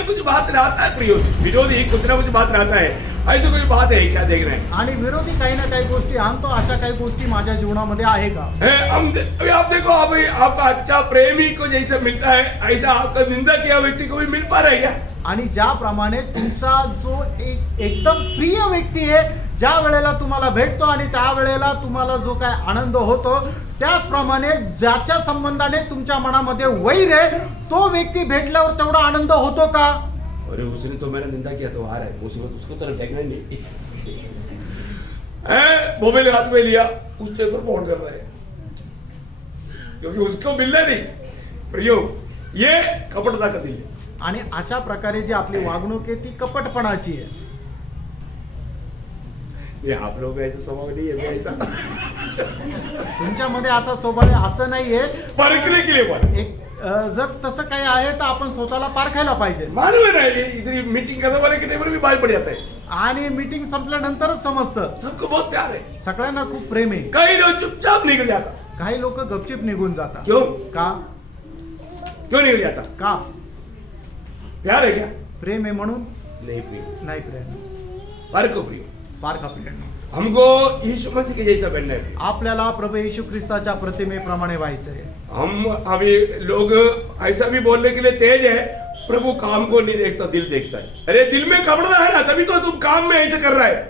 कुछ बात रहता है. प्रियो, विरोधी कुछ ना कुछ बात रहता है, ऐसी कोई बात है क्या, देखना है. आणि विरोधी काही ना काही गोष्टी आणतो, अशा काही गोष्टी माझ्या जीवनामध्ये आहे का? अभी आप देखो, अभी आपका अच्छा प्रेमी को जैसा मिलता है, ऐसा आपका निंदा किया व्यक्ति को भी मिल पा रहा है क्या? आणि ज्याप्रमाणे तुमचा जो एकदम प्रिय व्यक्ती आहे, ज्या वेळेला तुम्हाला भेटतो आणि त्या वेळेला तुम्हाला जो काय आनंद होतो, त्याचप्रमाणे ज्याच्या संबंधाने तुमच्या मनामध्ये वैर आहे, तो व्यक्ती भेटल्यावर तेवढा आनंद होतो का? अरे उसने तो मेरा निंदा किया तो आ रहा है, मुसीबत उसको तरफ देखना नहीं. मोबाइल हाथ में लिया, उस पेपर फोन कर रहा है, क्योंकि उसको मिलना नहीं. प्रियो, ये कपटता का दिल है. आणि अशा प्रकारे जी आपली वागणूक आहे ती कपटपणाची आहे. ये आप लोग का ऐसा स्वभाव नहीं है, मैं ऐसा तुमच्यामध्ये असा स्वभाव आहे असं नाहीये. परखने के लिए बोला. एक जर तसं काही आहे तर आपण स्वतःला पारखायला पाहिजे. मालूम है ना, ये इधर मीटिंग करने वाले के टेबल भी बाहर पड़ जाता है. आणि मीटिंग संपल्यानंतरच समजतं. सबको बहुत प्यार है. सगळ्यांना खूप प्रेम आहे. कई लोग चुपचाप निकल जाता. काही लोक गपचिप निघून जातात. क्यों का? क्यों निकल जाता? का? प्यार है क्या? प्रेम आहे म्हणून नहीं प्रिय, नाही प्रेम, परखो प्रिय. पारखा प्रेम. हमको यीशु मसीह के जैसा बनना है. आपल्याला प्रभू येशू ख्रिस्ताच्या प्रतिमेप्रमाणे व्हायचंय. हम अभी लोग ऐसा भी बोलने के लिए तेज है, प्रभु काम को नहीं देखता, दिल देखता है. अरे दिल में कपड़ा है ना, तभी तो तुम काम में ऐसे कर रहा है.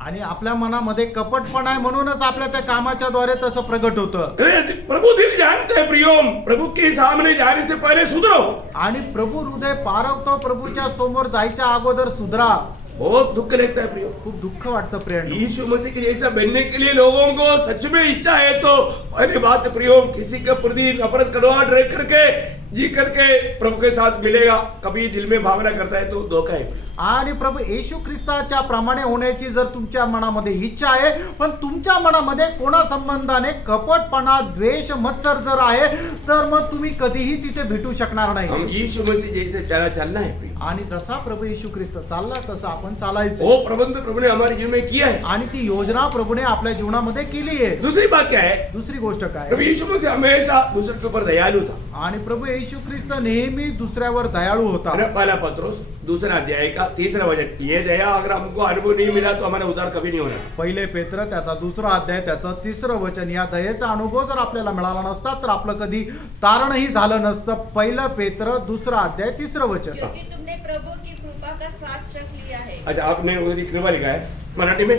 आणि आपल्या मनामध्ये कपटपण आहे म्हणूनच आपल्या त्या कामाच्या द्वारे तसं प्रगट होतं. अरे प्रभु दिल जानता है प्रियोम, प्रभु के सामने जाने से पहले सुधरो. आणि प्रभू हृदय पारवतो, प्रभूच्या समोर जायच्या अगोदर सुधरा. बहुत दुख लगता है प्रियो. खूप दुःख वाटतं प्रेम. यीशु मसीह के जैसा बनने के लिए लोगों को सच में इच्छा है तो पहली बात प्रियो, किसी के प्रति नफरत कड़वाहट रह करके जी करके प्रभु के साथ मिलेगा. कभी दिल में भावना करता है तो धोखा है. आणि प्रभू येशू ख्रिस्ताच्या प्रमाणे होण्याची जर तुमच्या मनामध्ये इच्छा आहे, पण तुमच्या मनामध्ये कोणा संबंधाने कपटपणा, द्वेष, मत्सर जर आहे, तर मग तुम्ही कधीही तिथे भेटू शकणार हम नाही. यीशु मसीह जैसे चलना है प्रियो. आणि जसा प्रभू येशू ख्रिस्त चालला तसं आपण चालायचं. वो प्रबंध प्रभु ने हमारे जीवन में किया है. आणि ती योजना प्रभूने आपल्या जीवनामध्ये केली आहे. दूसरी बात क्या है, दुसरी गोष्ट प्रभु काय? यीशु मसीह हमेशा दूसरे के ऊपर दयालु था. आणि प्रभू येशू ख्रिस्त नेहमी दुसऱ्यावर दयाळू होता. पहला पत्रोस दूसरा अध्याय का 3रा वचन, ये दया अगर हमको अनुभव नहीं मिला तो हमारा उद्धार कभी नहीं होना. पहिले पेत्र त्याचा 2रा अध्याय त्याचं 3रं वचन, या दयेचा अनुभव जर आपल्याला मिळाला नसता तर आपलं कधी तारणही झालं नसतं. पहिलं पेत्र 2रा अध्याय 3रं वचन. क्योंकि तुमने प्रभु की कृपा का साथ चख लिया है. अच्छा, आपने उधर कृपा लिखा है मराठी में.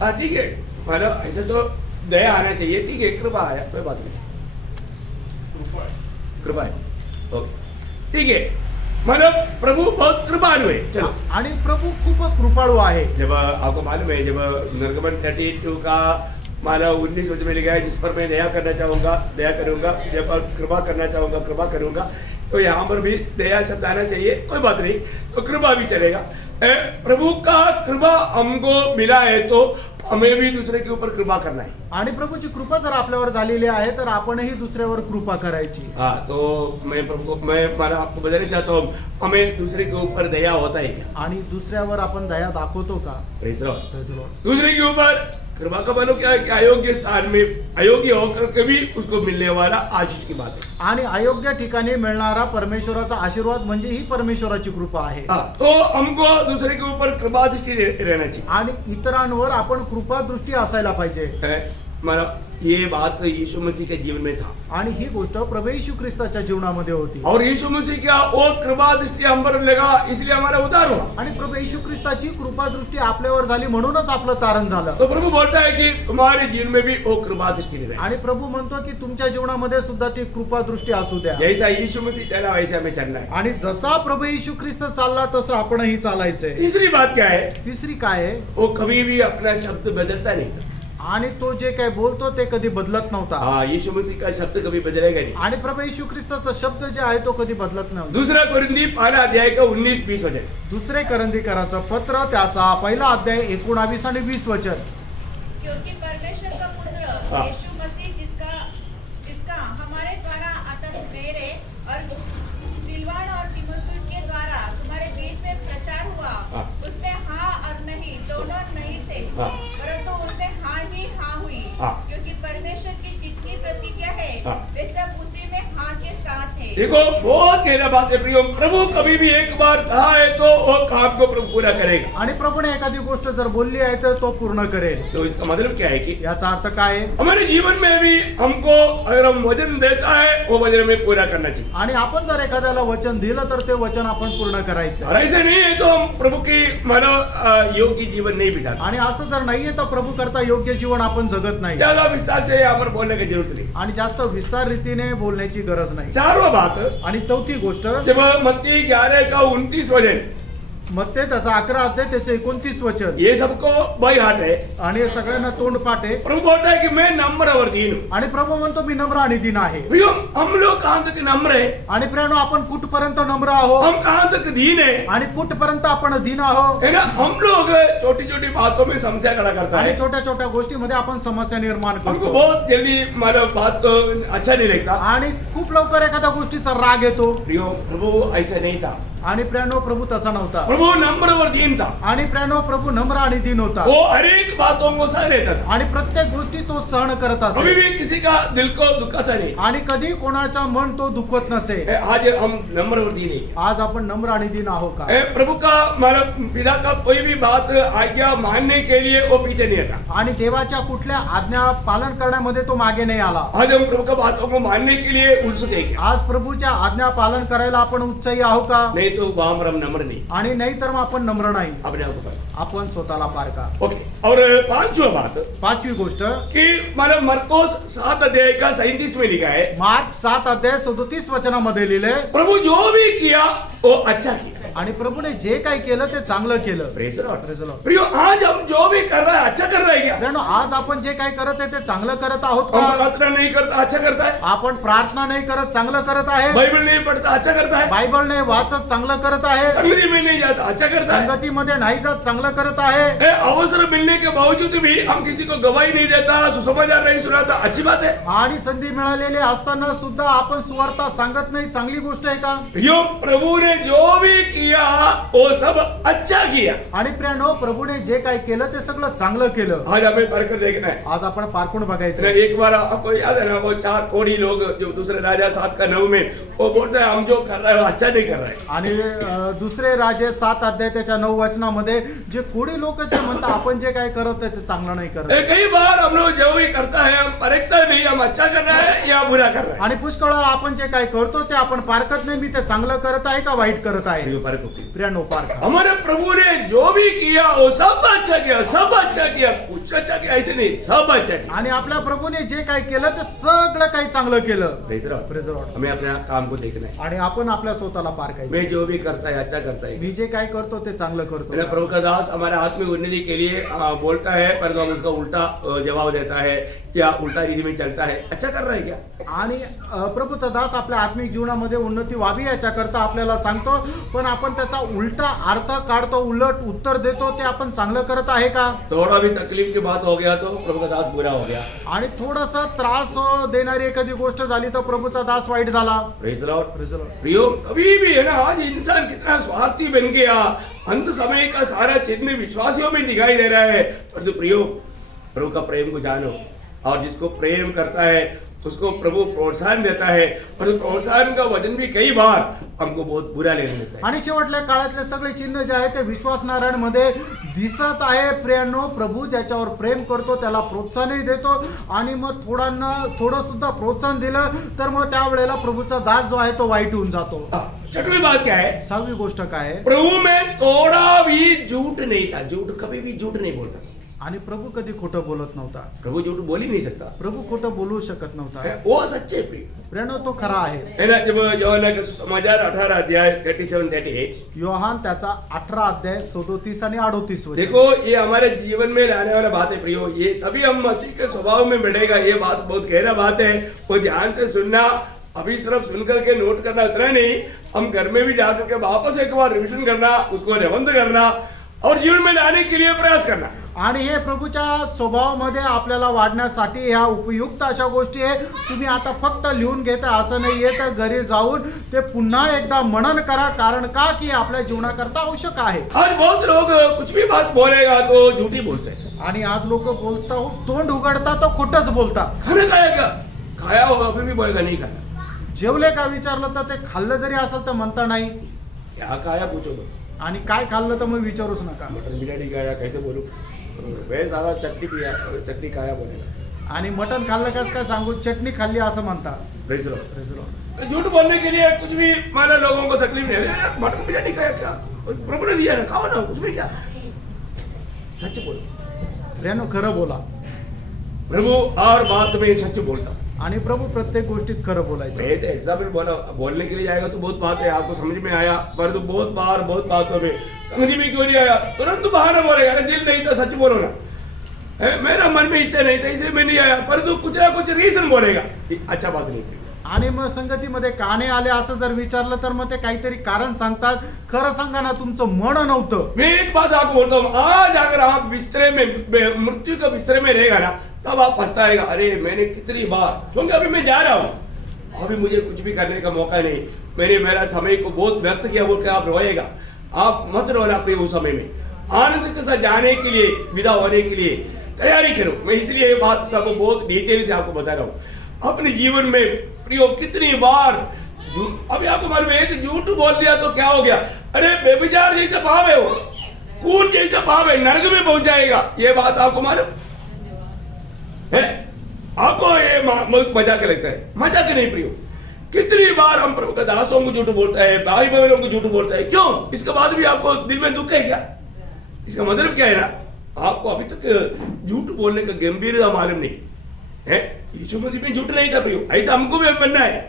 हाँ ठीक है, मतलब ऐसे तो दया आना चाहिए, ठीक है, कृपा आया, कोई बात नहीं, कृपा है, ओके ठीक है. मतलब प्रभु बहुत कृपालु है. चलो, आणि प्रभू खूप कृपाळू आहे. जब आपको मालूम है, जब निर्गमन 32 का माला 19 वचन में लिखा है, जिस पर मैं दया करना चाहूंगा दया करूंगा, जब कृपा करना चाहूंगा कृपा करूंगा. तो यहाँ पर भी दया शब्द आना चाहिए, कोई बात नहीं, तो कृपा भी चलेगा। प्रभु का कृपा हमको मिला है तो हमें भी दूसरे के ऊपर कृपा करना है। आणि प्रभूची कृपा जर आपल्यावर झालेली आहे तर आपणही दुसऱ्यावर कृपा करायची। हाँ, तो मैं आपको बताना चाहता हूँ, हमें दूसरे के ऊपर दया होता है क्या? आणि दुसऱ्यावर आपण दया दाखवतो का? Praise the Lord. Praise the Lord. दूसरे के ऊपर कृपा का मानो क्या है कि अयोग्य स्थान में अयोग्य होकर के भी उसको मिलने वाला आशीष की बात है। आणि अयोग्य ठिकाणी मिळणारा परमेश्वराचा आशीर्वाद म्हणजे ही परमेश्वराची कृपा आहे। हाँ, तो हमको दूसरे के ऊपर कृपा दृष्टि रहना चाहिए। आणि इतरांवर आपण कृपा दृष्टी असायला पाहिजे। माना ये बात यीशु मसीह के जीवन में था, आणि ही गोष्ट प्रभू येशू ख्रिस्ताच्या जीवनामध्ये होती। और यीशु मसीह का वो कृपा दृष्टि हम पर लगा, इसलिए हमारा उद्धार हुआ। आणि प्रभू येशू ख्रिस्ताची कृपा दृष्टी आपल्यावर झाली म्हणूनच आपलं तारण झालं। तो प्रभु बोलता है कि तुम्हारे जीवन में भी वो कृपा दृष्टि रहे। आणि प्रभू म्हणतो की तुमच्या जीवनामध्ये सुद्धा ती कृपा दृष्टी असू द्या। जैसा यीशु मसीह चला वैसा हमें चलना है। आणि जसा प्रभू येशू ख्रिस्त चालला तसं आपणही चालायचंय। तीसरी बात क्या है? तिसरी काय आहे? वो कभी भी अपना शब्द बदलता नहीं था। आणि तो जे काय बोलतो ते कधी बदलत नव्हता। हाँ, यीशु मसीह का शब्द कभी बदलेगा नहीं। आणि प्रभू येशू ख्रिस्ताचा शब्द जे आहे तो कधी बदलत नव्हता। दूसरा कुरिन्थी पहला अध्याय का 19-20 वचन। दुसरे करंदीकराचं पत्र त्याचा पहिला अध्याय 19 आणि 20 वचन। क्योंकि परमेश्वर का पुत्र हाँ। यीशु मसीह जिसका हमारे द्वारा अतः मेरे और सिल्वान और तिमुथियुस के द्वारा तुम्हारे बीच में प्रचार हुआ, हाँ। उसमें हाँ और नहीं दोनों नहीं थे, हाँ। परंतु उसमें हाँ ही हाँ हुई, हाँ। क्योंकि परमेश्वर की जितनी प्रतिज्ञा है हाँ। वे सब उसी में हाँ के साथ है। देखो, बहुत गहरा बात है प्रियो। प्रभु कभी भी एक बार कहा है तो वो काम को प्रभु पूरा करेगा। आणि प्रभूने एखादी गोष्ट जर बोलली आहे तर तो पूर्ण करेल। तो इसका मतलब क्या है कि याचा अर्थ काय आहे? हमारे जीवन में भी हमको अगर हम वचन देता है वो वचन हमें पूरा करना चाहिए। आणि आपण जर एखाद्याला वचन दिलं तर ते वचन आपण पूर्ण करायचं। और ऐसे नहीं है तो हम प्रभु की मानो योग्य जीवन नहीं बिताते। आणि असं जर नाहीये तर प्रभू करता योग्य जीवन आपण जगत नाही। ज्यादा विस्तार से यहाँ पर बोलने की जरूरत नहीं। आणि जास्त विस्तार रीतीने बोलण्याची गरज नाही। चारवा बात, आणि चौथी गोष्ट, जब मत्ती 11 का 29 वचन, मत्ते त्याचा 11 अध्याय त्याचे 29 वचन। ये सबको बाई हाथ है। आणि हे सगळ्यांना तोंडपाठ आहे। प्रभु बोलता है कि मैं नम्र और दीन हूँ। आणि प्रभू म्हणतो मी नम्र आणि दीन आहे। प्रियो, हम लोग कहाँ तक नम्र है? आणि प्रियानो आपण कुठपर्यंत नम्र आहोत? हम कहाँ तक दीन है? आणि कुठपर्यंत आपण दीन आहोत? है ना? हम लोग छोटी छोटी बातों में समस्या खड़ा करता आणि है। छोट्या छोट्या गोष्टीमध्ये आपण समस्या निर्माण हमको करतो। बहुत जल्दी मानो बात अच्छा नहीं लगता। आणि खूप लवकर एखाद्या गोष्टीचा राग येतो। प्रियो, प्रभु ऐसा नहीं था। आणि प्रियानो प्रभू तसा नव्हता। प्रभु नम्र और दीन था। आणि प्रियानो प्रभू नम्र आणि दीन होता। वो हर एक बातों को सह लेता था। आणि प्रत्येक गोष्टी तो सहन करत कभी असे। भी किसी का दिल को दुखाता नहीं। आणि कधी कोणाचा मन तो दुखवत नसे। आज हम नम्र और दीन है। आज आपण नम्र आणि दीन आहोत का? प्रभु का मतलब पिता का कोई भी बात आज्ञा मानने के लिए वो पीछे नहीं हटा। आणि देवाच्या कुठल्या आज्ञा पालन करण्यामध्ये तो मागे नाही आला। आज हम प्रभु का बातों को मानने के लिए उत्सुक है क्या? आज प्रभूच्या आज्ञा पालन करायला आपण उत्साही आहोत का? नहीं तो वहां पर हम नम्र नहीं। आणि नाही तर मग आपण नम्र नाही। अपने आप को आपण स्वतःला पारखा। ओके। और पांचवा बात पाचवी गोष्ट कि मतलब मरकोस 7 अध्याय का 37 में लिखा है, मार्क 7 अध्याय 37 वचनामध्ये लिहिले, प्रभु जो भी किया वो अच्छा किया। आणि प्रभूने जे काही केलं ते चांगलं केलं। Praise the Lord. Praise the Lord. प्रियो, आज हम जो भी कर रहे हैं अच्छा कर रहे हैं क्या? मित्रांनो, आज आपण जे काही करत आहे ते चांगलं करत आहोत हम का? प्रार्थना नहीं करता अच्छा करता है। आपण प्रार्थना नाही करत चांगलं करत आहे? बाइबल नहीं पढ़ता अच्छा करता है। बायबल नाही वाचत चांगलं करत आहे? संगति में नहीं जाता अच्छा करता है। संगतीमध्ये नाही जात चांगलं करत आहे? अवसर मिलने के बावजूद भी हम किसी को गवाही नहीं देता, सुसमाचार नहीं सुनाता, अच्छी बात है। आणि संधी मिळालेली असताना सुद्धा आपण सुवार्ता सांगत नाही, चांगली गोष्ट आहे का? प्रियो, प्रभु ने जो भी किया वो सब अच्छा किया। आणि प्रियानो, प्रभूने जे काही केलं ते सगळं चांगलं केलं। आज हमें परकर देखना है। आज आपण पारखून बघायचं। एक बार आपको याद है ना, वो 4 कोढ़ी लोग जो दूसरे राजा 7 का 9 में वो बोलते हैं हम जो कर रहे हैं वो अच्छा नहीं कर रहे हैं। आणि दुसरे राजे 7 अध्याय त्याच्या 9 वचनामध्ये जे कोडी लोक ते म्हणतात आपण जे काय करत आहे ते चांगलं नाही करत। कई बार हम लोग जो भी करता है हम परखता नहीं, हम अच्छा कर रहे हैं या बुरा कर रहे हैं। आणि पुष्कळ वेळा आपण जे काय करतो ते आपण पारखत नाही, मी ते चांगलं करत आहे का वाईट करत आहे। प्रियो, परखो प्रियो। प्रियानो, पारखा। हमारे प्रभु ने जो भी किया वो सब अच्छा किया, सब अच्छा किया, कुछ अच्छा किया ऐसे नहीं, सब अच्छा किया। आणि आपल्या प्रभूने जे काय केलं ते सगळं काही चांगलं केलं। Praise the Lord. Praise the Lord. हमें अपने काम को देखना है। आणि आपण आपल्या स्वतःला पारखायचं। मैं जो भी करता है अच्छा करता है। मी जे काय करतो ते चांगलं मेरा करतो। प्रभु का दास हमारे आत्मिक उन्नति के लिए बोलता है, पर हम उसका उल्टा जवाब देता है या उल्टा रीति में चलता है, अच्छा कर रहा है क्या? आणि प्रभूचा दास आपल्या आत्मिक जीवनामध्ये उन्नती व्हावी याच्याकरता आपल्याला सांगतो, पण आपण त्याचा उलटा अर्थ काढतो, उलट उत्तर देतो. ते आपण चांगलं करत आहे का? थोड़ा भी तकलीफ की बात हो गया तो प्रभु का दास बुरा हो गया। आणि थोडासा त्रास देणारी एखादी गोष्ट झाली तर प्रभूचा दास वाईट झाला. Praise the Lord. प्रियो, कभी भी है ना, आज इंसान कितना स्वार्थी बन गया, अंत समय का सारा चिन्ह विश्वासियों में दिखाई दे रहा है। परंतु प्रियो, प्रभु का प्रेम को जानो, और जिसको प्रेम करता है उसको प्रभु प्रोत्साहन देता है, और उस प्रोत्साहन का वचन भी कई बार हमको बहुत बुरा लेने देता है। आणि शेवटल्या काळातले सगळे चिन्ह जे आहे ते विश्वासणाऱ्यांमध्ये दिसत आहे. प्रियांनो, प्रभू ज्याच्यावर प्रेम करतो त्याला प्रोत्साहनही देतो, आणि मग थोडं सुद्धा प्रोत्साहन दिलं तर मग त्यावेळेला प्रभूचा दास जो आहे तो वाईट होऊन जातो. छठवीं बात क्या है? 6वी गोष्ट काय आहे? प्रभु में थोड़ा भी झूठ नहीं था। झूठ कभी भी झूठ नहीं बोलता। आणि प्रभु कधी खोटं बोलत नव्हता. प्रभु झूठ बोल ही नहीं सकता। प्रभु खोटं बोलू शकत नव्हता. वो सच्चे प्रिय प्रियांनो, तो खरा आहे. है ना। जब यूहन्ना का समाचार 18 अध्याय 37-38, योहान त्याचा 18 अध्याय 37 आणि 38 वचन. देखो, ये हमारे जीवन में लाने वाला बात है प्रियो। ये तभी हम मसीह के स्वभाव में बढ़ेगा। ये बात बहुत गहरा बात है, वो ध्यान से सुनना। अभी सिर्फ सुन करके नोट करना उतना नहीं, हम घर में भी जाकर के वापस एक बार रिविजन करना, उसको रेवंत करना और जीवन में लाने के लिए प्रयास करना। आणि हे प्रभूच्या स्वभावामध्ये आपल्याला वाढण्यासाठी ह्या उपयुक्त अशा गोष्टी आहे. तुम्ही आता फक्त लिहून घेता असं नाहीये, तर घरी जाऊन ते पुन्हा एकदा मनन करा. कारण का की आपल्या जीवनाकरता आवश्यक आहे. आज बहुत लोग कुछ भी बात बोलेगा तो झूठी बोलते हैं। आणि आज लोक बोलता तोंड उघडता तो खोटच बोलता. खाना खाया क्या? खाया होगा फिर भी बोलेगा नहीं खाया। जेवले का विचारलं तर ते खाल्लं जरी असेल तर म्हणता नाही. क्या खाया पूछो तो। आणि काय खाल्लं तर मग विचारूच नका. मटन बिरयानी खाया, कैसे बोलूं? वह सारा चटनी पिया, चटनी खाया बोलेगा। आणि मटण खाल्लं कस काय सांगू, चटणी खाल्ली असं म्हणता. Praise the Lord. झूठ बोलने के लिए कुछ भी माना लोगों को तकलीफ नहीं है। मटन बिरयानी खाया क्या? प्रभु ने दिया ना, खाओ ना, कुछ भी क्या। सच बोलो प्रियांनो, खरं बोला. प्रभु और बात में सच बोलता। आणि प्रभु प्रत्येक गोष्टीत खरं बोलायचं. मैं तो एग्जाम्पल बोलने के लिए जाएगा तो बहुत बात है, आपको समझ में आया, परंतु बहुत बार बहुत बातों में समझ में क्यों नहीं आया, तुरंत बहाना बोलेगा, अरे दिल नहीं था सच बोलो ना, मेरा मन में इच्छा नहीं था इसलिए मैं नहीं आया, परंतु कुछ ना कुछ रीजन बोलेगा। अच्छा बात नहीं। आणि मग संगतीमध्ये का नाही आले असं जर विचारलं तर मग ते काहीतरी कारण सांगतात. खरं सांगा ना, तुमचं मन नव्हतं. मैं एक बात आपको बोलता हूँ, आज अगर आप बिस्तरे में मृत्यु के बिस्तरे में रहेगा ना, तब आप पछताएगा, अरे मैंने कितनी बार, क्योंकि अभी मैं जा रहा हूँ, अभी मुझे कुछ भी करने का मौका नहीं, मैंने मेरा समय को बहुत व्यर्थ किया बोल के आप रोएगा। आप मत रोना अपने उस समय में, आनंद के साथ जाने के लिए, विदा होने के लिए तैयारी करो। मैं इसलिए ये बात सबको बहुत डिटेल से आपको बता रहा हूँ। अपने जीवन में प्रियो कितनी बार अभी आपको मालूम है कि झूठ बोल दिया तो क्या हो गया, अरे बेविचार जैसा पाप है, वो खून जैसा पाप है, नरक में पहुंच जाएगा। ये बात आपको मालूम है? आपको ये मजाक लगता है? मजाक नहीं प्रियो। कितनी बार हम प्रभु के दासों को झूठ बोलता है, भाई बहनों को झूठ बोलता है, क्यों? इसके बाद भी आपको दिल में दुख है क्या? इसका मतलब क्या है ना, आपको अभी तक झूठ बोलने का गंभीरता मालूम नहीं है। यीशु मसीह में झूठ नहीं था प्रियो, ऐसा हमको भी बनना है।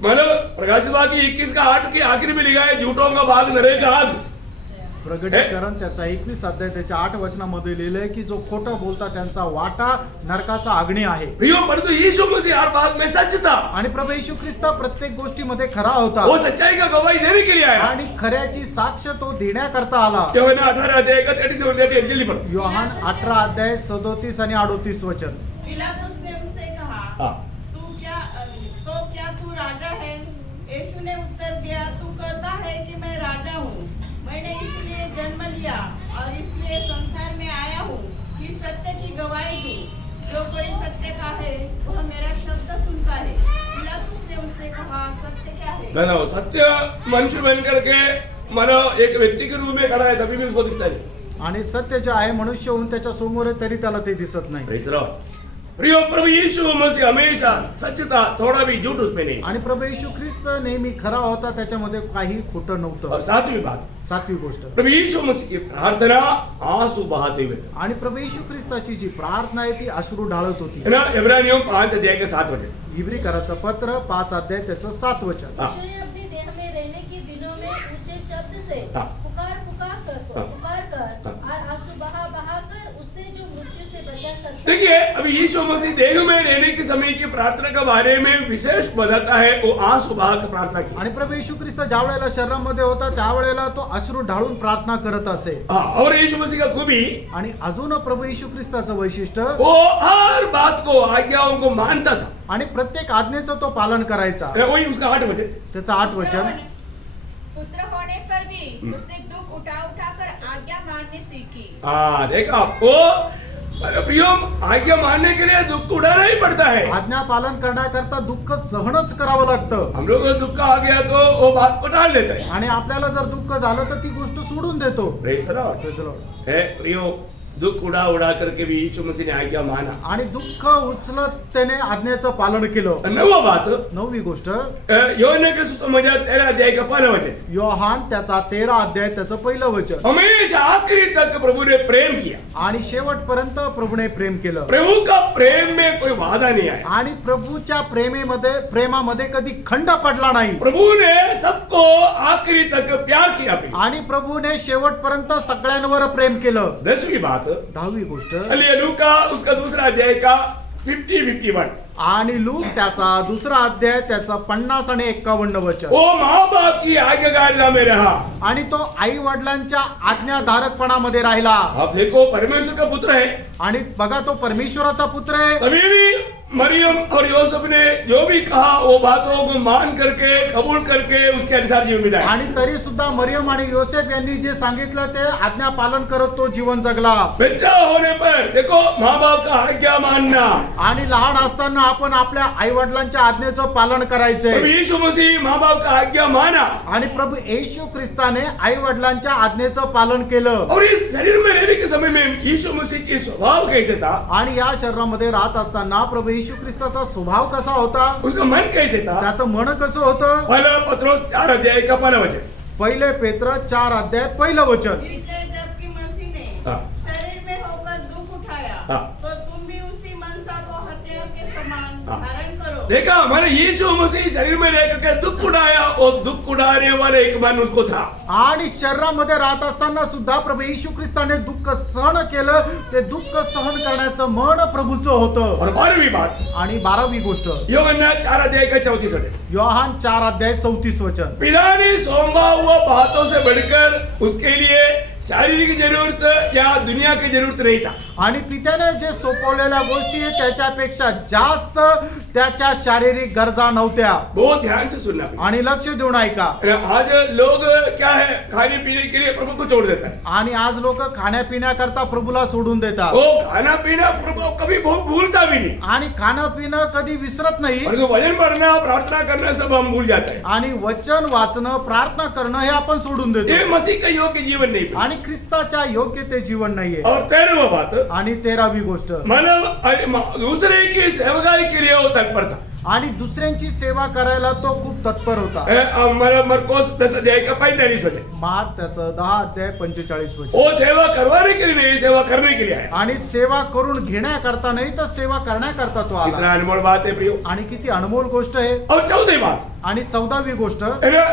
मतलब प्रकाशित वाक्य 21:8 के आखिर में लिखा है, झूठों का भाग नरक का आग। प्रगटीकरण त्याचा 21 अध्याय त्याच्या 8 वचनामध्ये लिहिलंय की जो खोटं बोलता त्यांचा वाटा नरकाचा अग्नी आहे. प्रियो, परंतु यीशु मसीह हर बात में सच था। आणि प्रभू येशू ख्रिस्त प्रत्येक गोष्टीमध्ये खरा होता. वो सच्चाई का गवाही देने के लिए आया। आणि खऱ्याची साक्ष तो देण्याकरता आला. यूहन्ना 18 अध्याय 37-38 जल्दी पढ़ो। योहान 18 अध्याय 37 आणि 38 वचन. पिलातुस ने उससे कहा, हाँ। क्या तू राजा है? यीशु ने उत्तर दिया, तू कहता है कि मैं राजा हूँ। मैंने इसलिए जन्म लिया और इसलिए संसार में आया हूँ कि सत्य की गवाही दूं। जो कोई सत्य का है वह मेरा शब्द सुनता है। पिलातुस ने उससे कहा, सत्य क्या है? बताओ, सत्य मनुष्य बन करके मानो एक व्यक्ति के रूप में खड़ा है, तभी भी उसको दिखता नहीं। आणि सत्य जे आहे मनुष्य होऊन त्याच्या समोर आहे तरी त्याला ते दिसत नाही. Praise the Lord. प्रियो, प्रभु यीशु मसीह हमेशा सच था, थोड़ा भी झूठ उसमें नहीं। आणि प्रभू येशू ख्रिस्त नेहमी खरा होता, त्याच्यामध्ये काही खोटं नव्हतं. और सातवीं बात, 7वी गोष्ट, प्रभु यीशु मसीह की प्रार्थना आंसू बहाते हुए था। आणि प्रभू येशू ख्रिस्ताची जी प्रार्थना आहे ती अश्रू ढाळत होती. है ना। इब्रानियों 5 अध्याय के 7 वचन। इब्रिकराचं पत्र 5 अध्याय त्याचं 7 वचन. हाँ। यीशु ने अपनी देह में रहने के दिनों में ऊंचे शब्द से हाँ। पुकार हाँ। कर और आंसू बहा कर उससे जो मृत्यु से बचा सकता देखिए, देखिए अभी यीशु मसीह देह में रहने के समय की प्रार्थना के बारे में विशेष बताता है, वो आंसुभाग प्रार्थना की। आणि प्रभू येशू ख्रिस्त ज्या वेळेला शरीरामध्ये होता त्यावेळेला तो अश्रू ढाळून प्रार्थना करत असे. हाँ, और यीशु मसीह का खूबी, आणि अजून प्रभू येशू ख्रिस्ताचं वैशिष्ट्य, वो हर बात को, आज्ञाओं को मानता था। आणि प्रत्येक आज्ञेचं तो पालन करायचा. वही उसका 8 वचन। त्याचं 8 वचन. पुत्र होने पर भी उसने दुख उठा उठा कर आज्ञा मानने सीखी. हाँ देखा वो, अरे प्रियो, आज्ञा मानने के लिए दुख उठाना ही पड़ता है। आज्ञा पालन करण्याकरता दुःख सहनच करावं लागतं. हम लोग को दुख आ गया तो वो बात को टाल देते हैं। आणि आपल्याला जर दुःख झालं तर ती गोष्ट सोडून देतो. Praise the Lord. चलो. है प्रियो, दुख उड़ा उड़ा करके भी यीशु मसीह ने आज्ञा माना। आणि दुःख उचलत त्याने आज्ञेचं पालन केलं. 9वा बात, 9वी गोष्ट, योहन्ना के सुसमाचार 13 अध्याय का 1 वचन। योहान त्याचा 13 अध्याय त्याचं पहिलं वचन. हमेशा आखिरी तक प्रभु ने प्रेम किया। आणि शेवटपर्यंत प्रभूने प्रेम केलं. प्रभु का प्रेम में कोई वादा नहीं आया। आणि प्रभूच्या प्रेमामध्ये कधी खंड पडला नाही. प्रभु ने सबको आखिरी तक प्यार किया। आणि प्रभूने शेवटपर्यंत सगळ्यांवर प्रेम केलं. 10वी बात, 10वी गोष्ट, लूका उसका दूसरा अध्याय का 50-51। आणि लूक त्याचा दुसरा अध्याय त्याचा 50 आणि 51 वचन. वो माँ बाप की आज्ञाकारिता में रहा। आणि तो आई वडिलांच्या आज्ञाधारकपणामध्ये राहिला. आप देखो परमेश्वर का पुत्र है, आणि बघा तो परमेश्वराचा पुत्र आहे. तभी भी मरियम और यूसुफ ने जो भी कहा वो बातों को मान करके, कबूल करके उसके अनुसार जीवन बिताया। आणि तरी सुद्धा मरियम आणि योसेफ यांनी जे सांगितलं ते आज्ञा पालन करत तो जीवन जगला. बच्चा होने पर देखो माँ बाप का आज्ञा मानना। आणि लहान असताना आपण आपल्या आई वडिलांच्या आज्ञेचं पालन करायचंय. प्रभु यीशु मसीह माँ बाप का आज्ञा माना आणि प्रभू येशू ख्रिस्ताने आई वडिलांच्या आज्ञेचं पालन केलं. और इस शरीर में रहने के समय में यीशु मसीह की स्वभाव कैसे था, आणि या शरीरामध्ये राहत असताना प्रभू येशू ख्रिस्ताचा स्वभाव कसा होता, उसका मन कैसे था। त्याचं मन कसं होतं. पहला पत्रोस 4 अध्याय का 1 वचन। पहिले पेत्र 4 अध्याय पहिलं वचन. इसलिए जबकि मसीह ने हाँ। शरीर में होकर दुख उठाया, हाँ। तो तुम भी उसी मनसा को हत्या के समान हाँ। धारण करो। देखा हमारे यीशु मसीह शरीर में रह करके दुख उठाया, और दुख उठाने वाले एक मन उसको था। आणि शरीरामध्ये राहत असताना सुद्धा प्रभू येशू ख्रिस्ताने दुःख सहन केलं. ते दुःख सहन करण्याचं मन प्रभूचं होतं. और 12वीं बात, आणि 12वी गोष्ट, यूहन्ना 4 अध्याय का 34 वचन। योहान 4 अध्याय 34 वचन. पिता ने सौंपा हुआ बातों से बढ़कर उसके लिए शारीरिक जरूरत या दुनिया की जरूरत नहीं था। आणि पित्याने जे सोपवलेल्या गोष्टी त्याच्यापेक्षा जास्त त्याच्या शारीरिक गरजा नव्हत्या. बहुत ध्यान से सुनना पड़ेगा। आणि लक्ष देऊन ऐका. आज लोग क्या है, खाने पीने के लिए प्रभु को छोड़ देता है। आणि आज लोक खाण्यापिण्याकरता प्रभूला सोडून देतात. वो खाना पीना प्रभु कभी भूलता भी नहीं, आणि खाणं पिणं कधी विसरत नाही. और वजन पढ़ना, प्रार्थना करना सब हम भूल जाते हैं। आणि वचन वाचणं, प्रार्थना करणं हे आपण सोडून ये देतो. मसीह का योग्य जीवन नहीं। आणि ख्रिस्ताच्या योग्य ते जीवन नाहीये. और 13वीं बात, आणि 13वी गोष्ट, मानव दूसरे की सेवकाई के लिए वो तत्पर था। आणि दुसऱ्यांची सेवा करायला तो खूप तत्पर होता. मरकोस 10 अध्याय का 45 वचन। मार्क त्याचं 10 अध्याय 45 वचन. वो सेवा करवाने के लिए नहीं, सेवा करने के लिए आया। आणि सेवा करून घेण्याकरता नाही तर सेवा करण्याकरता तो आला. कितना अनमोल बात है प्रियो। आणि किती अनमोल गोष्ट आहे. और 14वीं बात, आणि 14वी गोष्ट,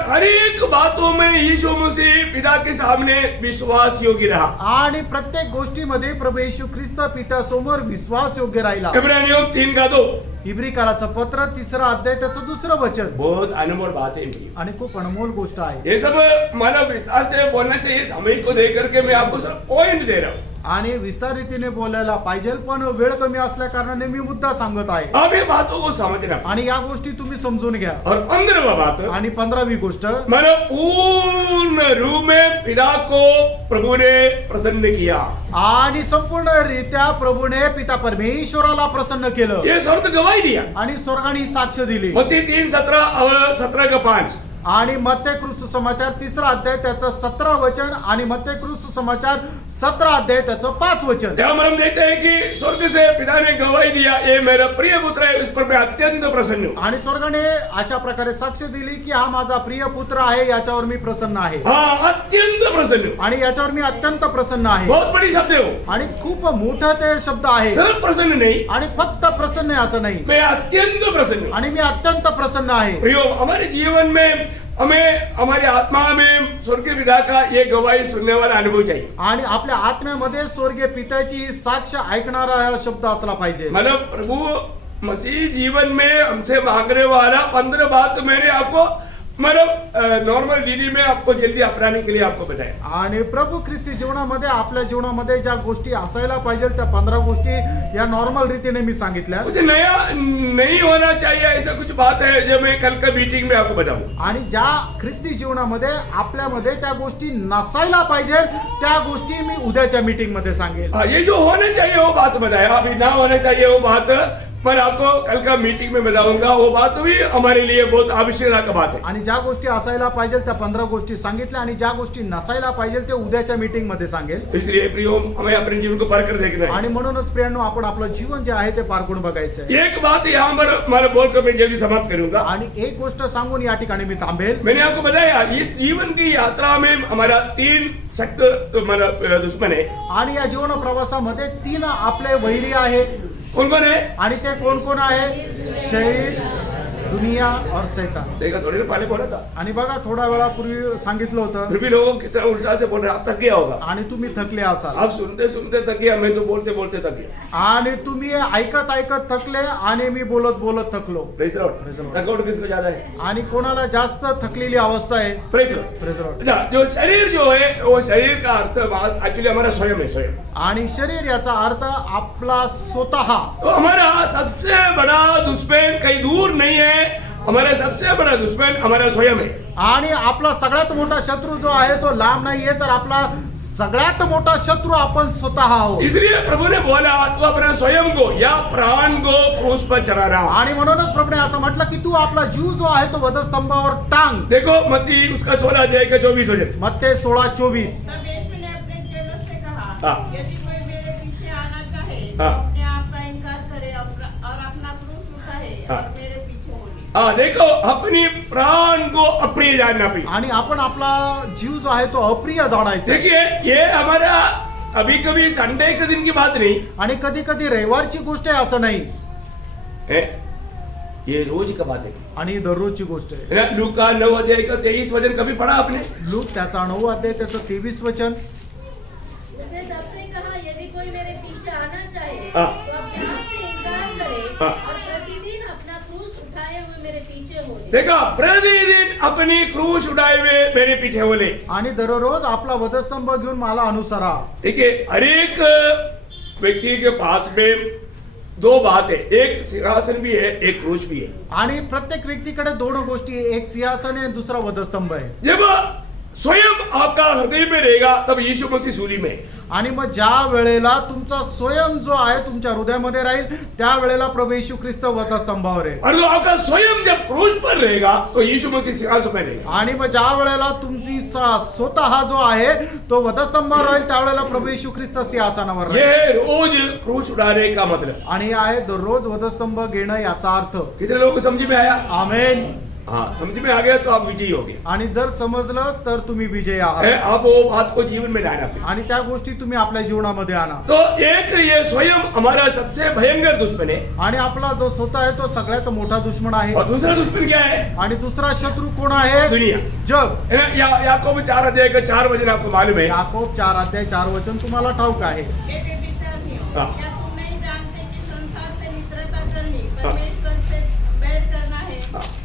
हर एक बातों में यीशु मसीह पिता के सामने विश्वास योग्य रहा। आणि प्रत्येक गोष्टीमध्ये प्रभू येशू ख्रिस्त पित्यासमोर विश्वास योग्य राहिला. इब्रानियों 3 का 2। इब्रिकाराचं पत्र 3 अध्याय त्याचं 2 वचन. बहुत अनमोल बात है प्रियो। आणि खूप अनमोल गोष्ट आहे. ये सब मानव विस्तार से बोलना चाहिए, समय को दे करके मैं आपको सिर्फ पॉइंट दे रहा हूँ। आणि विस्तार रीतीने बोलायला पाहिजे, पण वेळ कमी असल्या कारणाने मी मुद्दा सांगत आहे. आप ये बातों को समझना। आणि या गोष्टी तुम्ही समजून घ्या. और 15वीं बात, आणि 15वी गोष्ट, मानो पूर्ण रूप में पिता को प्रभु ने प्रसन्न किया। आणि संपूर्ण रीत्या प्रभूने पिता परमेश्वराला प्रसन्न केलं. ये स्वर्ग गवाही दिया। आणि स्वर्गाने साक्ष दिली. मत्ती 3:17 और 17 का 5। आणि मत्तेकृत समाचार 3 अध्याय त्याचं 17 वचन आणि मत्तेकृत समाचार 17 अध्याय त्याचं 5 वचन. यहाँ हम देखते हैं कि स्वर्ग से पिता ने गवाही दिया, ये मेरा प्रिय पुत्र है, इस पर मैं अत्यंत प्रसन्न हूँ। आणि स्वर्गाने अशा प्रकारे साक्ष दिली की हा माझा प्रिय पुत्र आहे, याच्यावर मी प्रसन्न आहे. हाँ, अत्यंत प्रसन्न हूँ। आणि याच्यावर मी अत्यंत प्रसन्न आहे. बहुत बड़ी शब्द है वो। आणि खूप मोठं ते शब्द आहे. सिर्फ प्रसन्न नहीं, आणि फक्त प्रसन्न आहे असं नाही. मैं अत्यंत प्रसन्न हूँ। आणि मी अत्यंत प्रसन्न आहे. प्रियो, हमारे जीवन में हमें हमारी आत्मा में स्वर्गीय पिता का ये गवाही सुनने वाला अनुभव चाहिए। आणि आपल्या आत्म्यामध्ये स्वर्गीय पित्याची साक्ष ऐकणारा हा शब्द असला पाहिजे। मतलब प्रभु मसीह जीवन में हमसे मांगने वाला 15 बात मैंने आपको मतलब नॉर्मल डीडी में आपको जल्दी अपनाने के लिए आपको बताया। आणि प्रभू ख्रिस्ती जीवनामध्ये आपल्या जीवनामध्ये ज्या गोष्टी असायला पाहिजे त्या 15 गोष्टी या नॉर्मल रीतीने मी सांगितल्या। कुछ नया नहीं होना चाहिए ऐसा कुछ बात है जो मैं कल का मीटिंग में आपको बताऊं। आणि ज्या ख्रिस्ती जीवनामध्ये आपल्यामध्ये त्या गोष्टी नसायला पाहिजे त्या गोष्टी मी उद्याच्या मीटिंग मध्ये सांगेल। हाँ, ये जो होना चाहिए वो बात बताया, अभी ना होना चाहिए वो बात मैं आपको कल का मीटिंग में बताऊंगा। वो बात भी हमारे लिए बहुत आवश्यकता का बात है। आणि ज्या गोष्टी असायला पाहिजे त्या 15 गोष्टी सांगितल्या आणि ज्या गोष्टी नसायला पाहिजे ते उद्याच्या मीटिंग मध्ये सांगेल। इसलिए प्रियो हमें अपने जीवन को परख देखना है। आणि म्हणूनच प्रियांनो आपण आपलं जीवन जे आहे ते पारखून बघायचं आहे। एक बात यहाँ पर हमारा बोलकर मैं जल्दी समाप्त करूंगा। आणि एक गोष्ट सांगून या ठिकाणी मी थांबेल। मैंने आपको बताया इस जीवन की यात्रा में हमारा 3 सख्त मतलब दुश्मन है। आणि या जीवन प्रवासामध्ये 3 आपले वैरी आहे। कौन कौन है? आणि ते कोण कोण आहे? शरीर, दुनिया और शैतान। देखा थोड़ी देर पहले बोला था, आणि बघा थोडा वेळापूर्वी सांगितलं होतं। फिर भी लोगों कितना उत्साह से बोल रहे हैं, आप थक गया होगा। आणि तुम्ही थकले असाल। आप सुनते सुनते थक गया, मैं तो बोलते बोलते थक गया। आणि तुम्ही ऐकत ऐकत थकले आणि मी बोलत बोलत थकलो। Praise the Lord. थकावट किसको ज्यादा है? आणि कोणाला जास्त थकलेली अवस्था आहे? Praise the Lord. Praise the Lord. अच्छा, जो शरीर जो है वो शरीर का अर्थ एक्चुअली हमारा स्वयं है, स्वयं। आणि शरीर याचा अर्थ आपला स्वतः। तो हमारा सबसे बड़ा दुश्मन कहीं दूर नहीं है, हमारा सबसे बड़ा दुश्मन हमारा स्वयं है। आणि आपला सगळ्यात मोठा शत्रू जो आहे तो लांब नाहीये तर आपला सगळ्यात मोठा शत्रू आपण स्वतः आहोत। इसलिए प्रभु ने बोला तू अपना स्वयं को या प्राण को क्रूस पर चढ़ाना। आणि म्हणूनच प्रभूने असं म्हटलं की तू आपला जीव जो आहे तो वधस्तंभावर टांग। देखो मत्ती उसका 16 अध्याय का 24 वचन। मत्ते 16:24। तब यीशु ने अपने चेलों से कहा, हाँ। यदि कोई मेरे पीछे आना चाहे तो हाँ। अपने आप का इनकार करे और अपना क्रूस उठाए हाँ। और मेरे पीछे हो ले। हाँ, देखो अपनी प्राण को अप्रिय जानना प्रिय। आणि आपण आपला जीव जो आहे तो अप्रिय जाणायचा। देखिए ये हमारा कभी कभी संडे के दिन की बात नहीं आणि कधी कधी रविवारची गोष्ट आहे असं नाही है, ये रोज का बात है। आणि दररोजची गोष्ट आहे। है ना? लूका 9 अध्याय का 23 वचन कभी पढ़ा आपने? लूक त्याचा 9 अध्याय त्याचं 23 वचन। उसने सबसे कहा, यदि कोई मेरे पीछे आना चाहे हाँ। तो अपने आप से इनकार करे हाँ। और प्रतिदिन अपना क्रूस उठाए हुए मेरे पीछे हो ले। देखो प्रतिदिन अपनी क्रूस उठाए हुए मेरे पीछे बोले। आणि दररोज आपला वधस्तंभ घेऊन मला अनुसरा। देखिए हर एक व्यक्ति के पास में 2 बात है, एक सिंहासन भी है, एक क्रूस भी है। आणि प्रत्येक व्यक्तीकडे 2 गोष्टी आहे, एक सिंहासन आहे दुसरा वधस्तंभ आहे। जब स्वयं आपका हृदय में रहेगा तब यीशु मसीह सूली में है। आणि मग ज्या वेळेला तुमचा स्वयं जो आहे तुमच्या हृदयामध्ये राहील त्या वेळेला प्रभू येशू ख्रिस्त वधस्तंभावर आहे। और जो आपका स्वयं जब क्रूस पर रहेगा तो यीशु मसीह सिंहासन पर रहेगा। आणि मग ज्या वेळेला तुमची स्वतः जो आहे तो वधस्तंभावर राहील त्यावेळेला प्रभू येशू ख्रिस्त सिंहासनावर राहील। ये रोज क्रूस उठाने का मतलब। आणि आहे दररोज वधस्तंभ घेणं याचा अर्थ। कितने लोगों को समझ में आया? आमेन। हाँ, समझ में आ गया तो आप विजयी हो गए। आणि जर समजलं तर तुम्ही विजयी आहात। आप वो बात को जीवन में लाना पे। आणि त्या गोष्टी तुम्ही आपल्या जीवनामध्ये आणा। तो एक ये स्वयं हमारा सबसे भयंकर दुश्मन है। आणि आपला जो स्वतः आहे तो सगळ्यात मोठा दुश्मन आहे। और दूसरा दुश्मन क्या है? आणि दुसरा शत्रू कोण आहे? दुनिया, जग। है ना? याकूब 4 अध्याय का 4 वचन आपको मालूम है। याकूब 4 अध्याय 4 वचन तुम्हाला ठाऊक आहे। हे व्यभिचारियों, हाँ। क्या तुम नहीं जानते कि संसार से मित्रता करनी परमेश्वर से बैर करना है?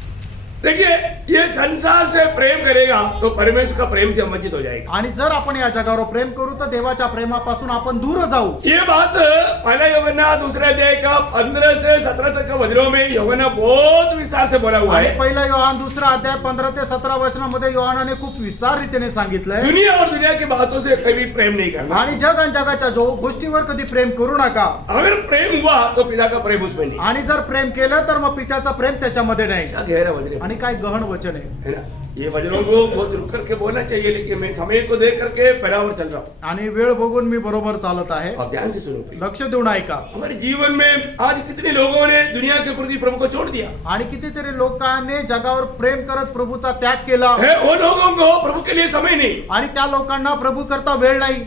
देखिए ये संसार से प्रेम करेगा तो परमेश्वर का प्रेम से वंचित हो जाएगा। आणि जर आपण या जगावर प्रेम करू तर देवाच्या प्रेमापासून आपण दूर जाऊ। ये बात पहला यूहन्ना 2 अध्याय का 15 से 17 तक का वचनों में यूहन्ना बहुत विस्तार से बोला हुआ आणि है। पहिला योहान 2 अध्याय 15 ते 17 वचनामध्ये योहानाने खूप विस्तार रीतीने सांगितलंय। दुनिया और दुनिया की बातों से कभी प्रेम नहीं करना। आणि जग आणि जगाच्या जो गोष्टीवर कधी प्रेम करू नका। अगर प्रेम हुआ तो पिता का प्रेम उसमें नहीं। आणि जर प्रेम केलं तर मग पित्याचं प्रेम त्याच्यामध्ये नाही। क्या गहरा वचन है, आणि काय गहन वचन आहे है ना? ये वचनों को बहुत रुक करके बोलना चाहिए, लेकिन मैं समय को देख करके बराबर चल रहा हूँ। आणि वेळ बघून मी बरोबर चालत आहे। आप ध्यान से सुनो प्रिय। लक्ष देऊन ऐका। हमारे जीवन में आज कितने लोगों ने दुनिया के प्रति प्रभु को छोड़ दिया आणि कितीतरी लोकांनी जगावर प्रेम करत प्रभूचा त्याग केला। है। वो लोगों को प्रभु के लिए समय नहीं। आणि त्या लोकांना प्रभू करता वेळ नाही।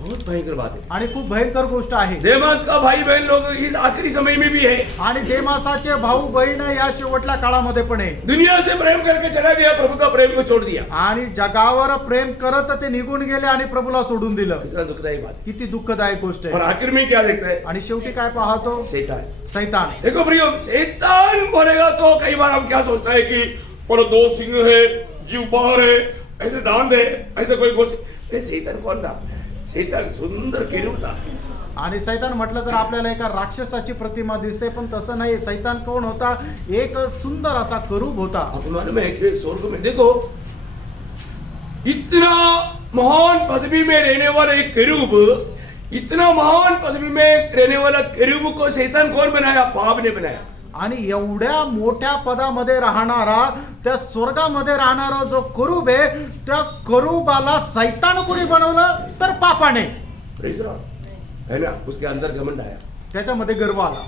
बहुत भयंकर बात है। आणि खूप भयंकर गोष्ट आहे. देमास का भाई बहन लोग इस आखिरी समय में भी है, आणि देमासाचे भाऊ बहीण या शेवटल्या काळामध्ये पण आहे. दुनिया से प्रेम करके चला गया, प्रभु का प्रेम को छोड़ दिया। आणि जगावर प्रेम करत ते निघून गेले आणि प्रभूला सोडून दिलं. कितना दुखदायी बात। किती दुःखदायक गोष्ट और आहे. आखिर में क्या देखता है? आणि शेवटी काय पाहतो? शैतान। सैतान. देखो प्रियो, शैतान बोलेगा तो कई बार हम क्या सोचता है कि बोलो दो सिंह है, जीव बाहर है, ऐसे दांत है, ऐसे कोई गोष्ट। ये शैतान कौन था? शैतान सुंदर केरूब था। आणि सैतान म्हटलं तर आपल्याला एका राक्षसाची प्रतिमा दिसते, पण तसं नाही. सैतान कोण होता? एक सुंदर असा करूब होता. आपको मालूम है कि स्वर्ग में देखो, इतना महान पदवी में रहने वाला एक केरूब, इतना महान पदवी में रहने वाला केरूब को शैतान कौन बनाया? पाप ने बनाया। आणि एवढ्या मोठ्या पदामध्ये राहणारा, त्या स्वर्गामध्ये राहणारा जो करूब आहे, त्या करूबाला सैतान कोणी बनवलं? तर पापाने. Praise the Lord. है ना, उसके अंदर घमंड आया। त्याच्यामध्ये गर्व आला.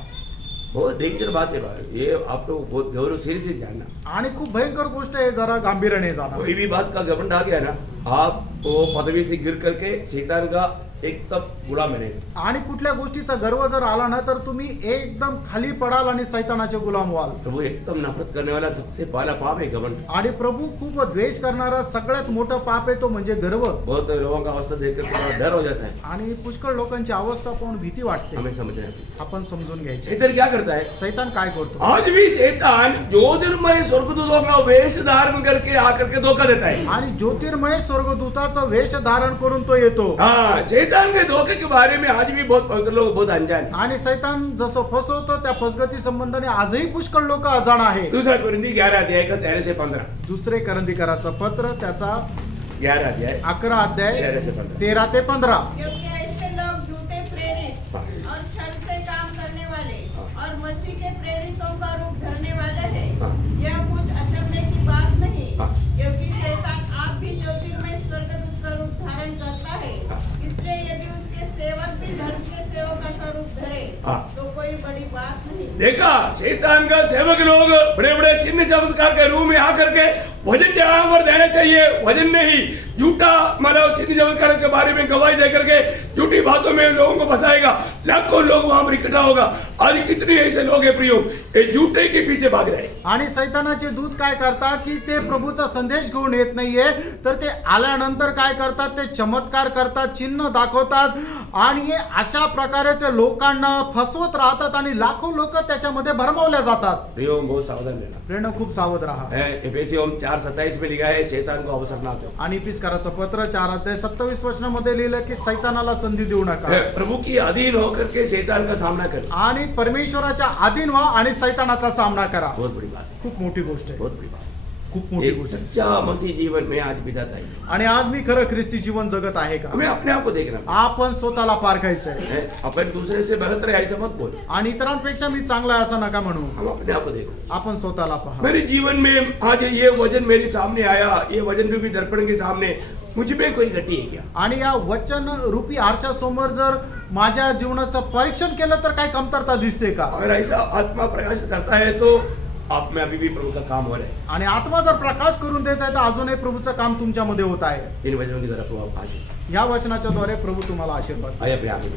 बहुत डेंजर बात है भाई, ये आप लोग बहुत गौरव से जानना। आणि खूप भयंकर गोष्ट आहे, जरा गांभीर्याने जाणं. कोई भी बात का घमंड आ गया ना, आप वो पदवी से गिर करके शैतान का एकदम गुलाम बनेगा। आणि कुठल्या गोष्टीचा गर्व जर आला ना, तर तुम्ही एकदम खाली पडाल आणि सैतानाचे गुलाम व्हाल. तो वो एकदम नफरत करने वाला सबसे पहला पाप है घमंड। आणि प्रभू खूप द्वेष करणारा सगळ्यात मोठं पाप आहे तो म्हणजे गर्व. बहुत लोगों का अवस्था देखकर थोड़ा डर हो जाता है, आणि पुष्कळ लोकांची अवस्था पाहून भीती वाटते. हमें समझना है। आपण समजून घ्यायचे. शैतान क्या करता है? सैतान काय करतो? आज भी शैतान ज्योतिर्मय स्वर्गदूतों का वेश धारण करके आकर के धोखा देता है। आणि ज्योतिर्मय स्वर्गदूताचा वेश धारण करून तो येतो. हाँ, शैतान के धोखे के बारे में आज भी बहुत पवित्र लोग बहुत अनजान है। आणि सैतान जसं फसवतो त्या फसगती संबंधाने आजही पुष्कळ लोक अजाण आहे. दूसरा कोरिंथी 11 अध्याय का 13 से 15। दुसरे करंदीकराचं पत्र त्याचा 11 अध्याय 11 अध्याय 13 से 15। 13 ते 15. क्योंकि ऐसे लोग झूठे प्रेरित और छल से काम करने वाले और मसीह के प्रेरितों का रूप धरने वाले हैं। यह कुछ अचंभे की बात नहीं, क्योंकि शैतान आप भी ज्योतिर्मय स्वर्गदूत का रूप धारण करता है। इसलिए यदि उसके सेवक भी धर्म के सेवक का स्वरूप धरे तो कोई बड़ी बात नहीं। देखा, शैतान का सेवक लोग बड़े बड़े चिन्ह चमत्कार के रूप में आकर के वजन जहां पर देना चाहिए वजन नहीं, झूठा मतलब चिन्ह चमत्कार के बारे में गवाही दे करके झूठी बातों में लोगों को फंसाएगा। लाखों लोग वहां पर इकट्ठा होगा। आज कितने ऐसे लोग हैं प्रियो, ये झूठे के पीछे भाग रहे हैं। आणि सैतानाचे दूत काय करतात की ते प्रभूचा संदेश घेऊन येत नाहीये, तर ते आल्यानंतर काय करतात? ते चमत्कार करतात, चिन्ह दाखवतात आणि अशा प्रकारे ते लोकांना फसवत राहतात आणि लाखो लोक त्याच्यामध्ये भरमावल्या जातात. प्रियो, बहुत सावधान रहना। प्रेरणा खूप सावध राहा. एफेसियों 4:27 में लिखा है, शैतान को अवसर ना दो। आणि इफिसकाराचं पत्र 4 अध्याय 27 वचनामध्ये लिहिलं की सैतानाला संधी देऊ नका. प्रभु की अधीन होकर के शैतान का सामना कर। आणि परमेश्वराच्या अधीन व्हा आणि सैतानाचा सामना करा. बहुत बड़ी बात है, खूप मोठी गोष्ट आहे. बहुत बड़ी बात। खूप मोठी एक गोष्ट आहे. सच्चा मसीह जीवन में आज बिताता है। आणि आज मी खरं ख्रिस्ती जीवन जगत आहे का? हमें अपने आप को देखना आपण स्वतःला पारखायचंय. है। अपन दूसरे से बेहतर है ऐसा मत बोलो, आणि इतरांपेक्षा मी चांगला आहे असं नका म्हणू. हम अपने आप को देखो। आपण स्वतःला पहा. मेरे जीवन में आज ये वजन मेरे सामने आया, ये वजन रूपी दर्पण के सामने मुझ में कोई घटी है क्या? आणि या वचन रूपी आरशासमोर जर माझ्या जीवनाचं परीक्षण केलं तर काय कमतरता दिसते का? अगर ऐसा आत्मा प्रकाश करता है तो आप में अभी भी प्रभु का काम हो रहा है। आणि आत्मा जर प्रकाश करून देत आहे तर अजूनही प्रभूचं काम तुमच्यामध्ये होत आहे. इन वचनों की तरफ प्रभु आशीष। या वचनाच्या द्वारे प्रभू तुम्हाला आशीर्वाद. आइए अपने आगे